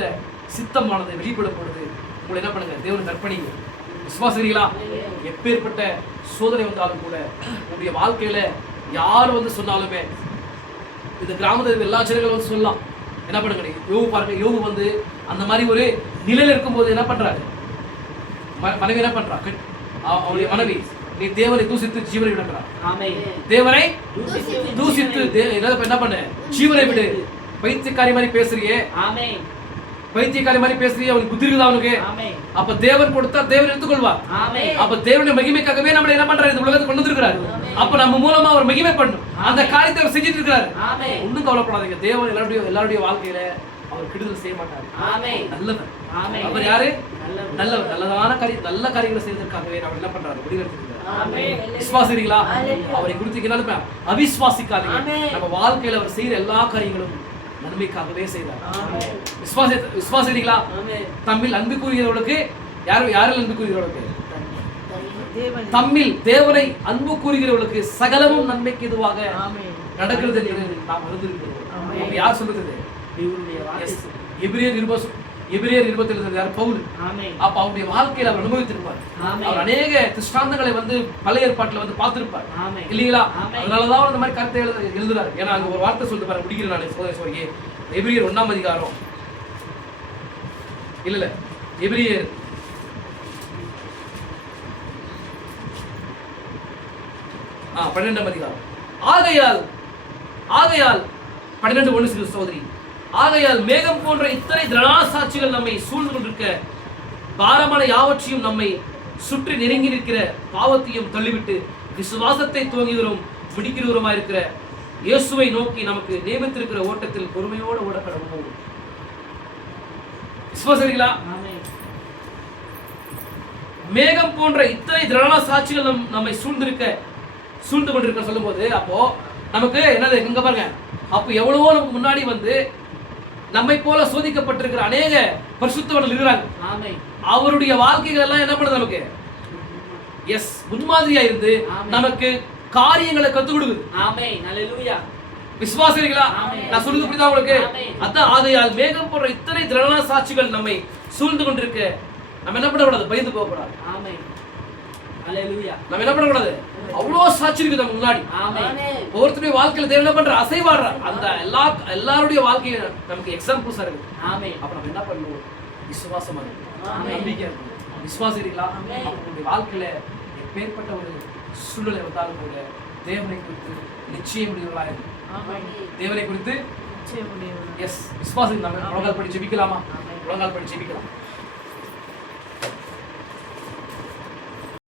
சித்தமானதை வெளிப்படும் பொழுது உங்களை என்ன பண்ணுங்க, தேவன் கற்பனைங்க. விசுவாசிக்கிறீங்களா? எப்பேற்பட்ட சோதனை வந்தாலும் கூட உங்களுடைய வாழ்க்கையில யார் வந்து சொன்னாலுமே, இந்த கிராமத்தில் எல்லா ஜனங்களும் வந்து சொல்லலாம். என்ன பண்ணுங்க, யோபு பாருங்க. யோபு வந்து அந்த மாதிரி ஒரு நிலையில இருக்கும்போது என்ன பண்றாரு, மனைவி என்ன பண்றா, அவருடைய மனைவி, நீ தேவனை தூசித்து ஜீவனை விடுறா. தேவனை தூசித்து என்ன பண்ண, ஜீவனை விடு. பைத்தியக்காரி மாதிரி பேசுறியே, பைத்தியக்காரி மாதிரி பேசுறியே, அவனுக்கு புத்தி இருக்குதா அவனுக்கு? அப்ப தேவன் கொடுத்தா தேவன் எடுத்துக்கொள்வார். அப்ப தேவனுடைய மகிமைக்காகவே நம்மள என்ன பண்றாரு, இந்த உலகத்துக்கு கொண்டு வந்திருக்கிறாரு. அப்ப நம்ம மூலமா அவர் மகிமை பண்ணும். அந்த காரியத்தை அவர் செஞ்சுட்டு இருக்கிறாரு. ஒன்னும் கவலைப்படாதீங்க. தேவன் எல்லாருடைய வாழ்க்கையில அவர் கெடுதல் செய்ய மாட்டார். நல்லவர். அவர் யாரு? நல்லவர். நல்லதான காரியம், நல்ல காரியங்களை செய்வதற்காகவே அவர் என்ன பண்றாரு, முடிவெடுத்திருக்கிறார். விசுவாசிக்கிறீங்களா? அவரை குறித்து அவிசுவாசிக்காதீங்க. நம்ம வாழ்க்கையில அவர் செய்யற எல்லா காரியங்களும் நன்மைக்காகவே செய்தார். விசுவாசிக்கிறீங்களா? தம்மில் அன்பு கூறுகிறவர்களுக்கு யாரில் அன்பு கூறுகிறவர்களுக்கு? தம்மில் தேவனை அன்பு கூறுகிறவர்களுக்கு சகலமும் நன்மைக்கு எதுவாக நடக்கிறது என்று நாம் அறிந்திருக்கிறோம். யார் சொல்றது? எபிரேயர் 20 யார்? பவுல். அப்ப அவருடைய வாழ்க்கையில அவர் அனுபவித்திருப்பார். அவர் அநேக திருஷ்டாந்தங்களை வந்து பழைய ஏற்பாட்டுல வந்து பார்த்திருப்பார் இல்லீங்களா? அதனாலதான் இந்த மாதிரி கருத்தை எழுதுறாரு. ஏன்னா அங்க ஒரு வார்த்தை சொல்லிட்டு பாரு, முடிக்கிறேன் நான் சோதனை. எபிரேயர் 1ஆம் அதிகாரம் இல்ல எபிரேயர் 12ஆம் அதிகாரம். ஆகையால் 12:1 சகோதரி, ஆகையால் மேகம் போன்ற இத்தனை திரளாசாட்சிகள் நம்மை சூழ்ந்து கொண்டிருக்க, பாரமான யாவற்றையும் நம்மை சுற்றி நெருங்கி நிற்கிற பாவத்தையும் தள்ளிவிட்டு விசுவாசத்தை துவங்குகிறோம் முடிக்கிறவருமாயிருக்கிற இயேசுவை நோக்கி நமக்கு நியமித்திருக்கிற ஓட்டத்தில் பொறுமையோடு ஓடப்படவும். விசுவாசிக்கிறீங்களா? மேகம் போன்ற இத்தனை திரளாசாட்சிகள் நம்மை சூழ்ந்து கொண்டிருக்க சொல்லும் போது, அப்போ நமக்கு என்னது இங்க பாருங்க, அப்ப எவ்வளவோ நமக்கு முன்னாடி வந்து நம்மை போல சோதிக்கப்பட்டிருக்கிற அநேக பரிசுத்தவர்கள் இருக்கிறாங்க. அவருடைய வாழ்க்கைகள் எல்லாம் என்ன பண்ணுது நமக்கு? எஸ், முன்மாதிரியா இருந்து நமக்கு காரியங்களை கத்துக் கொடுக்குது. விசுவாசிக்கிறீங்களா? நான் சொல்றது புரியுதா உங்களுக்கு? அதான் ஆகையால் மேகம் போன்ற இத்தனை திரளான சாட்சிகள் நம்மை சூழ்ந்து கொண்டிருக்க, நம்ம என்ன பண்ணக்கூடாது? பயந்து போகக்கூடாது. நம்ம என்ன பண்ணக்கூடாது? அவ்வளோ சாட்சி இருக்குது நம்ம முன்னாடி. ஒவ்வொருத்தருடைய வாழ்க்கையில தேவன் என்ன பண்ற, அசைவாடுற அந்த எல்லாருடைய வாழ்க்கையை நமக்கு எக்ஸாம்பிள்ஸா இருக்கு. அப்ப நம்ம என்ன பண்ணுவோம்? விசுவாசமா இருக்கும், நம்பிக்கை இருக்கும். விசுவாசிக்கிறீங்களா? உங்களுடைய வாழ்க்கையில எப்பேற்பட்ட ஒரு சூழ்நிலை வந்தாலும் கூட தேவனை குறித்து நிச்சயம் முடிவுகளா இருக்கும். தேவனை குறித்து எஸ் விசுவாசி. நம்ம உலகால் படி ஜெபிக்கலாமா? உலகால் படி ஜெபிக்கலாம்.